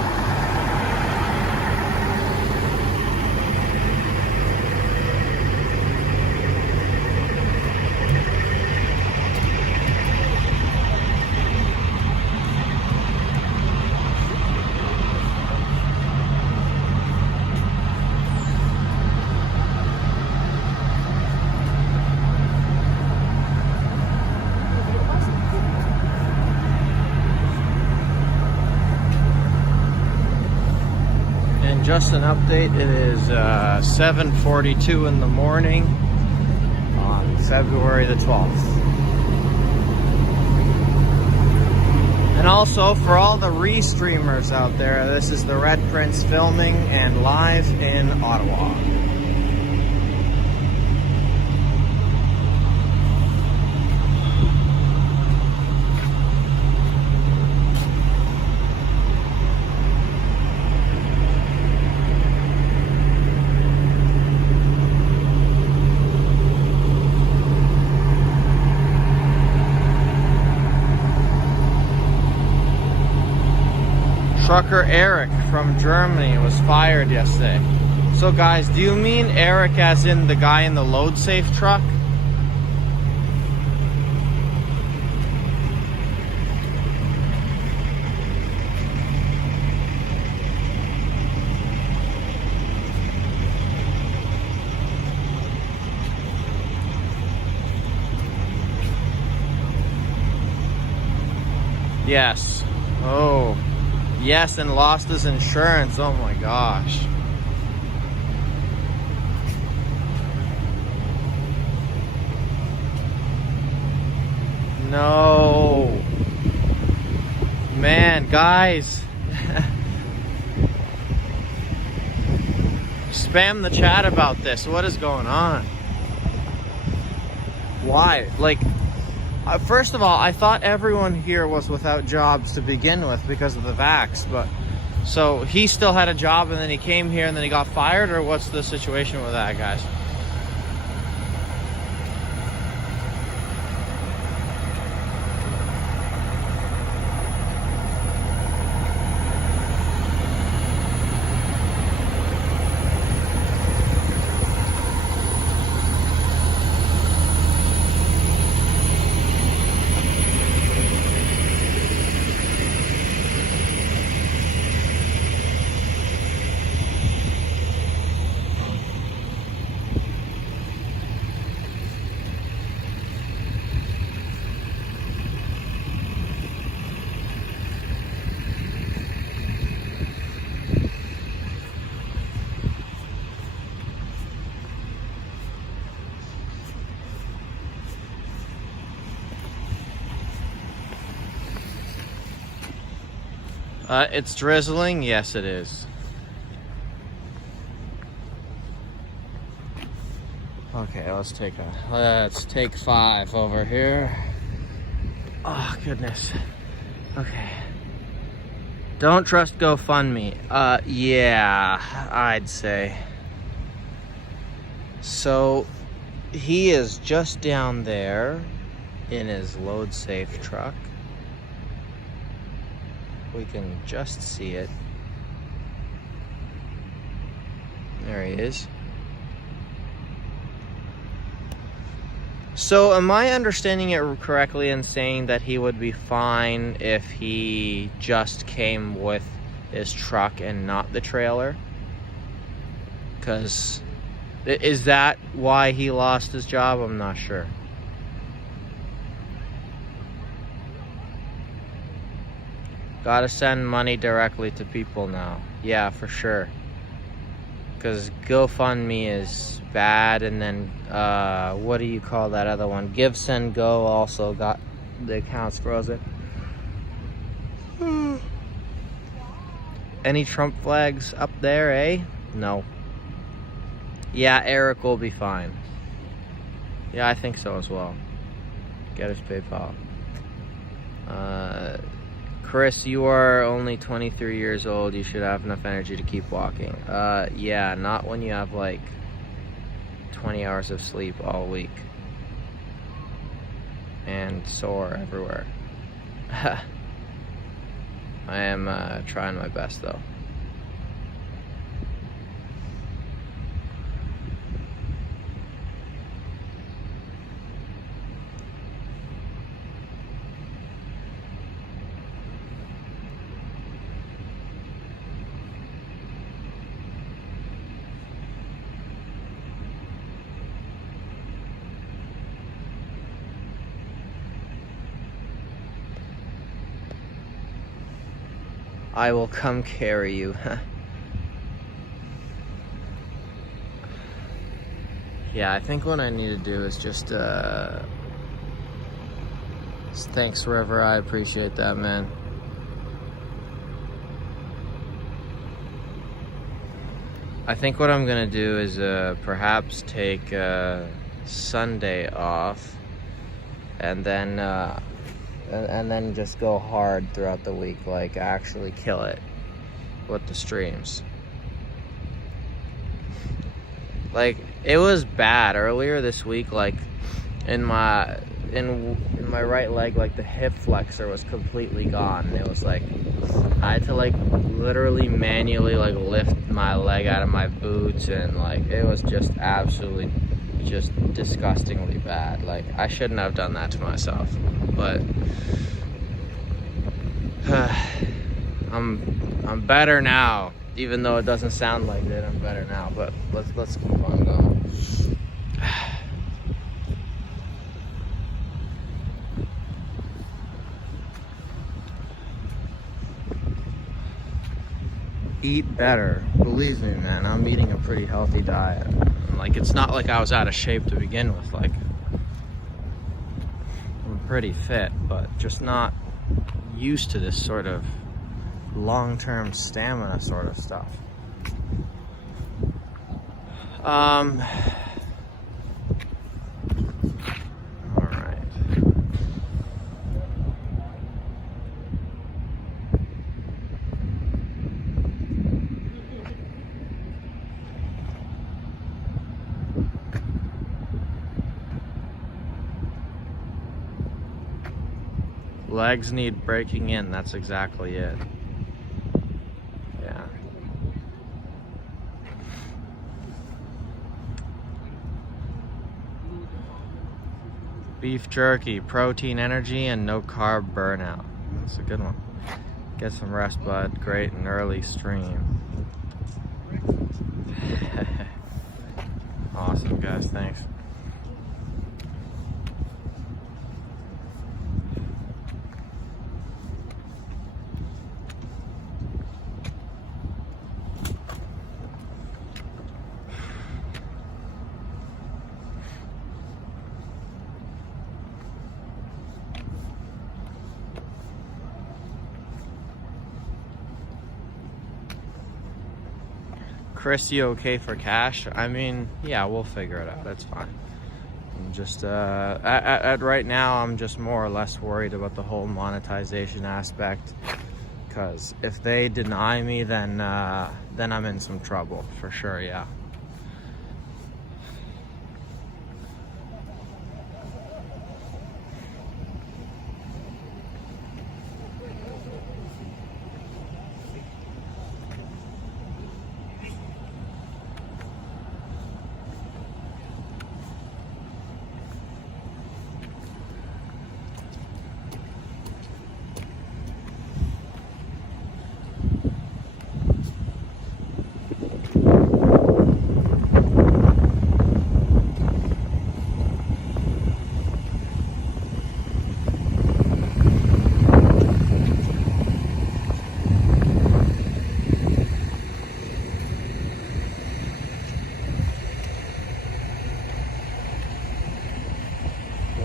Just an update, it is 7:42 in the morning on February the 12th. And also for all the restreamers out there, this is the Red Prince filming and live in Ottawa. Trucker Eric from Germany was fired yesterday. So guys, do you mean Eric as in the guy in the load safe truck? Yes. Oh. Yes, and lost his insurance. Oh my gosh. No. Man, guys. Spam the chat about this. What is going on? Why? Like, First of all, I thought everyone here was without jobs to begin with because of the vax, but so he still had a job and then he came here and then he got fired, or what's the situation with that, guys? It's drizzling. Yes, it is. Okay, let's take 5 over here. Oh, goodness. Okay. Don't trust GoFundMe. Yeah, I'd say. So, he is just down there in his load safe truck. We can just see it. There he is. So am I understanding it correctly in saying that he would be fine if he just came with his truck and not the trailer? Because is that why he lost his job? I'm not sure. Gotta send money directly to people now. Yeah, for sure. Because GoFundMe is bad, and then, what do you call that other one? Give, Send, Go also got the accounts frozen. Any Trump flags up there, eh? No. Yeah, Eric will be fine. Yeah, I think so as well. Get his PayPal. Chris, you are only 23 years old. You should have enough energy to keep walking. Yeah, not when you have like 20 hours of sleep all week. And sore everywhere. I am trying my best though. I will come carry you. Yeah, I think what I need to do is just thanks, River. I appreciate that, man. I think what I'm gonna do is perhaps take Sunday off, and then just go hard throughout the week, like actually kill it with the streams. Like, it was bad earlier this week, like in my right leg, like the hip flexor was completely gone. It was like I had to like literally manually like lift my leg out of my boots, and like it was just absolutely just disgustingly bad. Like, I shouldn't have done that to myself, but I'm better now, even though it doesn't sound like it. I'm better now, but let's keep on going. Eat better. Believe me, man, I'm eating a pretty healthy diet. Like, it's not like I was out of shape to begin with. Like, I'm pretty fit, but just not used to this sort of long-term stamina sort of stuff. All right. Legs need breaking in, that's exactly it. Yeah. Beef jerky, protein, energy, and no carb burnout. That's a good one. Get some rest, bud. Great and early stream. Awesome, guys. Thanks. Chris, you okay for cash? I mean, yeah, we'll figure it out. It's fine. I'm just at right now, I'm just more or less worried about the whole monetization aspect. Because if they deny me, then I'm in some trouble for sure. Yeah.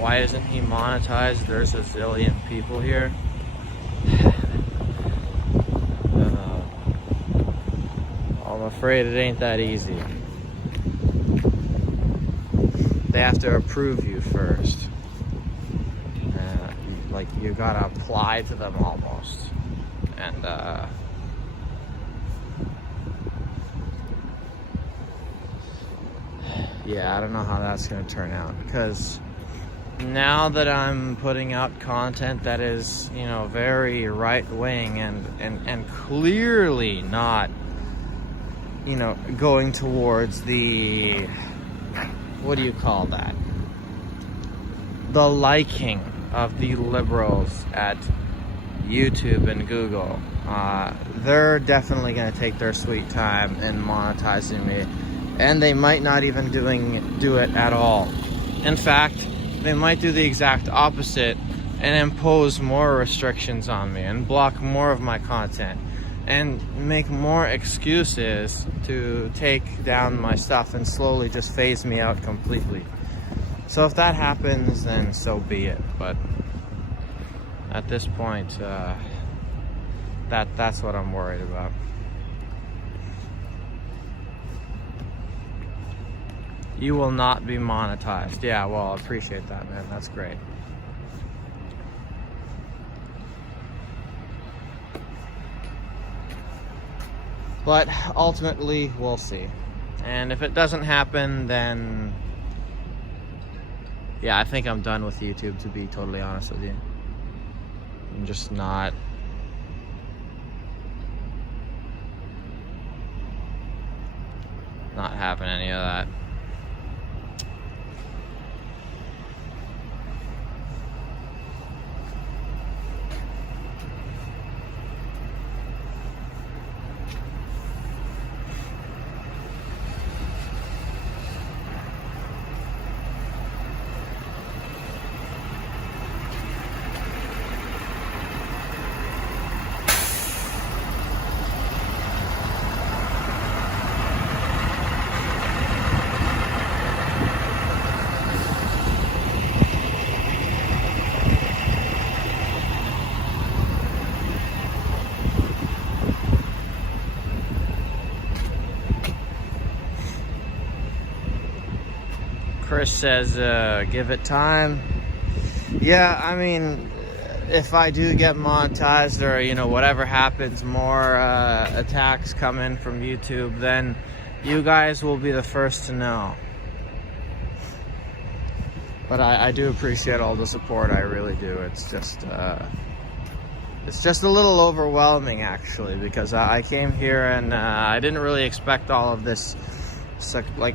Why isn't he monetized? There's a zillion people here. I'm afraid it ain't that easy. They have to approve you first. Like, you gotta apply to them almost. And yeah, I don't know how that's gonna turn out, because now that I'm putting out content that is, you know, very right-wing and clearly not, you know, going towards the, what do you call that? The liking of the liberals at YouTube and Google. They're definitely going to take their sweet time in monetizing me, and they might not even do it at all. In fact, they might do the exact opposite and impose more restrictions on me and block more of my content and make more excuses to take down my stuff and slowly just phase me out completely. So if that happens, then so be it. But at this point, that's what I'm worried about. You will not be monetized. Yeah, well, I appreciate that, man. That's great. But ultimately, we'll see. And if it doesn't happen, then yeah, I think I'm done with YouTube, to be totally honest with you. I'm just not having any of that. Chris says, give it time. Yeah, I mean, if I do get monetized or, you know, whatever happens, more attacks come in from YouTube, then you guys will be the first to know. But I do appreciate all the support. I really do. It's just a little overwhelming, actually, because I came here and I didn't really expect all of this,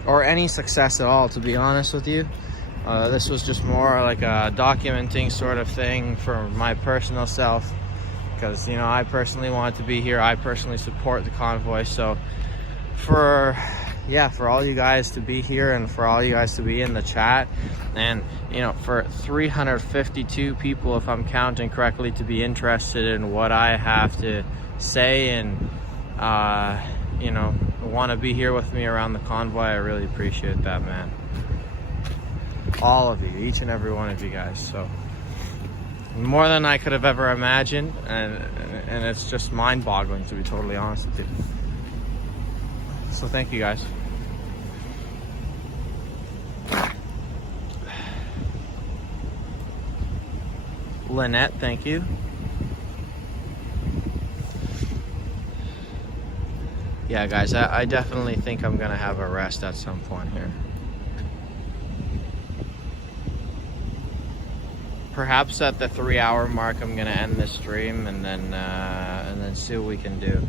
or any success at all, to be honest with you. This was just more like a documenting sort of thing for my personal self, because, you know, I personally wanted to be here. I personally support the convoy. So for all you guys to be here and for all you guys to be in the chat, and, you know, for 352 people, if I'm counting correctly, to be interested in what I have to say and, you know, want to be here with me around the convoy, I really appreciate that, man. All of you, each and every one of you guys. So more than I could have ever imagined, and it's just mind-boggling, to be totally honest with you. So thank you, guys. Lynette, thank you. Yeah, guys, I definitely think I'm gonna have a rest at some point here. Perhaps at the 3-hour mark, I'm gonna end this stream and then see what we can do.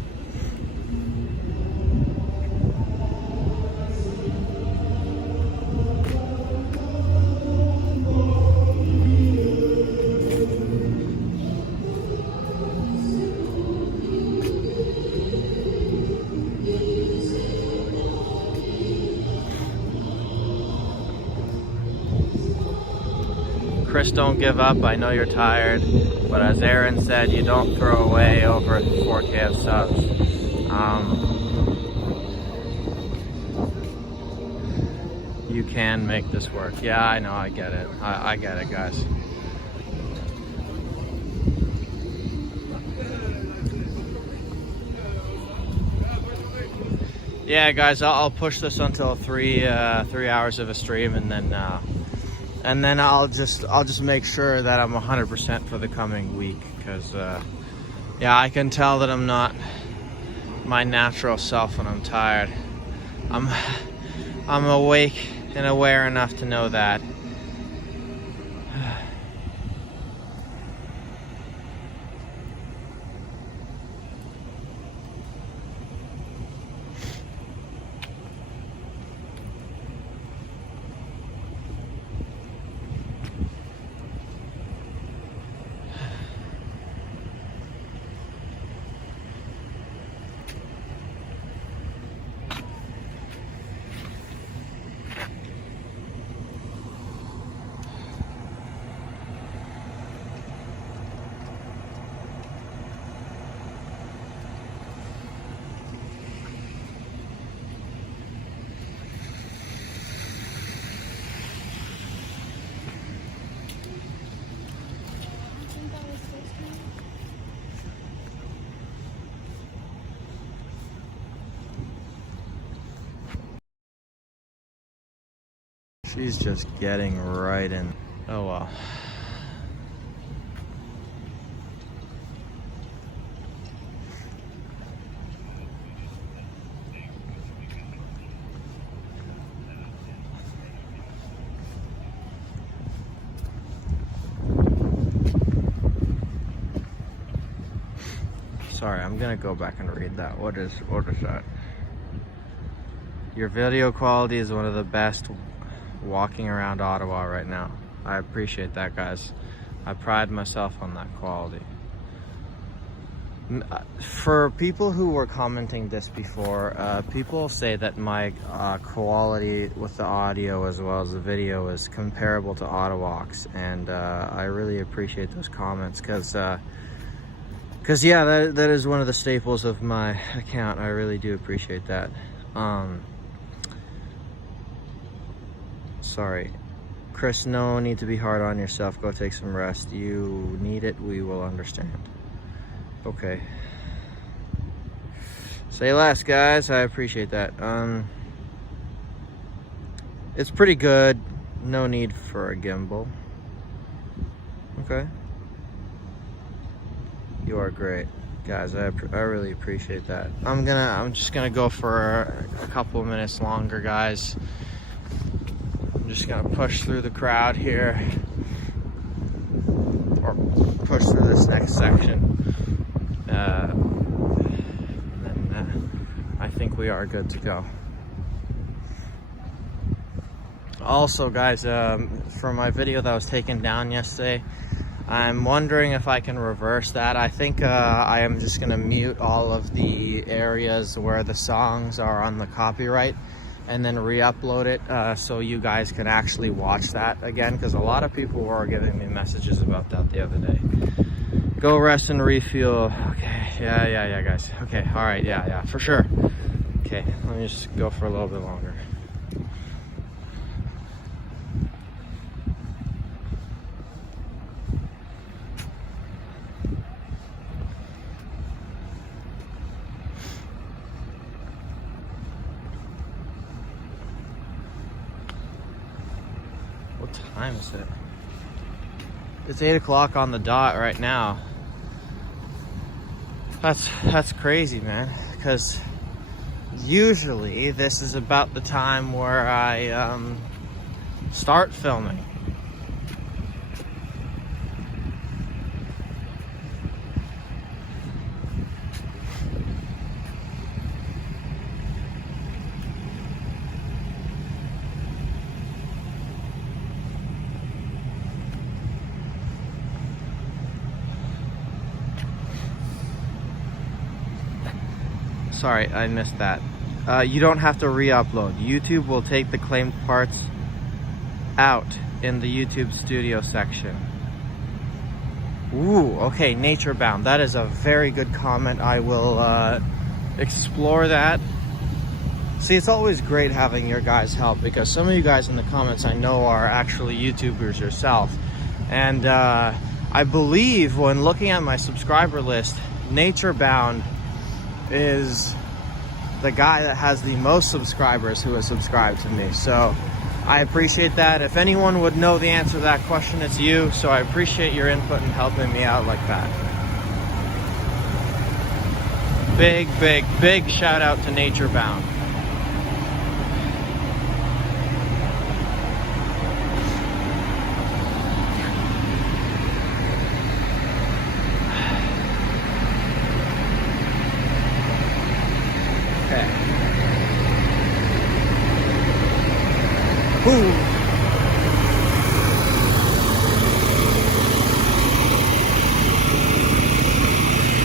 Chris, don't give up. I know you're tired, but as Aaron said, you don't throw away over 4K of subs. You can make this work. Yeah, I know. I get it. I get it, guys. Yeah, guys, I'll push this until 3 hours of a stream, and then I'll just make sure that I'm 100% for the coming week, because yeah, I can tell that I'm not my natural self when I'm tired. I'm awake and aware enough to know that. She's just getting right in. Oh well. Sorry, I'm gonna go back and read that. What is that? Your video quality is one of the best walking around Ottawa right now. I appreciate that, guys. I pride myself on that quality. For people who were commenting this before, people say that my quality with the audio as well as the video is comparable to Ottawalk's, and I really appreciate those comments, because yeah, that is one of the staples of my account. I really do appreciate that. Sorry, Chris, no need to be hard on yourself. Go take some rest. You need it. We will understand. Okay. Say less, guys. I appreciate that. It's pretty good. No need for a gimbal. Okay. You are great, guys. I really appreciate that. I'm just gonna go for a couple of minutes longer, guys. I'm just gonna push through the crowd here, or push through this next section. I think we are good to go. Also, guys, for my video that was taken down yesterday, I'm wondering if I can reverse that. I think I am just gonna mute all of the areas where the songs are on the copyright and then re-upload it so you guys can actually watch that again, because a lot of people were giving me messages about that the other day. Go rest and refuel. Okay, yeah, guys. Okay, all right, yeah, for sure. Okay, let me just go for a little bit longer. What time is it? It's 8 o'clock on the dot right now. That's crazy, man, because usually this is about the time where I start filming. Sorry, I missed that. You don't have to re-upload. YouTube will take the claimed parts out in the YouTube studio section. Ooh, okay, nature bound. That is a very good comment. I will explore that. See, it's always great having your guys' help, because some of you guys in the comments I know are actually YouTubers yourself. And I believe when looking at my subscriber list, nature bound is the guy that has the most subscribers who has subscribed to me. So I appreciate that. If anyone would know the answer to that question, it's you. So I appreciate your input and helping me out like that. Big shout out to Nature Bound.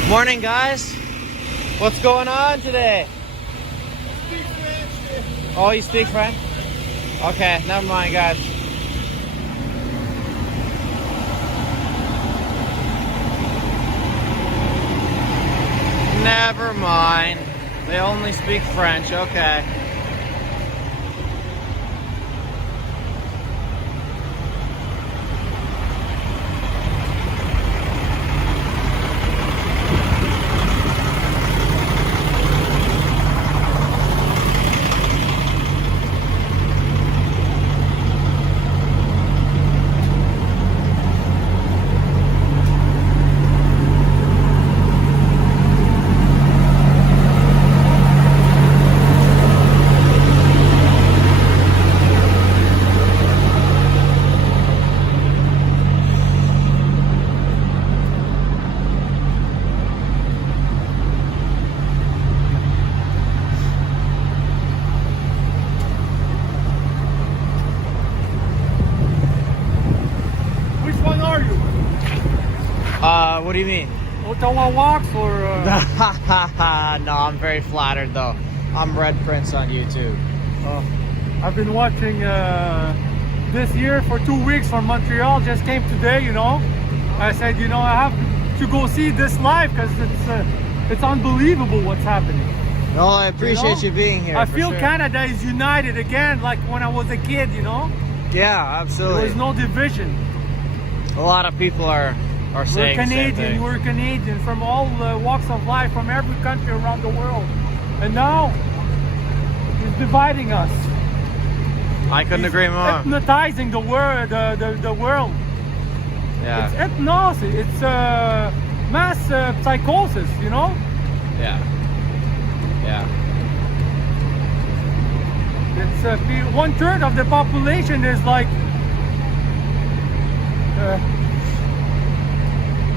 Morning, guys. What's going on today? Speak French. Oh, you speak French? Okay, never mind, guys. Never mind. They only speak French, okay. What do you mean? Ottawa walks or? No, I'm very flattered though. I'm Red Prince on YouTube. I've been watching this year for 2 weeks from Montreal. Just came today, you know. I said, you know, I have to go see this live because it's unbelievable what's happening. No, I appreciate you being here. I feel sure. Canada is united again, like when I was a kid, you know. Yeah, absolutely. There was no division. A lot of people are saying we're the same Canadian. thing. We're Canadian from all walks of life, from every country around the world, and now it's dividing us. I couldn't agree more. Hypnotizing the world, the world. Yeah. It's hypnosis. It's mass psychosis. You know. Yeah. Yeah. It's 1/3 of the population is like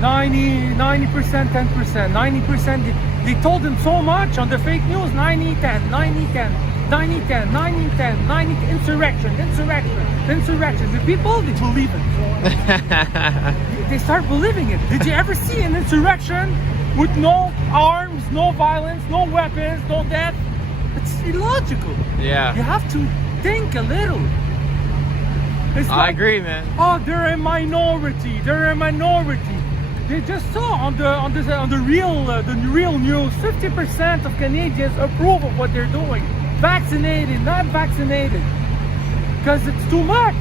90%, 10%, 90%. They told them so much on the fake news, 90-10, 90-10, 90-10, 90-10, 90 insurrection. The people, they believe it. They start believing it. Did you ever see an insurrection with no arms, no violence, no weapons, no death? It's illogical. Yeah. You have to think a little. It's I agree, man. Oh, they're a minority. They just saw on the real news, 50% of Canadians approve of what they're doing. Vaccinated, not vaccinated, because it's too much.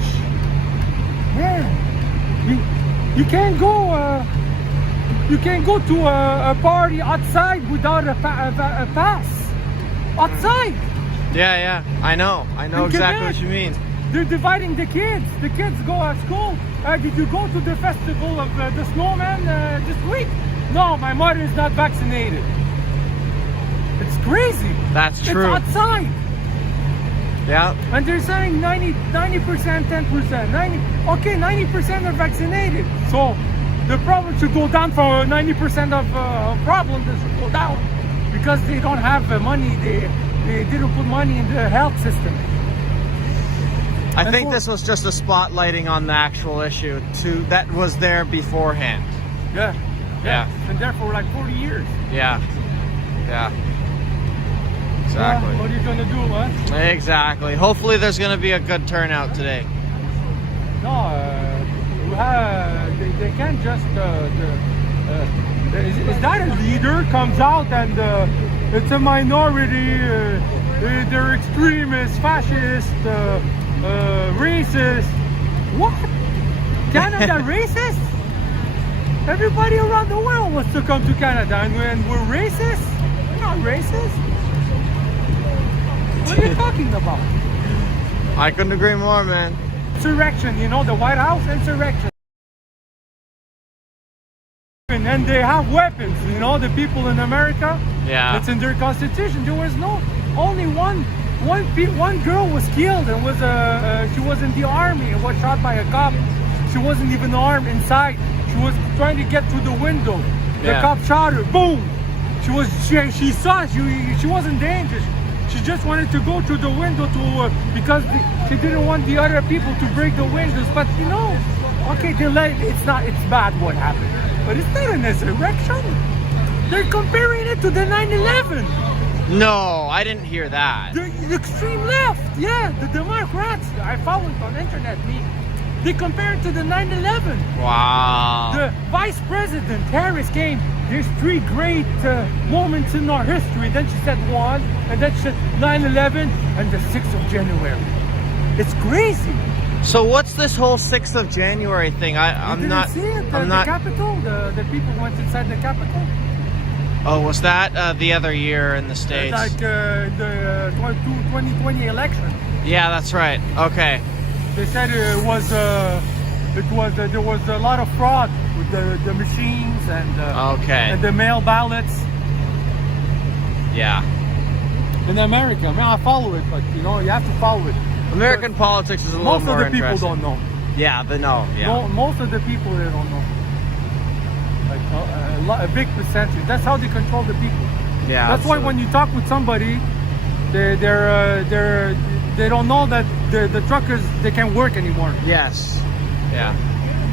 Man, you can't go. You can't go to a party outside without a pass. Outside. Yeah. I know exactly what you mean. They're dividing the kids. The kids go at school. Did you go to the festival of the snowman this week? No, my mother is not vaccinated. It's crazy. That's true. It's outside. Yeah. And they're saying 90%, 10%. 90% are vaccinated. So the problem should go down for 90% of problems that should go down. Because they don't have money. They didn't put money in the health system. I think this was just a spotlighting on the actual issue that was there beforehand. Yeah. Yeah. It's been there for like 40 years. Yeah. Exactly. What are you gonna do, huh? Exactly. Hopefully there's gonna be a good turnout today. No, they can't just. Is that a leader comes out and it's a minority? They're extremists, fascist, racist. What? Canada racist? Everybody around the world wants to come to Canada, and we're racist? We're not racist. What are you talking about? I couldn't agree more, man. Insurrection, the White House insurrection. And they have weapons, the people in America. Yeah. It's in their constitution. There was only one girl was killed and she was in the army and was shot by a cop. She wasn't even armed inside. She was trying to get through the window. The cop shot her. Boom. She saw she wasn't dangerous. She just wanted to go through the window because she didn't want the other people to break the windows. But okay, it's bad what happened, but it's not an insurrection. They're comparing it to the 9/11. No, I didn't hear that. The extreme left, the Democrats. I follow it on internet. They compare it to the 9/11. Wow. The Vice President Harris came. There's 3 great moments in our history. Then she said 1, and then she said 9/11 and the 6th of January. It's crazy. So what's this whole 6th of January thing? I'm not. See it? I'm the not. Capitol. The people went inside the Capitol. Oh, was that the other year in the States? Like the 2020 election. Yeah, that's right. Okay. They said there was a lot of fraud with the machines and the mail ballots. Yeah. In America, I follow it, but you have to follow it. American politics is a little Most more of the people interesting. don't know. Yeah, they know. Yeah. Most of the people they don't know. Like a big percentage. That's how they control the people. Yeah. That's why when you talk with somebody, they don't know that the truckers they can't work anymore. Yes. Yeah.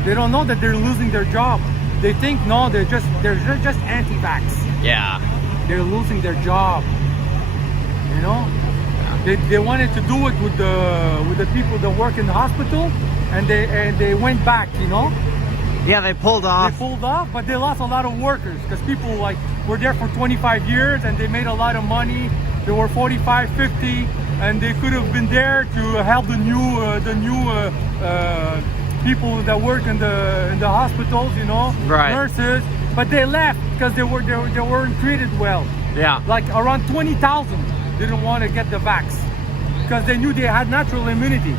They don't know that they're losing their job. They think they're just anti-vax. Yeah. They're losing their job. They wanted to do it with the people that work in the hospital, and they went back. Yeah, they pulled off. They pulled off, but they lost a lot of workers because people were there for 25 years and they made a lot of money. They were 45, 50, and they could have been there to help the new people that work in the hospitals, Right. nurses. But they left because they weren't treated well. Yeah. Like around 20,000 didn't want to get the vax because they knew they had natural immunity.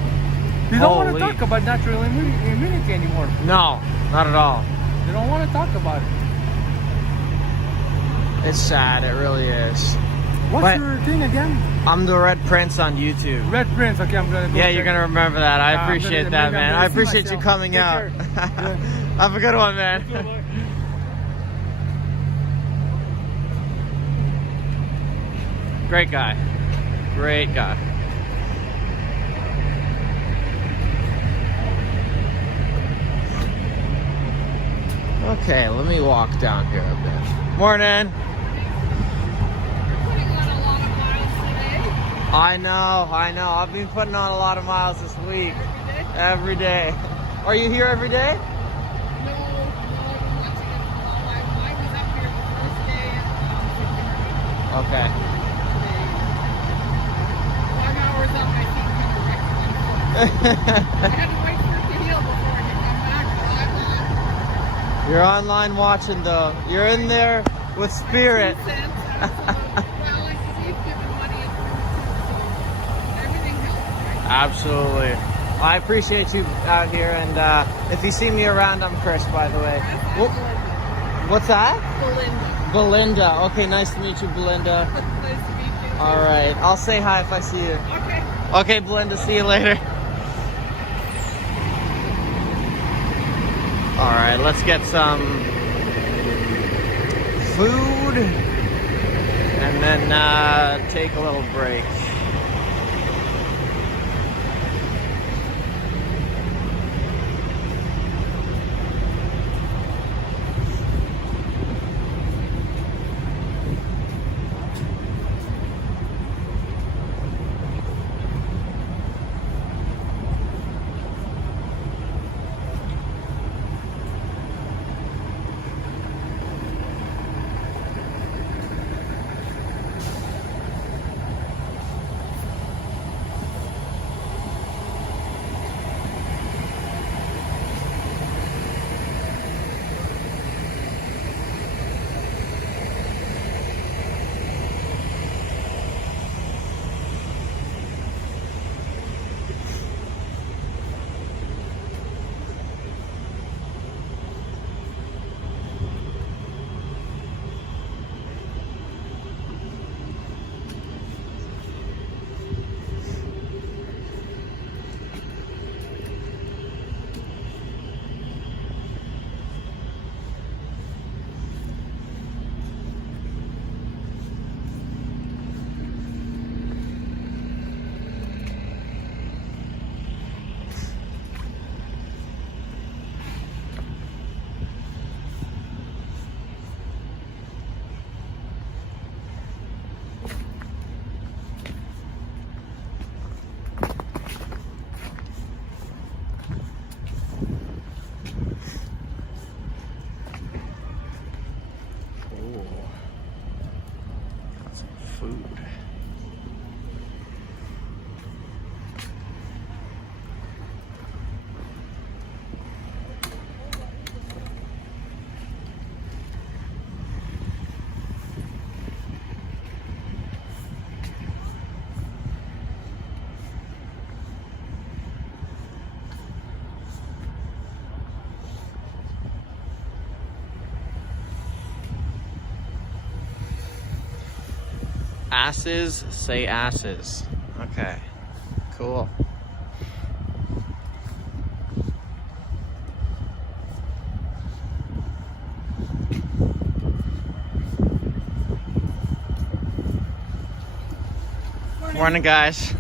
They don't want to Holy. talk about natural immunity anymore. No, not at all. They don't want to talk about it. It's sad. It really is. What's But- your thing again? I'm the Red Prince on YouTube. Red Prince. Okay, I'm gonna go Yeah, check. you're gonna remember that. I I'm appreciate gonna- that, I'm man. gonna I see appreciate you myself. coming Take out. care. Yeah. Have a good one, man. Great guy. Great guy. Okay, let me walk down here a bit. Morning. Putting on a lot of miles today. I know. I've been putting on a lot of miles this week. Every day. Every day. Are you here every day? No, I've been watching it for a while. I was up here the first day and Okay. today. 5 hours up, my feet kind of wrecked my foot. I had to wait for it to heal before I could come back. I'm on. You're online watching though. You're in there with spirit. 2 cents, absolutely. Well, I keep giving money and food, so everything helps, right? Absolutely. I appreciate you out here, and if you see me around, I'm Chris, by the way. Whoop. What's that? Belinda. Belinda. Okay, nice to meet you, Belinda. Nice to meet you. All right, I'll say hi if I see you. Okay. Okay, Belinda, see you later. All right, let's get some food and then take a little break. Food. Asses say asses. Okay, cool. Morning, guys.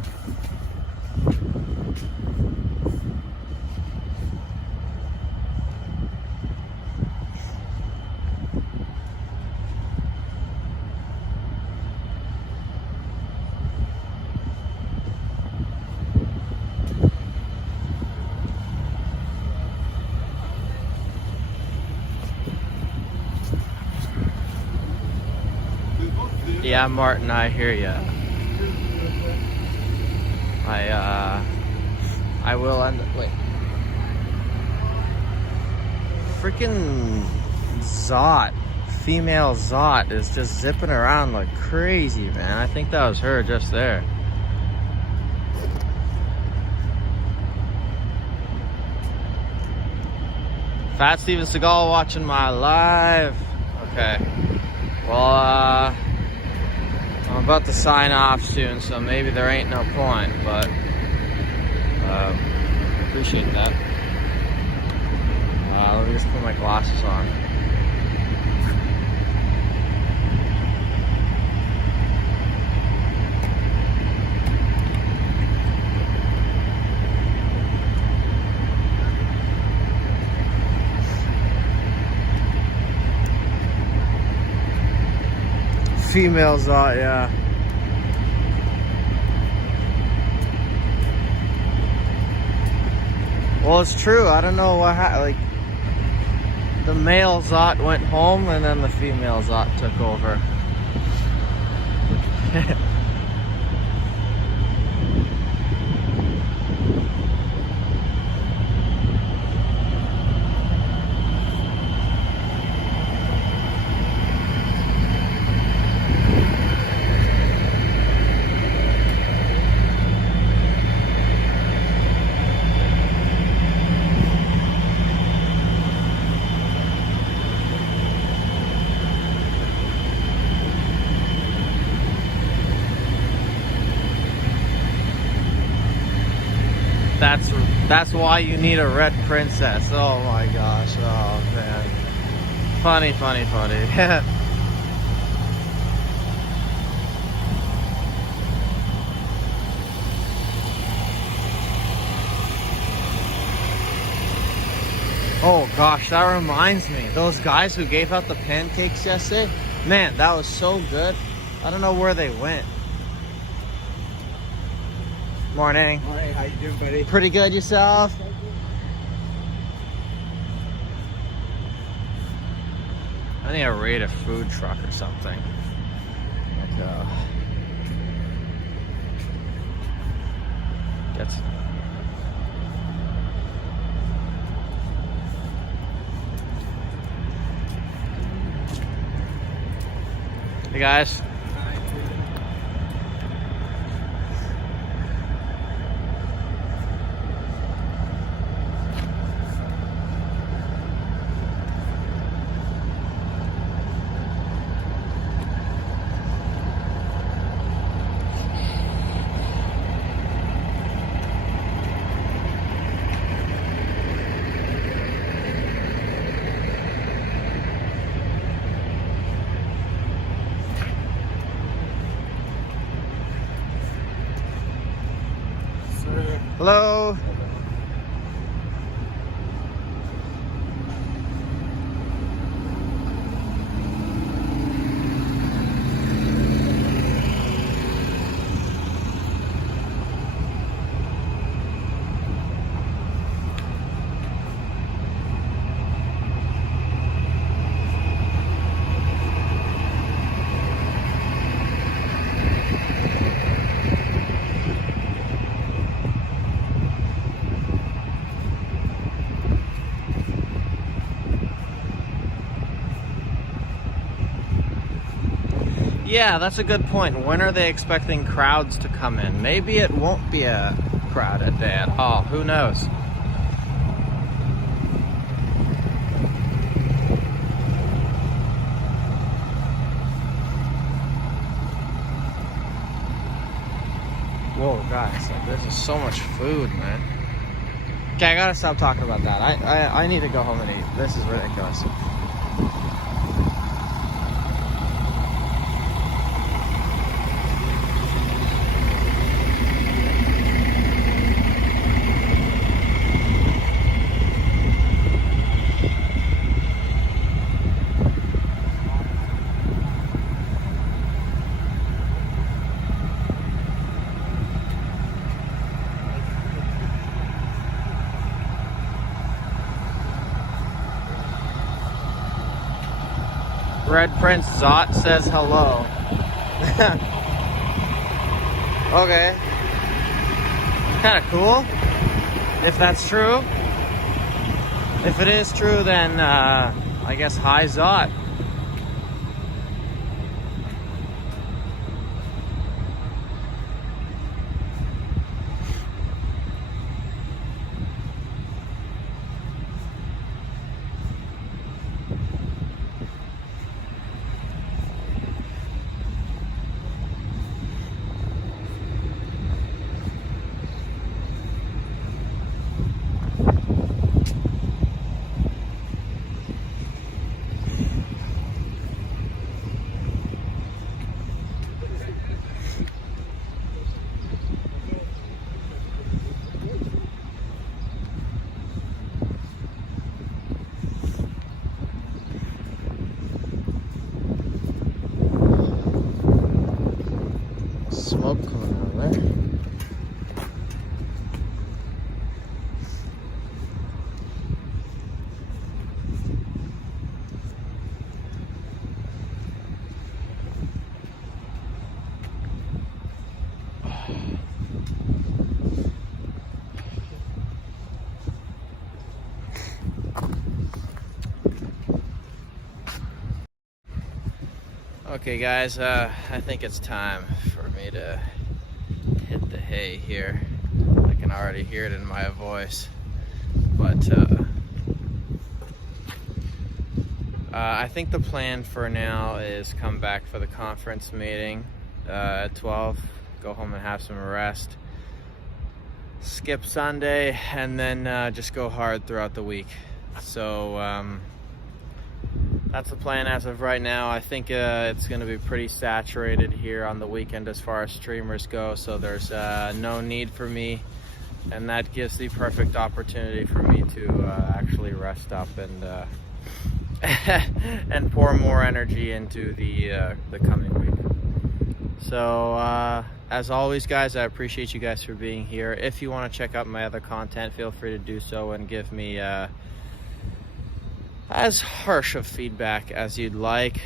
Yeah, Martin, I hear ya. I will end. Wait. Freaking Zot, female Zot, is just zipping around like crazy, man. I think that was her just there. Fat Steven Seagal watching my live. Okay. Well, I'm about to sign off soon, so maybe there ain't no point, but appreciate that. Let me just put my glasses on. Females out, yeah. Well, it's true. I don't know what like the male Zot went home and then the female Zot took over. That's why you need a red princess. Oh my gosh. Oh man. Funny. Oh gosh, that reminds me. Those guys who gave out the pancakes yesterday, man, that was so good. I don't know where they went. Morning. Morning, how you doing, buddy? Pretty good, yourself? I need to raid a food truck or something. Like, get some. Hey guys. Hello. Yeah, that's a good point. When are they expecting crowds to come in? Maybe it won't be a crowded day at all. Who knows? Whoa, guys, like, there's just so much food, man. Okay, I gotta stop talking about that. I need to go home and eat. This is ridiculous. Red Prince Zot says hello. Okay. Kind of cool. If that's true. If it is true, then I guess hi Zot. Okay guys, I think it's time for me to hit the hay here. I can already hear it in my voice, but I think the plan for now is come back for the conference meeting at 12, go home and have some rest, skip Sunday, and then just go hard throughout the week. So that's the plan as of right now. I think it's going to be pretty saturated here on the weekend as far as streamers go, so there's no need for me, and that gives the perfect opportunity for me to actually rest up and and pour more energy into the coming week. So as always guys, I appreciate you guys for being here. If you want to check out my other content, feel free to do so and give me as harsh of feedback as you'd like.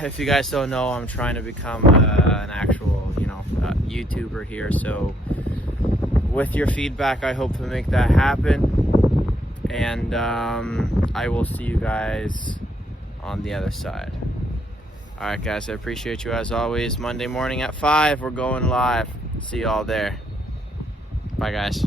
If you guys don't know, I'm trying to become an actual, YouTuber here, so with your feedback I hope to make that happen, and I will see you guys on the other side. Alright guys, I appreciate you as always. Monday morning at 5, we're going live. See you all there. Bye guys.